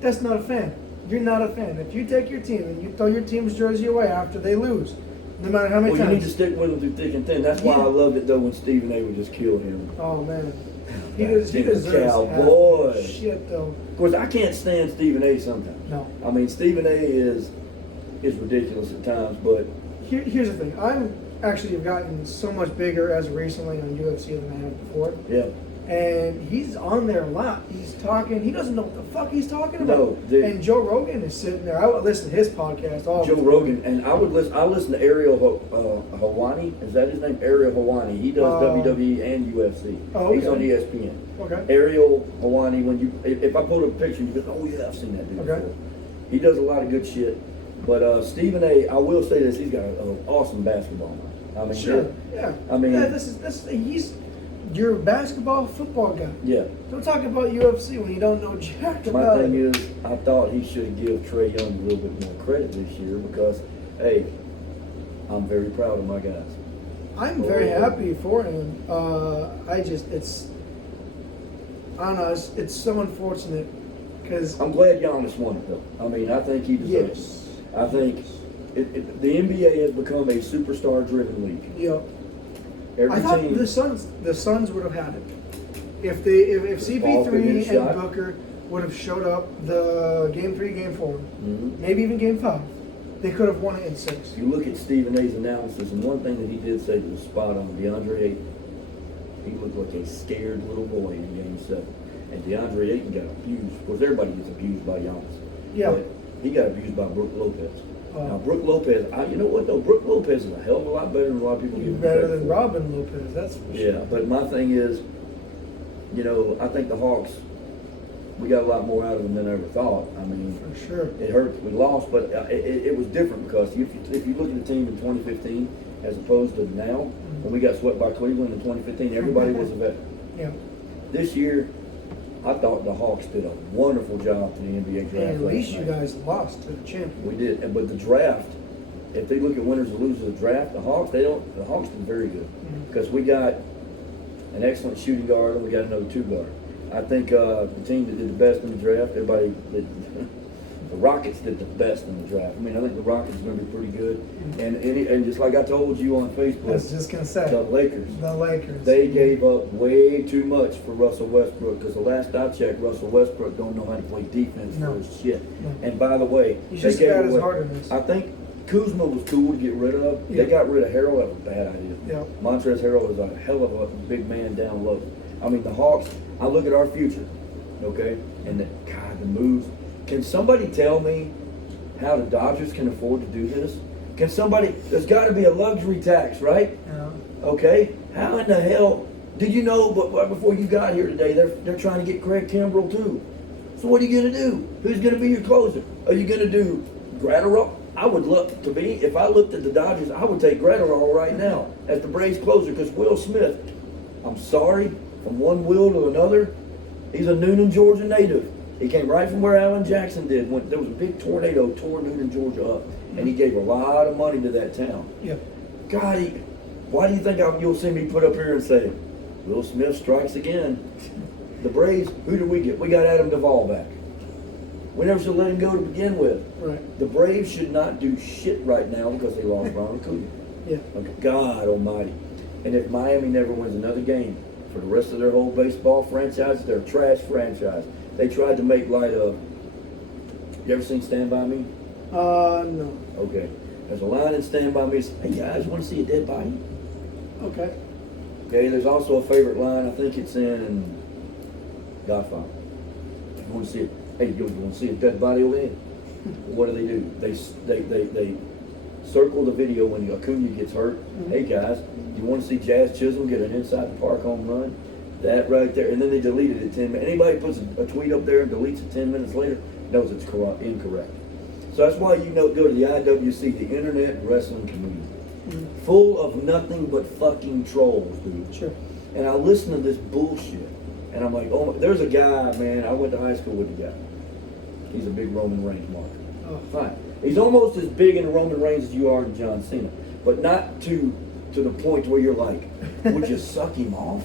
That's not a fan. You're not a fan. If you take your team and you throw your team's jersey away after they lose, no matter how many Well, you need to times. stick with him through thick and thin. That's why Yeah. I loved it though when Stephen A. would just kill him. Oh man, he He's a deserves cowboy. half shit though. Of course, I can't stand Stephen A. sometimes. No. Stephen A. is ridiculous at times, but Here's the thing. I'm actually have gotten so much bigger as of recently on UFC than I have before. yeah. And he's on there a lot. He's talking. He doesn't know what the fuck he's talking about. No, dude. And Joe Rogan is sitting there. I would listen to his podcast all Joe the time. Rogan, and I listen to Ariel Helwani. Is that his name? Ariel Helwani. He does WWE and UFC. Oh, He's on okay. ESPN. Okay. Ariel Helwani. If I pull up a picture, you go, oh yeah, I've seen that dude Okay. before. He does a lot of good shit. But Stephen A. I will say this: he's got an awesome basketball mind. Sure. Yeah. He's your basketball football guy. Yeah. Don't talk about UFC when you don't know jack My about thing it. is, I thought he should give Trae Young a little bit more credit this year because, hey, I'm very proud of my guys. I'm very Oh. happy for him. I don't know. It's so unfortunate because I'm glad Giannis won it though. I think he deserves it. yes, I think the NBA has become a superstar-driven league. yeah. Every I thought team, the Suns would have had it if Paul could hit a CP3 shot. and Booker would have showed up the game 3, game 4, Mhm. maybe even game 5. They could have won it in 6. You look at Stephen A's analysis, and one thing that he did say that was spot on: DeAndre Ayton. He looked like a scared little boy in Game 7, and DeAndre Ayton got abused. Of course, everybody gets abused by Giannis. Yeah. But he got abused by Brook Lopez. Oh. Now, Brook Lopez, you know what though? Brook Lopez is a hell of a lot better than a lot of people give him Better credit than for. Robin Lopez, that's for sure. Yeah, but my thing is, I think the Hawks, we got a lot more out of them than I ever thought. For sure. It hurt. We lost, but it was different because if you look at the team in 2015 as opposed to now, when we got swept by Cleveland in 2015, everybody was a veteran. Yeah. This year, I thought the Hawks did a wonderful job to the NBA draft. And at least last you night. guys lost to the champion. We did, but the draft if they look at winners and losers of the draft, the Hawks did very good because we got an excellent shooting guard and we got another 2 guard. I think the team that did the best in the draft, everybody did. The Rockets did the best in the draft. I mean, I think the Rockets are going to be pretty good. And just like I told you on Facebook, I was just going to say. the Lakers. They gave up way too much for Russell Westbrook because the last I checked, Russell Westbrook don't know how to play defense for his shit. No. And by the way, he's just bad as hardness. I think Kuzma was cool to get rid of. Yeah. They got rid of Harrell. That was a bad idea. Yeah. Montrezl Harrell is a hell of a big man down low. I mean, the Hawks, I look at our future, okay, and the moves. Can somebody tell me how the Dodgers can afford to do this? Can somebody, there's got to be a luxury tax, right? Yeah. Okay, how in the hell, did you know, but before you got here today, they're trying to get Craig Kimbrell too. So what are you going to do? Who's going to be your closer? Are you going to do Gratterall? I would love to be, if I looked at the Dodgers, I would take Gratterall right now as the Braves closer because Will Smith, I'm sorry, from one Will to another, he's a Noonan, Georgia native. He came right from where Alan Jackson did when there was a big tornado tore Noonan, Georgia up, and he gave a lot of money to that town. Yeah. God, why do you think you'll see me put up here and say, Will Smith strikes again? The Braves, who do we get? We got Adam Duvall back. We never should let him go to begin with. Right. The Braves should not do shit right now because they lost Ronald Acuna. Yeah. Okay, God almighty. And if Miami never wins another game for the rest of their whole baseball franchise, they're a trash franchise. They tried to make light of. You ever seen Stand By Me? No. Okay. There's a line in Stand By Me. Hey guys, want to see a dead body? Okay. Okay. There's also a favorite line. I think it's in Godfather. You want to see it? Hey, you want to see a dead body over there? What do? They circle the video when Acuna gets hurt. Mm-hmm. Hey guys, you want to see Jazz Chisholm get an inside the park home run? That right there, and then they deleted it 10 minutes. Anybody puts a tweet up there and deletes it 10 minutes later knows it's incorrect. So that's why go to the IWC, the Internet Wrestling Community, full of nothing but fucking trolls, dude. Sure. And I listen to this bullshit, and I'm like, oh, there's a guy, man. I went to high school with the guy. He's a big Roman Reigns marker. Oh. Fine. He's almost as big in Roman Reigns as you are in John Cena, but not to the point where you're like, would you suck him off?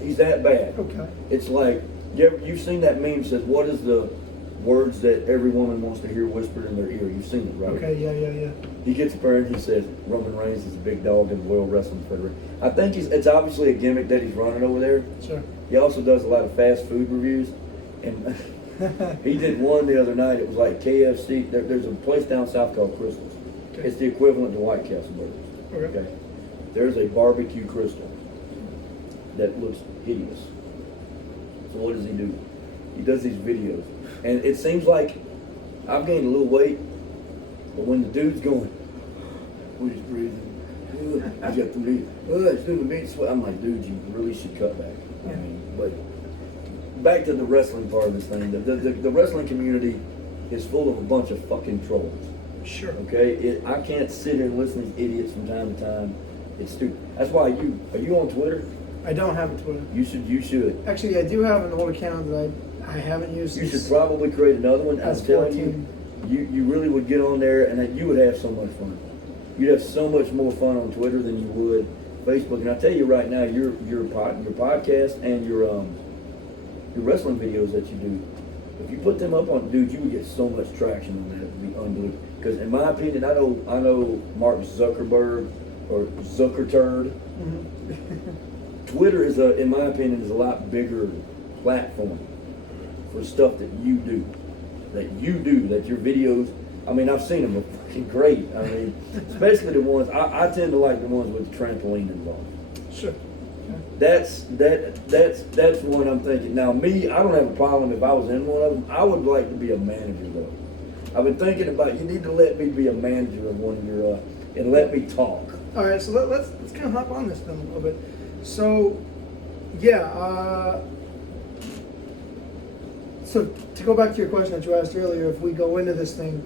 He's that bad. Okay. It's like, you've seen that meme that says, what is the words that every woman wants to hear whispered in their ear? You've seen it, right? Okay, yeah. He gets up there and he says, Roman Reigns is a big dog in the World Wrestling Federation. I think it's obviously a gimmick that he's running over there. Sure. He also does a lot of fast food reviews. And he did one the other night. It was like KFC. There's a place down south called Crystal's. Okay. It's the equivalent to White Castle burgers. Okay. There's a barbecue Crystal that looks hideous. So what does he do? He does these videos. And it seems like I've gained a little weight, but when the dude's going, we're just breathing. I got the meat. It's doing the meat sweat. I'm like, dude, you really should cut back. I mean, but back to the wrestling part of this thing. The wrestling community is full of a bunch of fucking trolls. Sure. Okay? I can't sit here and listen to these idiots from time to time. It's stupid. That's why are you on Twitter? I don't have a Twitter. You should. Actually, I do have an old account that I haven't used. You should probably create another one. I'm telling you really would get on there and you would have so much fun. You'd have so much more fun on Twitter than you would Facebook. And I tell you right now, your podcast and your wrestling videos that you do, if you put them up on, dude, you would get so much traction on that. It would be unbelievable. Because in my opinion, I know Mark Zuckerberg or Zuckerturd. Mm-hmm. Twitter in my opinion, is a lot bigger platform for stuff that you do. That your videos, I mean, I've seen them, are fucking great. I mean, especially the ones, I tend to like the ones with the trampoline involved. Sure. That's one I'm thinking. Now me, I don't have a problem if I was in one of them. I would like to be a manager though. I've been thinking about, you need to let me be a manager of one of your, and let me talk. All right, so let's kind of hop on this then a little bit. So, yeah, so to go back to your question that you asked earlier, if we go into this thing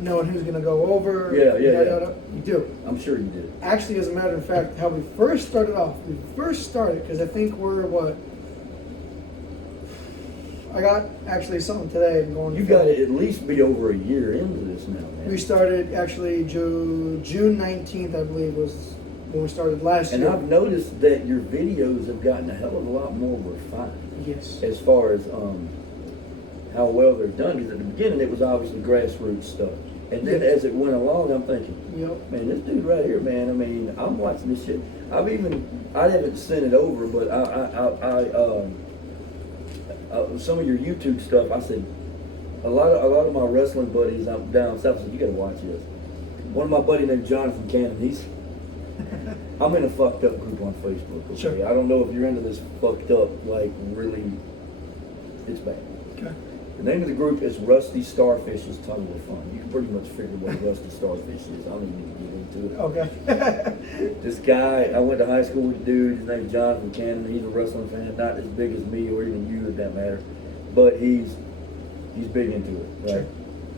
knowing who's going to go over, yeah. You do. I'm sure you did. Actually, as a matter of fact, how we first started, because I think we're I got actually something today. I'm going. You got to at least be over a year into this now, man. We started actually June 19th, I believe, was when we started last And year. I've noticed that your videos have gotten a hell of a lot more refined. Yes. As far as how well they're done. Because at the beginning it was obviously grassroots stuff. And then Yes. as it went along, I'm thinking, Yep. man, this dude right here, man. I mean, I'm watching this shit. I haven't sent it over, but some of your YouTube stuff. I said, a lot of my wrestling buddies down south said, you gotta watch this. One of my buddy named Jonathan Cannon, I'm in a fucked up group on Facebook. Okay? Sure. I don't know if you're into this fucked up, like really, it's bad. Okay. The name of the group is Rusty Starfish's Tunnel of Fun. You can pretty much figure what Rusty Starfish is. I don't even need to get into it. Okay. This guy, I went to high school with a dude, his name's Jonathan Cannon. He's a wrestling fan, not as big as me or even you, if that matter. But he's big into it, right? Sure.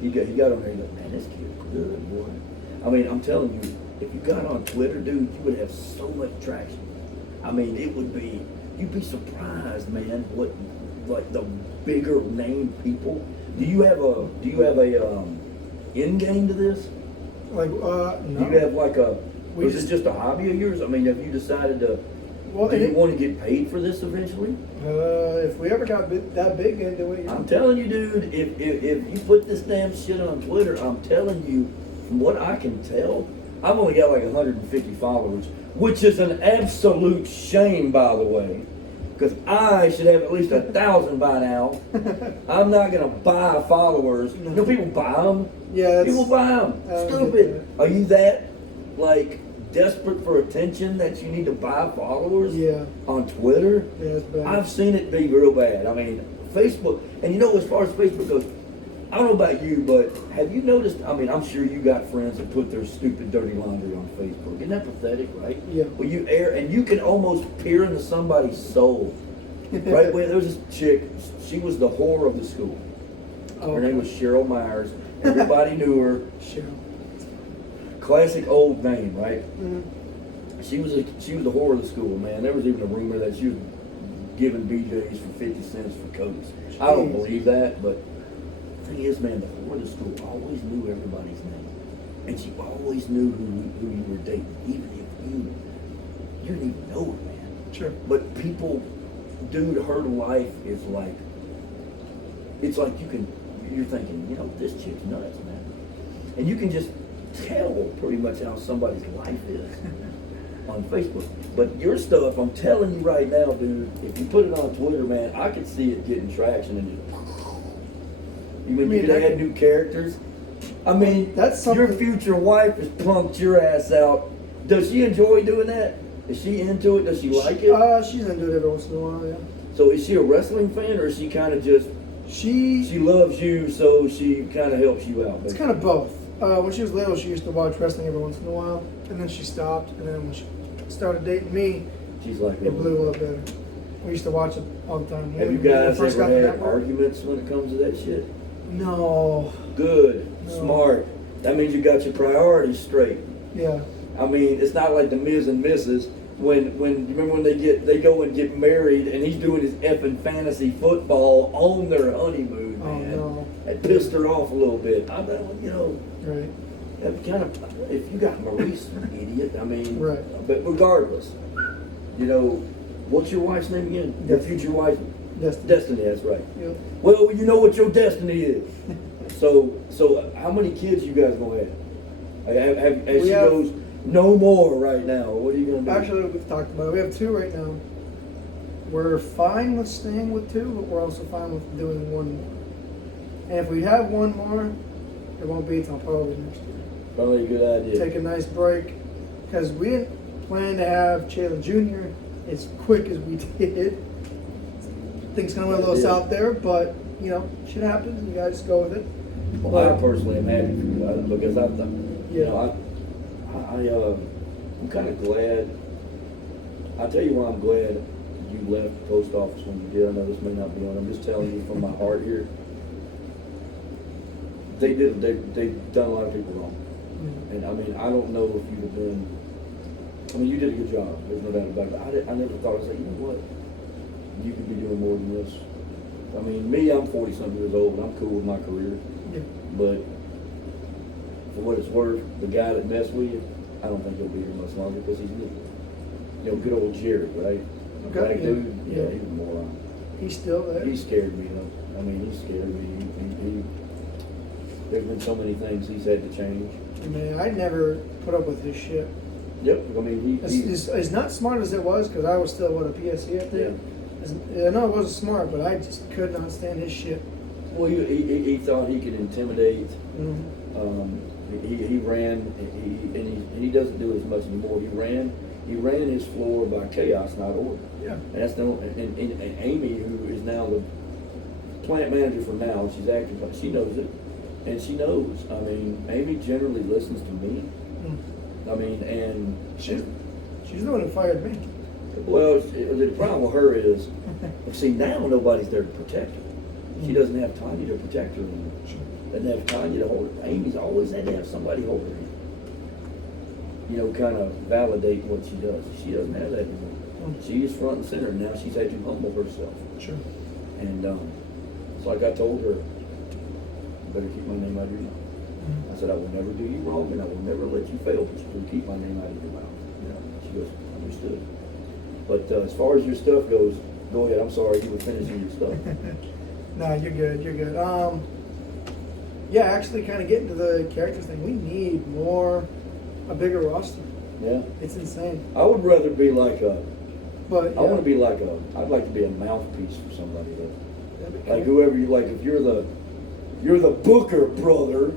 He got on there, he's like, man, this kid's good, boy. I mean, I'm telling you, if you got on Twitter, dude, you would have so much traction. I mean, you'd be surprised, man, what, like, the bigger name people. Do you have a end game to this? Like, no. Do you have like a, We is just- it just a hobby of yours? I mean, have you decided to, Well, do you want to get paid for this eventually? if we ever got that big into it, I'm telling you, dude, if you put this damn shit on Twitter, I'm telling you, from what I can tell, I've only got like 150 followers, which is an absolute shame, by the way, because I should have at least 1,000 by now. I'm not gonna buy followers. You know, people buy them. yeah, People buy them. I don't Stupid. get Are you that like desperate for attention that you need to buy followers yeah, on Twitter? yeah, it's bad. I've seen it be real bad. I mean, Facebook, and you know, as far as Facebook goes, I don't know about you, but have you noticed? I mean, I'm sure you got friends that put their stupid, dirty laundry on Facebook. Isn't that pathetic, right? Yeah. Well, you air, and you can almost peer into somebody's soul, right? Well, there was this chick. She was the whore of the school. Her name was Cheryl Myers. Everybody knew her. Sure. Classic old name, right? Mhm. She was the whore of the school, man. There was even a rumor that she was giving BJs for 50 cents for coats. I don't Jeez. believe that, but the thing is, man, the whore of the school always knew everybody's name, and she always knew who you were dating, even if you didn't even know it, man. Sure. But people, dude, her life is like, it's like you're thinking, you know, this chick's nuts, man, and you can just tell pretty much how somebody's life is on Facebook. But your stuff, I'm telling you right now, dude, if you put it on Twitter, man, I could see it getting traction and just, you I mean, could that add could- new characters. I mean, That's your something- future wife has punked your ass out. Does she enjoy doing that? Is she into it? Does she like it? She's into it every once in a while, yeah. So is she a wrestling fan, or is she kind of just, she loves you, so she kind of helps you out? It's kind of both. When she was little, she used to watch wrestling every once in a while, and then she stopped. And then when she started dating me, She's like, it blew up better. We used to watch it all the time. have you When we guys first ever got the had network. arguments when it comes to that shit? No. Good, No. smart. That means you got your priorities straight. Yeah. I mean, it's not like the Miz and Mrs. When you remember when they go and get married and he's doing his effing fantasy football on their honeymoon, Oh, man. no. That pissed her off a little bit. I bet, you know, Right. that kind of, if you got Maurice, you idiot. I mean, Right. But regardless, you know, what's your wife's name again? Your Destiny. future wife? Destiny. Destiny, that's right. Yep. Well, you know what your destiny is. So how many kids you guys gonna have? As We she have- goes, no more right now. What are you gonna do? Actually, we've talked about it. We have 2 right now. We're fine with staying with 2, but we're also fine with doing 1 more. And if we have 1 more, it won't be until probably next year. Probably a good idea. Take a nice break, because we didn't plan to have Chandler Jr. as quick as we did. Things kind of went a little Yeah. south there, but you know, shit happens. You guys go with it. Well, I personally am happy for you because you Yeah. know, I'm kind of glad. I'll tell you why I'm glad you left the post office when you did. I know this may not be on. I'm just telling you from my heart here. They've done a lot of people wrong. And I mean, I don't know if you'd have been. I mean, you did a good job. There's no doubt about it. I never thought, I was like, you know what? You could be doing more than this. I mean, me, I'm 40-something years old, and I'm cool with my career. Yeah. But for what it's worth, the guy that messed with you, I don't think he'll be here much longer because he's new. You know, good old Jared, right? Okay, Black yeah. dude, yeah, Yeah. he's a moron. He's still there. He scared me, though. I mean, he scared me. There's been so many things he's had to change. I mean, I never put up with his shit. Yep, I mean, It's not smart as it was because I was still, a PSC up there. I know it wasn't smart, but I just could not stand his shit. well, he thought he could intimidate. Mm-hmm. He ran, and he doesn't do it as much anymore. He ran his floor by chaos, not order. Yeah. And that's and Amy, who is now the plant manager for now, she's acting like she knows it, and she knows. I mean, Amy generally listens to me. Mm. I mean, and She's the one who fired me. well, the problem with her is, see, now nobody's there to protect her. She doesn't have Tanya to protect her anymore. Doesn't have Tanya to hold her. Amy's always had to have somebody hold her. You know, kind of validate what she does. She doesn't have that anymore. She's front and center. Now she's had to humble herself. Sure. And it's like I told her, you better keep my name out of your mouth. I said, I will never do you wrong, and I will never let you fail, but you do keep my name out of your mouth. You know, she goes, understood. But as far as your stuff goes, go ahead. I'm sorry, you were finishing your stuff. No, you're good. You're good. Yeah, actually, kind of getting to the characters thing. We need a bigger roster. Yeah. It's insane. I would rather be like But I want to be like I'd like to be a mouthpiece for somebody though. that'd be Like cool. whoever you like, if you're the booker, brother,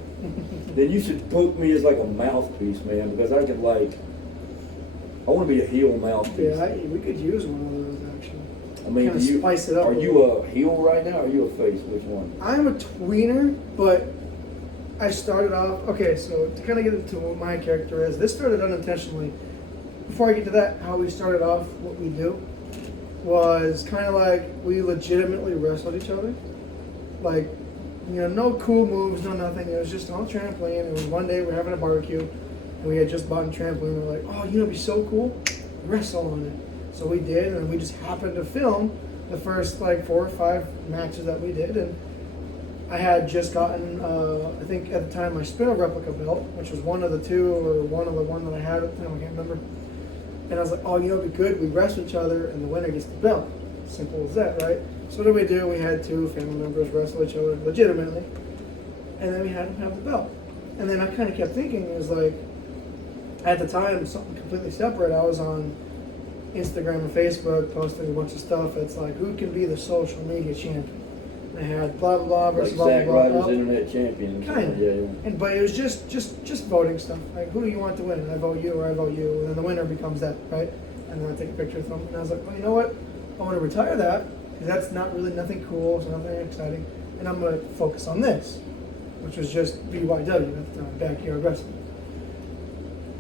then you should book me as like a mouthpiece, man, because I want to be a heel mouthpiece. Yeah, we could use one of those actually. I mean, Kinda spice it up are a you little. a heel right now, or are you a face? Which one? I'm a tweener, but I started off. Okay, so to kind of get into what my character is, this started unintentionally. Before I get to that, how we started off, what we do was kind of like we legitimately wrestled each other. Like, no cool moves, no nothing. It was just on a trampoline. It was one day we were having a barbecue, and we had just bought a trampoline. We were like, oh, it'd be so cool, wrestle on it. So we did, and we just happened to film the first 4 or 5 matches that we did, and I had just gotten, I think at the time, my spinner replica belt, which was one of the two, or one that I had at the time, I can't remember. And I was like, oh, it'd be good, we wrestle each other, and the winner gets the belt. Simple as that, right? So what did we do? We had 2 family members wrestle each other legitimately, and then we had them have the belt. And then I kind of kept thinking, it was like, at the time, something completely separate. I was on Instagram and Facebook posting a bunch of stuff. It's like, who can be the social media champion? And I had blah blah blah versus Like blah Zack blah blah. Ryder's internet champion. Kind of. Yeah. And but it was just voting stuff. Like, who do you want to win? And I vote you, or I vote you, and then the winner becomes that, right? And then I take a picture of them. And I was like, well, you know what? I want to retire that because that's not really nothing cool. It's nothing exciting, and I'm going to focus on this, which was just BYW at the time, backyard wrestling.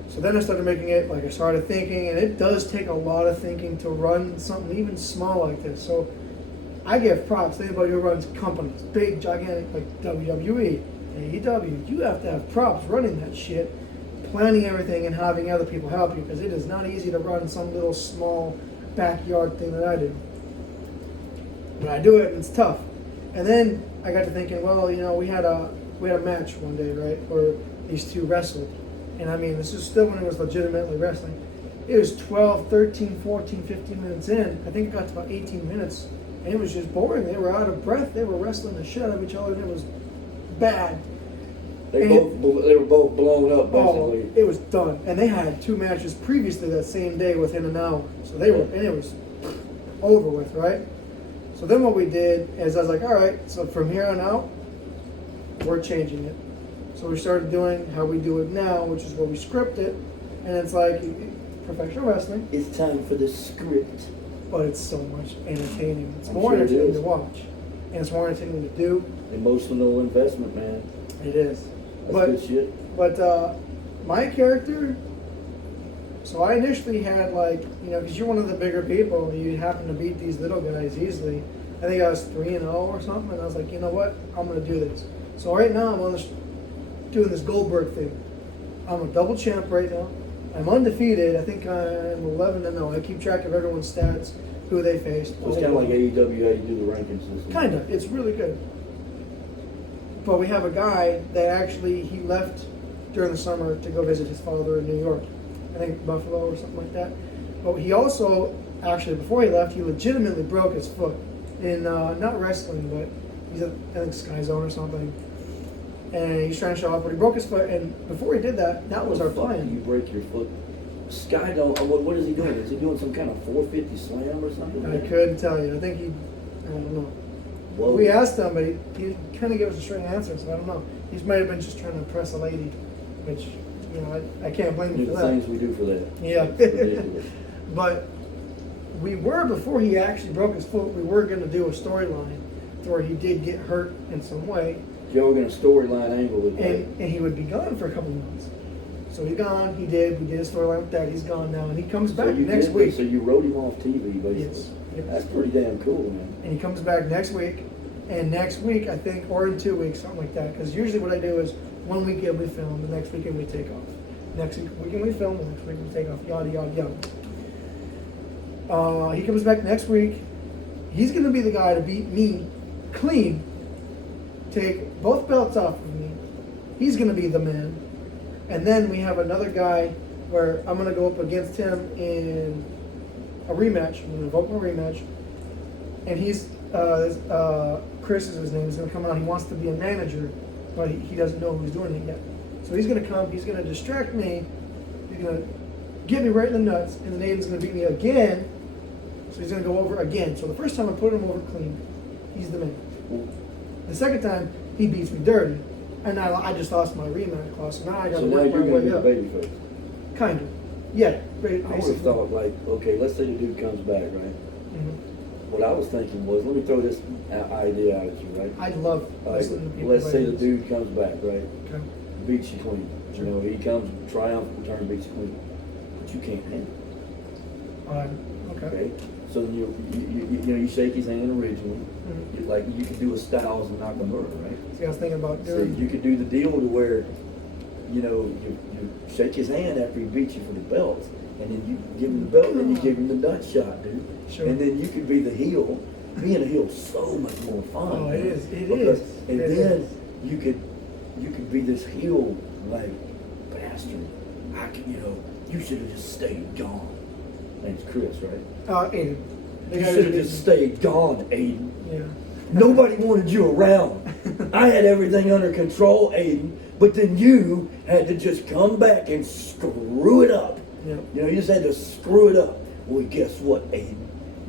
So then I started making it, I started thinking, and it does take a lot of thinking to run something even small like this. So I give props. Think about who runs companies, big, gigantic, like WWE, AEW. You have to have props running that shit, planning everything and having other people help you, because it is not easy to run some little small backyard thing that I do. But I do it, and it's tough. And then I got to thinking, well, we had a match one day, right, where these two wrestled. And I mean, this is still when it was legitimately wrestling. It was 12, 13, 14, 15 minutes in. I think it got to about 18 minutes. And it was just boring. They were out of breath. They were wrestling the shit out of each other, and it was bad. They were both blown up, basically. It was done. And they had 2 matches previously that same day within an hour. So and it was over with, right? So then what we did is I was like, all right, so from here on out, we're changing it. So we started doing how we do it now, which is where we script it. And it's like professional wrestling. It's time for the script. But it's so much entertaining. It's I'm more sure it entertaining is. to watch. And it's more entertaining to do. Emotional investment, man. It is. That's good shit. But my character, so I initially had because you're one of the bigger people, and you happen to beat these little guys easily. I think I was 3-0 or something, and I was like, you know what? I'm going to do this. So right now I'm doing this Goldberg thing. I'm a double champ right now. I'm undefeated. I think I'm 11-0. I keep track of everyone's stats, who they faced. So it's kind of like AEW, how you do the ranking system. Kind of. It's really good. But we have a guy that actually, he left during the summer to go visit his father in New York. I think Buffalo or something like that. But he also, actually, before he left, he legitimately broke his foot in, not wrestling, but he's at, I think, Sky Zone or something. And he's trying to show off, but he broke his foot. And before he did that, that was our plan. You break your foot. Sky don't. What is he doing? Is he doing some kind of 450 slam or something? I couldn't tell you. I think I don't know. Whoa. We asked him, but he kind of gave us a straight answer, so I don't know. He might have been just trying to impress a lady, which, you know, I can't blame him Do for the that. things we do for that. Yeah. It's ridiculous. But we were, before he actually broke his foot, we were going to do a storyline where he did get hurt in some way. Joe, we're going to storyline angle with that. And he would be gone for a couple months. So he's gone, we did a storyline with that, he's gone now, and he comes back next week. So you wrote him off TV, basically. Yes. Yep. That's pretty damn cool, man. And he comes back next week, and next week, I think, or in 2 weeks, something like that. Because usually what I do is 1 weekend we film, the next weekend we take off. Next weekend we film, the next week we take off, yada, yada, yada. He comes back next week. He's going to be the guy to beat me clean, take both belts off of me. He's going to be the man. And then we have another guy where I'm going to go up against him in a rematch. I'm going to vote for a rematch. And he's, Chris is his name, he's going to come out. He wants to be a manager, but he doesn't know who's doing it yet. So he's going to come, he's going to distract me, he's going to get me right in the nuts, and then Aiden's going to beat me again. So he's going to go over again. So the first time I put him over clean, he's the man. The second time, he beats me dirty. And now I just lost my rematch clause, so now I got to So now work my you're going way to up. be the babyface. Kind of. Yeah, I would have basically. thought, like, okay, let's say the dude comes back, right? Mhm. What I was thinking was, let me throw this idea out at you, right? I love Like, listening to people. let's say the like dude comes back, right? this. Okay. Beats you clean. You know, he comes triumphant, return, beats you clean. But you can't handle it. Okay. Okay? So then you shake his hand originally. Mhm. Like you could do a Styles and Nakamura, right? See, I was thinking about So doing. you could do the deal to where, you know, you shake his hand after he beats you for the belts, and then you give him the belt, and then you give him the nut shot, dude. Sure. And then you could be the heel. Being a heel is so much more fun. Oh, it man. is. It Because- is. And It then is. you could be this heel like bastard. I can, you know, you should have just stayed gone. Name's Chris, right? Aiden. The You guy should have who- just stayed gone, Aiden. Yeah. Nobody wanted you around. I had everything under control, Aiden, but then you had to just come back and screw it up. Yeah. You know, you just had to screw it up. Well, guess what, Aiden?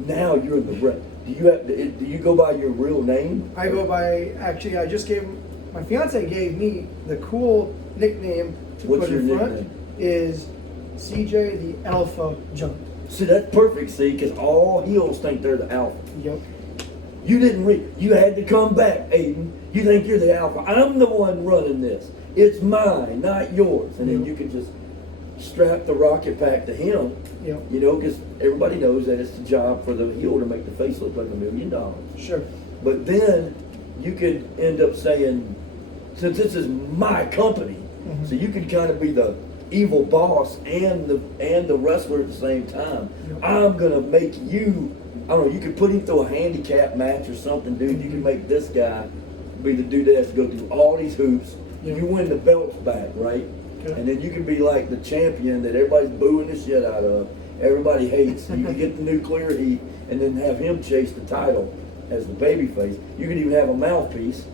Now you're in the red. Do you go by your real name? I go by, actually, I just gave, my fiance gave me the cool nickname to What's put your in front nickname? is CJ the Alpha Jump. See, that's perfect, see, because all heels think they're the alpha. Yep. You didn't you had to come back, Aiden. You think you're the alpha. I'm the one running this. It's mine, not yours. And then Yep. you can just strap the rocket pack to him. Yep. You know, because everybody knows that it's the job for the heel to make the face look like $1 million. Sure. But then you could end up saying, since this is my company, Mhm. so you could kind of be the evil boss and the wrestler at the same time. Yep. I'm gonna make you. I don't know. You could put him through a handicap match or something, dude. You can make this guy be the dude that has to go through all these hoops. Yep. You win the belts back, right? Okay. And then you can be like the champion that everybody's booing the shit out of. Everybody hates. You can get the nuclear heat and then have him chase the title as the babyface. You can even have a mouthpiece,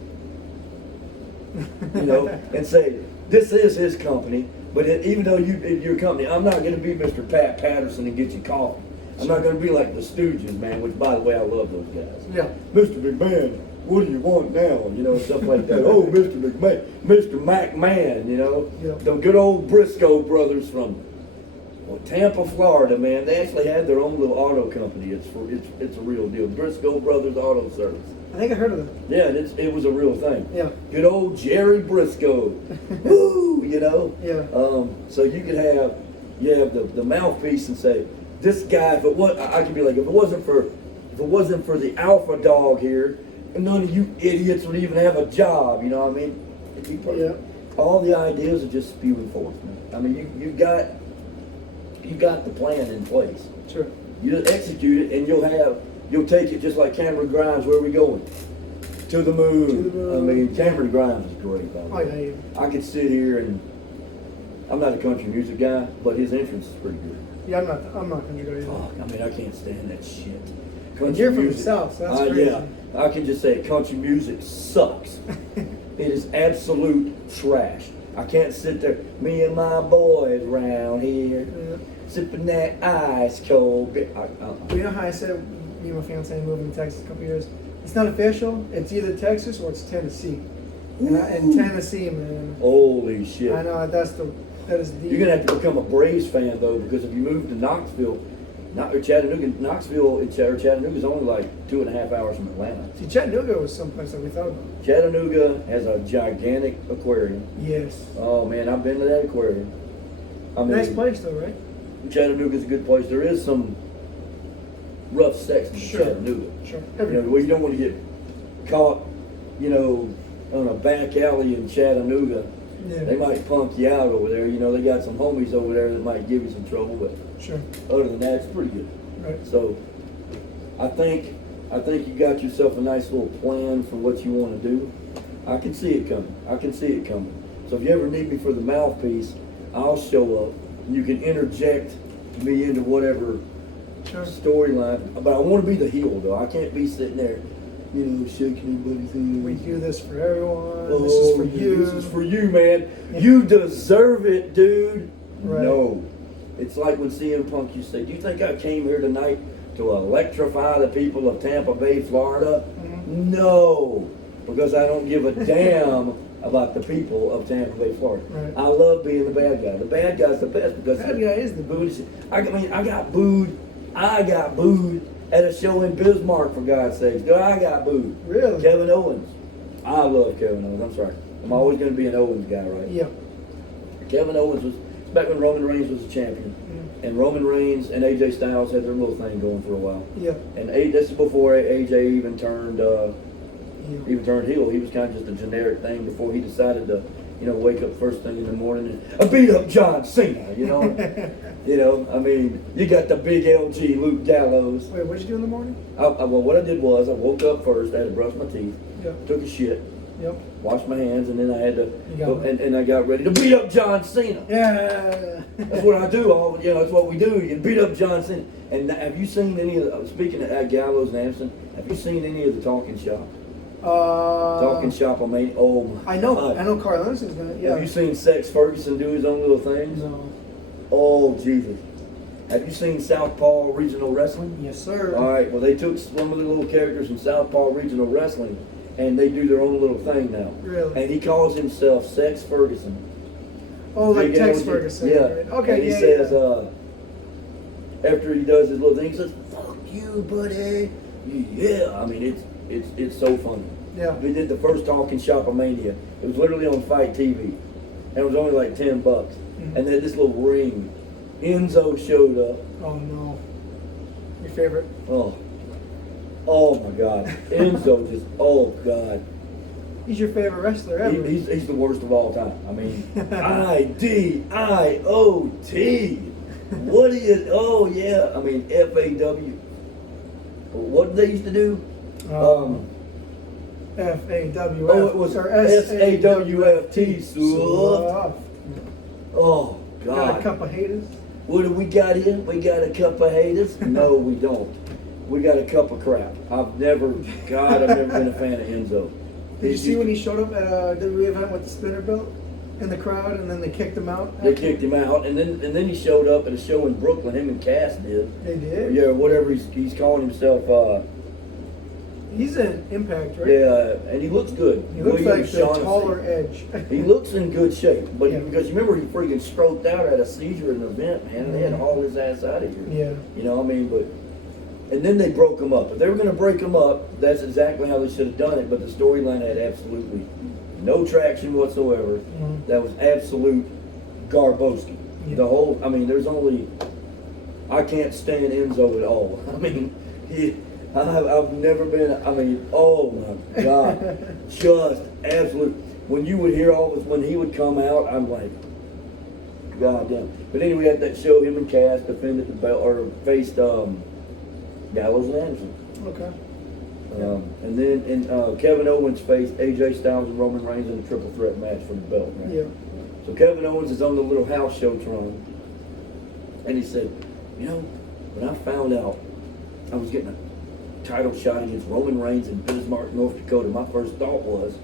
you know, and say, this is his company, but even though your company, I'm not going to be Mr. Pat Patterson and get you coffee. I'm not going to be like the Stooges, man, which, by the way, I love those guys. Yeah. Mr. McMahon, what do you want now? You know, stuff like that. Oh, Mr. McMahon, Mr. McMahon, you know. Yeah. The good old Briscoe brothers from Tampa, Florida, man. They actually had their own little auto company. It's a real deal. Briscoe Brothers Auto Service. I think I heard of that. Yeah, and it was a real thing. Yeah. Good old Jerry Briscoe. Woo, you know. Yeah. So you could have the mouthpiece and say, this guy. If it was, I could be like, if it wasn't for the alpha dog here, none of you idiots would even have a job. You know what I mean? It'd be perfect. Yeah. All the ideas are just spewing forth, man. I mean, you got the plan in place. Sure. You execute it, and you'll take it just like Cameron Grimes. Where are we going? To the moon. To the moon. I mean, Cameron Grimes is great. By the way. Oh yeah. I could sit here and I'm not a country music guy, but his entrance is pretty good. Yeah, I'm not country guy either. Fuck, I mean, I can't stand that shit. And you're from the South, so that's crazy. Yeah, I can just say it, country music sucks. It is absolute trash. I can't sit there, me and my boys round here, sipping that ice cold beer. Well, you know how I said me and my fiance moved to Texas a couple years? It's not official. It's either Texas or it's Tennessee. And Tennessee, man. Holy shit. I know, that is the... You're going to have to become a Braves fan, though, because if you move to Knoxville, Knoxville or Chattanooga is only like 2.5 hours from Atlanta. See, Chattanooga was someplace that we thought about. Chattanooga has a gigantic aquarium. Yes. Oh, man, I've been to that aquarium. I mean, Nice place, though, right? Chattanooga's a good place. There is some rough sex in Sure. Chattanooga. Sure. Where you don't want to get caught, on a back alley in Chattanooga. Yeah. They might punk you out over there. They got some homies over there that might give you some trouble, but Sure. other than that, it's pretty good. Right. So, I think you got yourself a nice little plan for what you want to do. I can see it coming. So if you ever need me for the mouthpiece, I'll show up. You can interject me into whatever Sure. storyline. But I want to be the heel, though. I can't be sitting there, shaking anybody's hand. We do this for everyone. This is for you. This is for you, man. You deserve it, dude. Right. No. It's like when CM Punk used to say, do you think I came here tonight to electrify the people of Tampa Bay, Florida? Mm-hmm. No. Because I don't give a damn about the people of Tampa Bay, Florida. Right. I love being the bad guy. The bad guy's the best because The bad guy is the booed. I got booed at a show in Bismarck, for God's sakes. I got booed. Really? Kevin Owens. I love Kevin Owens. I'm sorry. I'm always going to be an Owens guy, right? Yeah. Kevin Owens was back when Roman Reigns was a champion. Mm. And Roman Reigns and AJ Styles had their little thing going for a while. Yeah. And this is before AJ even turned heel. He was kind of just a generic thing before he decided to, wake up first thing in the morning and beat up John Cena, I mean, you got the big LG Luke Gallows. Wait, what'd you do in the morning? Well, what I did was I woke up first, I had to brush my teeth, Yep. took a shit, Yep. washed my hands, and then I had to, got and I got ready to beat up John Cena. Yeah. That's what I do. That's what we do. You beat up John Cena. And have you seen any of the, speaking of Gallows and Anderson, have you seen any of the Talking Shop? Talking Shop, oh my I know God. Carl Anderson's gonna, yeah. Have you seen Sex Ferguson do his own little things? No. Oh, Jesus. Have you seen Southpaw Regional Wrestling? Yes, sir. All right, well, they took one of the little characters from Southpaw Regional Wrestling, and they do their own little thing now. Really? And he calls himself Sex Ferguson. Oh, like Big Tex LG. Ferguson. Yeah. Right? Okay, And he yeah, says, yeah. After he does his little thing, he says, "Fuck you, buddy." Yeah, I mean, it's so funny. Yeah. We did the first Talking Shop of Mania. It was literally on Fight TV. And it was only like $10. Mm-hmm. And they had this little ring. Enzo showed up. Oh, no. Your favorite? Oh my God. Enzo just, oh God. He's your favorite wrestler ever. He's the worst of all time. I mean, IDIOT. What is, oh yeah. I mean, FAW. What did they used to do? FAWF. Oh, it was or SAWFT. Soft. Oh, Got a God. cup of haters? What do we got here? We got a cup of haters? No, we don't. We got a cup of crap. I've never been a fan of Enzo. Did you see when he showed up at a WWE event with the spinner belt in the crowd, and then they kicked him out? They kicked him out, and then he showed up at a show in Brooklyn. Him and Cass did. They did? Yeah, whatever he's calling himself. He's in Impact, right? Yeah, and he looks good. He looks William like the Shaughnessy. taller edge. He looks in good shape, but Yeah. because you remember he freaking stroked out at a seizure in an event, man, and they had to haul his ass out of here. Yeah. And then they broke him up. If they were going to break him up, that's exactly how they should have done it. But the storyline had absolutely no traction whatsoever. Mhm. That was absolute garboski. Yeah. I can't stand Enzo at all. I mean, I've never been. I mean, oh my God, just absolute. When you would hear all this, when he would come out, I'm like, God damn. But anyway, at that show, him and Cass defended the belt or faced Gallows and Anderson. Okay. And then Kevin Owens faced AJ Styles and Roman Reigns in a triple threat match for the belt, right? Yeah. So Kevin Owens is on the little house show throne, and he said, you know, when I found out I was getting a title shot against Roman Reigns in Bismarck, North Dakota, my first thought was,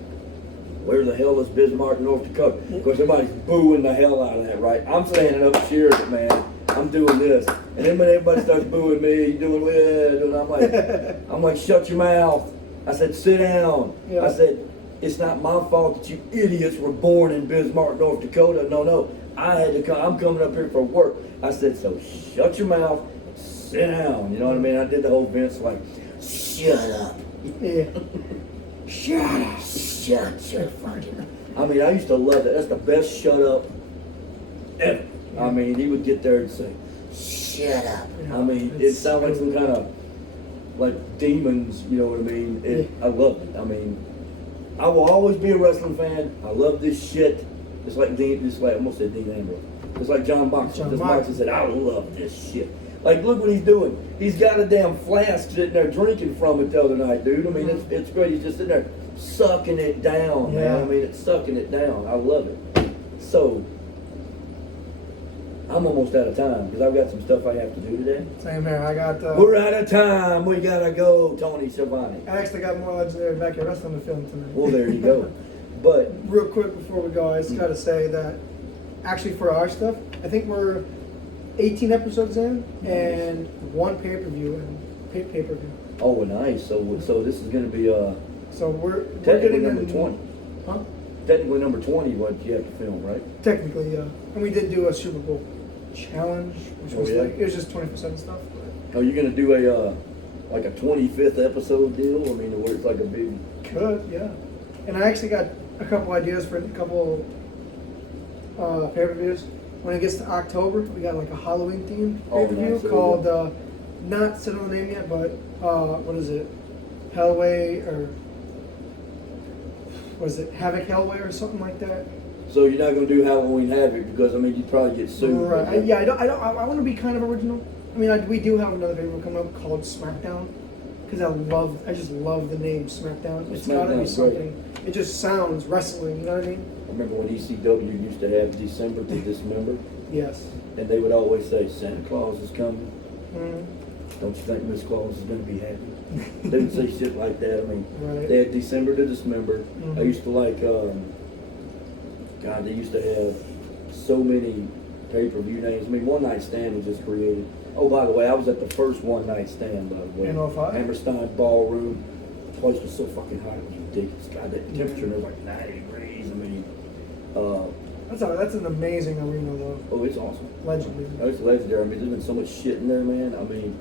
where the hell is Bismarck, North Dakota? Of course, everybody's booing the hell out of that, right? I'm standing up cheering it, man. I'm doing this. And then when everybody starts booing me, I'm like, shut your mouth. I said, sit down. Yeah. I said, it's not my fault that you idiots were born in Bismarck, North Dakota. No. I had to come. I'm coming up here for work. I said, so shut your mouth, sit down. You know what I mean? I did the whole Vince like, shut up. Yeah. Shut up. Shut your fucking. I mean, I used to love that. That's the best shut up ever. I mean, he would get there and say, shut up. I mean, it sounded like some kind of, like demons, you know what I mean? I love it. I mean, I will always be a wrestling fan. I love this shit. It's like I almost said Dean Ambrose. It's like John Moxley. John Moxley said, I love this shit. Like, look what he's doing. He's got a damn flask sitting there drinking from it the other night, dude. I mean, it's great. He's just sitting there sucking it down, man. I mean, it's sucking it down. I love it. So, I'm almost out of time because I've got some stuff I have to do today. Same here. I got. We're out of time. We gotta go, Tony Schiavone. I actually got more legendary back at wrestling to film tonight. Well, there you go. But real quick before we go, I just gotta say that actually for our stuff, I think we're 18 episodes in and one pay-per-view and pay-per-view. Oh, nice. So this is gonna be So we're technically getting number in, 20. Huh? Technically number 20. What you have to film, right? Technically, yeah. And we did do a Super Bowl challenge, which was like, it was just 24/7 stuff. Are you gonna do a like a 25th episode deal? I mean, where it's like a big. Could, yeah. And I actually got a couple ideas for a couple pay-per-views. When it gets to October, we got like a Halloween themed pay-per-view nice. called not set on the name yet, but what is it? Hellway or what is it? Havoc Hellway or something like that. So you're not gonna do Halloween Havoc because I mean you'd probably get sued. Right. I want to be kind of original. I mean, we do have another pay-per-view coming up called SmackDown because I just love the name SmackDown. It's gotta be something. It just sounds wrestling. You know what I mean? I remember when ECW used to have December to Dismember. Yes. And they would always say Santa Claus is coming. Mm-hmm. Don't you think Miss Claus is gonna be happy? They would say shit like that. I mean, right. They had December to Dismember. Mm-hmm. I used to like. God, they used to have so many pay-per-view names. I mean, One Night Stand was just created. Oh, by the way, I was at the first One Night Stand, by the way. In 05? Hammerstein Ballroom. The place was so fucking hot, it was ridiculous. God, that temperature was like 90 degrees. I mean, that's an amazing arena, though. oh, it's awesome. Legendary. Oh, it's legendary. I mean, there's been so much shit in there, man. I mean,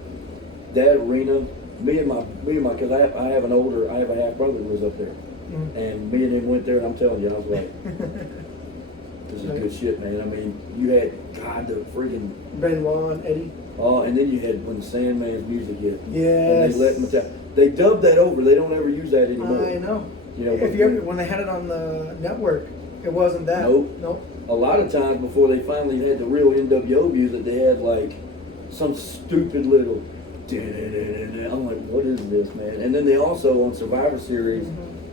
that arena, me and my, because I have a half brother who lives up there. Mm-hmm. And me and him went there, and I'm telling you, I was like, this is good shit, man. I mean, you had, God, the freaking Benoit and Eddie. Oh, and then you had when the Sandman's music hit. Yes. And they let them attack. They dubbed that over. They don't ever use that anymore. I know. You know, if you ever, when they had it on the network, it wasn't that. Nope. A lot of times before they finally had the real NWO music, they had like some stupid little. I'm like, what is this, man? And then they also on Survivor Series,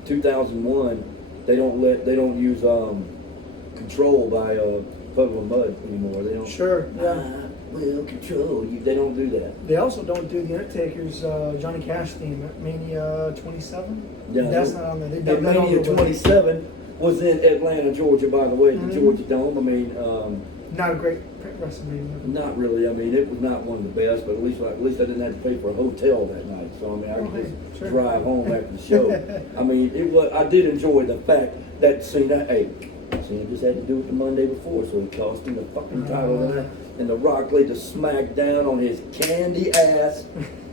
2001, they don't use Control by Puddle of Mud anymore. They don't. Sure. Yeah. Will control you. They don't do that. They also don't do the Undertaker's Johnny Cash theme at Mania 27. Yeah, that's not on there. They and dubbed that Mania over. 27 was in Atlanta, Georgia, by the way, the Georgia Dome. I mean, not a great WrestleMania. not really. I mean, it was not one of the best, but at least I didn't have to pay for a hotel that night. So I mean, I could just drive home after the show. I mean, it was. I did enjoy the fact that Cena just had to do it the Monday before, so it cost him the fucking title. And The Rock laid the smack down on his candy ass,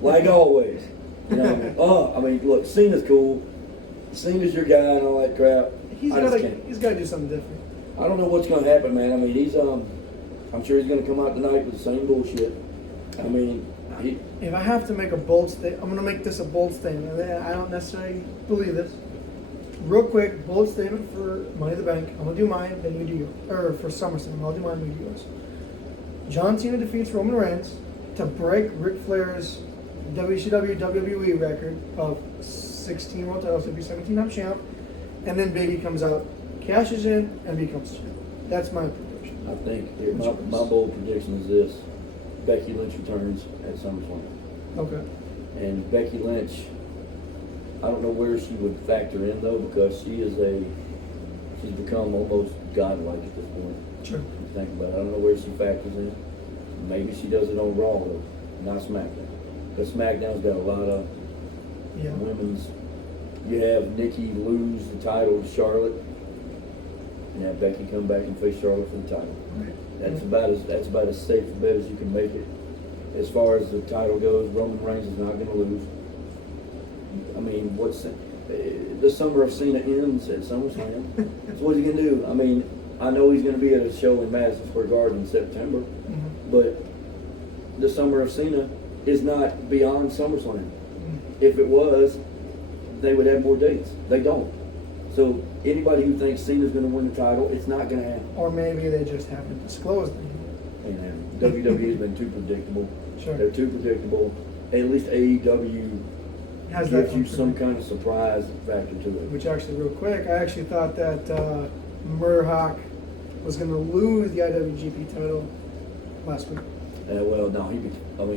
like always. You know, I mean, look, Cena's cool. Cena's your guy and all that crap. He's got to do something different. I don't know what's going to happen, man. I mean, I'm sure he's going to come out tonight with the same bullshit. I mean, if I have to make a bold statement, I'm going to make this a bold statement. I don't necessarily believe this. Real quick, bold statement for Money in the Bank. I'm going to do mine, then you do yours. Or for SummerSlam, I'll do mine, you do yours. John Cena defeats Roman Reigns to break Ric Flair's WCW WWE record of 16 world titles, so he'll be 17-time champ, and then Big E comes out, cashes in, and becomes champ. That's my prediction. I think my bold prediction is this: Becky Lynch returns at SummerSlam. Okay. And Becky Lynch, I don't know where she would factor in though, because she's become almost godlike at this point. Sure. If you think about it, I don't know where she factors in. Maybe she does it on Raw though, not SmackDown. Because SmackDown's got a lot of women's. You have Nikki lose the title to Charlotte, and have Becky come back and face Charlotte for the title. Right. That's about as safe a bet as you can make it. As far as the title goes, Roman Reigns is not going to lose. I mean, the summer of Cena ends at SummerSlam. So what's he going to do? I mean, I know he's going to be at a show in Madison Square Garden in September, but the summer of Cena is not beyond SummerSlam. If it was, they would have more dates. They don't. So anybody who thinks Cena's going to win the title, it's not going to happen. Or maybe they just haven't disclosed it. And WWE has been too predictable. Sure. They're too predictable. At least AEW Has that gives you some kind of surprise factor to it. Which actually, real quick, I actually thought that Murdoch was going to lose the IWGP title last week. Well, no,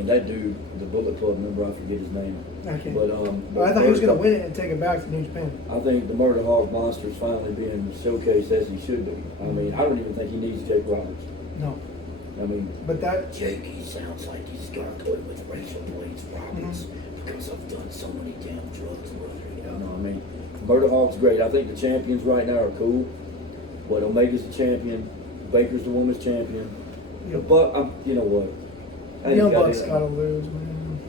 that dude, the Bullet Club member, I forget his name. I can't. But I thought he was going to win it and take it back to New Japan. I think the Murder Hawk Monster is finally being showcased as he should be. I mean, I don't even think he needs Jake Roberts. No. I mean, but that Jake, he sounds like he's gargling with razor blades, Roberts, because I've done so many damn drugs, brother. You know, I mean, Murder Hawk's great. I think the champions right now are cool. But Omega's the champion, Baker's the women's champion. Yep. But you know what? the Young Bucks gotta lose, man.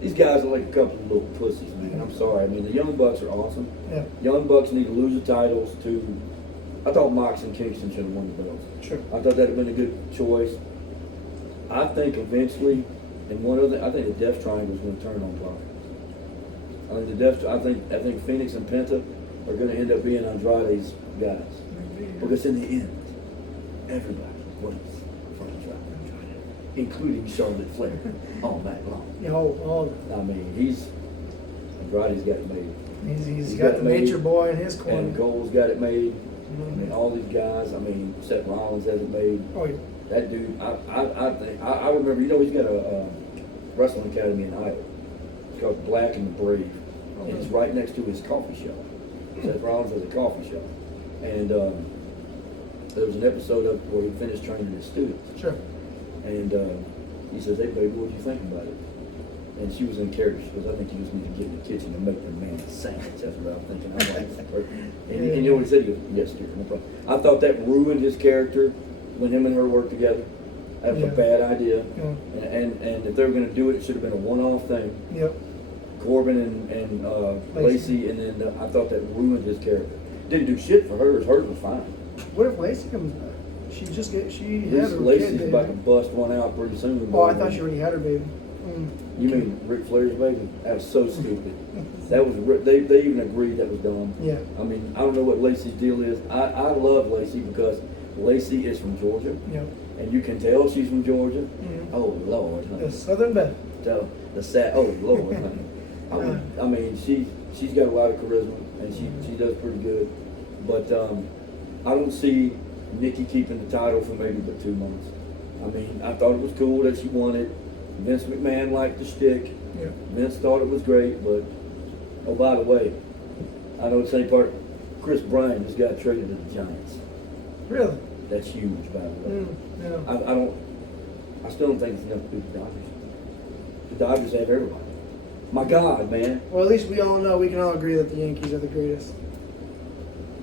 These guys are like a couple of little pussies, man. I'm sorry. I mean, the Young Bucks are awesome. Yeah. Young Bucks need to lose the titles to. I thought Mox and Kingston should have won the belts. Sure. I thought that'd have been a good choice. I think eventually, I think the Death Triangle is going to turn on Clark. I think Phoenix and Penta are going to end up being Andrade's guys. Because in the end, everybody waits for Andrade, including Charlotte Flair, all night long. Yeah, I mean, Andrade's got it made. He's got the nature boy in his corner. And Cole's got it made. I mean, all these guys. I mean, Seth Rollins has it made. Oh yeah. That dude, I remember. You know, he's got a wrestling academy in Iowa. It's called Black and the Brave, and it's right next to his coffee shop. Seth Rollins has a coffee shop, and there was an episode of where he finished training his students. Sure. And he says, "Hey, baby, what do you think about it?" And she was in character. She goes, "I think you just need to get in the kitchen and make the man a sandwich." That's what I'm thinking. I'm like, and you know what he said? He goes, "Yes, dear, no problem." I thought that ruined his character when him and her worked together. That was a bad idea. Yeah. And if they were going to do it, it should have been a one-off thing. Yep. Corbin and Lacey, and then I thought that ruined his character. Didn't do shit for hers. Hers was fine. What if Lacey comes back? She had her Lacey's kid, about to bust one out pretty soon. Oh, I thought she already had her baby. You mean Ric Flair's baby? That was so stupid. That was they even agreed that was dumb. Yeah. I mean, I don't know what Lacey's deal is. I love Lacey because Lacey is from Georgia. Yep. And you can tell she's from Georgia. Mm-hmm. Oh Lord, honey. The Southern Belle. Oh Lord, honey. I mean, she's got a lot of charisma and she does pretty good. But I don't see Nikki keeping the title for maybe but 2 months. I mean, I thought it was cool that she won it. Vince McMahon liked the shtick. Yeah. Vince thought it was great, but oh, by the way, I know the same part. Chris Bryan just got traded to the Giants. Really? That's huge, by the way. Yeah. I still don't think it's enough to beat the Dodgers. The Dodgers have everybody. My God, man. Well, at least we can all agree that the Yankees are the greatest.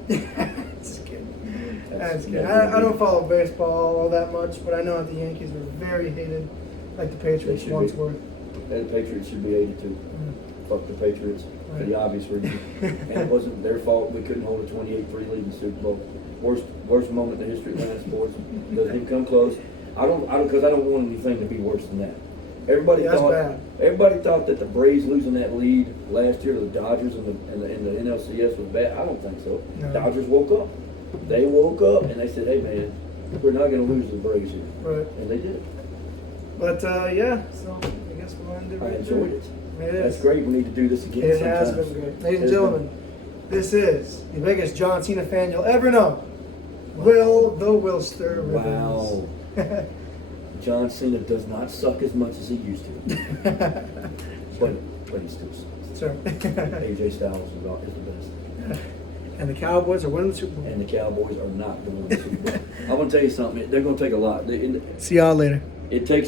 Just kidding. That's kidding. I don't follow baseball all that much, but I know that the Yankees are very hated, like the Patriots once were. The Patriots should be 82. Fuck the Patriots for the obvious reason. And it wasn't their fault we couldn't hold a 28-3 lead in the Super Bowl. Worst moment in the history of Atlanta sports. Doesn't even come close. Because I don't want anything to be worse than that. Everybody thought that the Braves losing that lead last year to the Dodgers and the NLCS was bad. I don't think so. No. Dodgers woke up. They woke up and they said, "Hey man, we're not going to lose to the Braves here." Right. And they did. But yeah, so I guess we'll end it I right enjoyed there. it. It is. That's great. We need to do this again. It has sometimes. been great. Ladies and It's gentlemen, this is the biggest John Cena fan you'll ever know. Will the Willster Rivers. Wow. John Cena does not suck as much as he used to. but he still sucks. Sure. AJ Styles is the best. And the Cowboys are winning the Super Bowl. And the Cowboys are not going to win the Super Bowl. I want to tell you something. They're going to take a lot. See y'all later. It takes a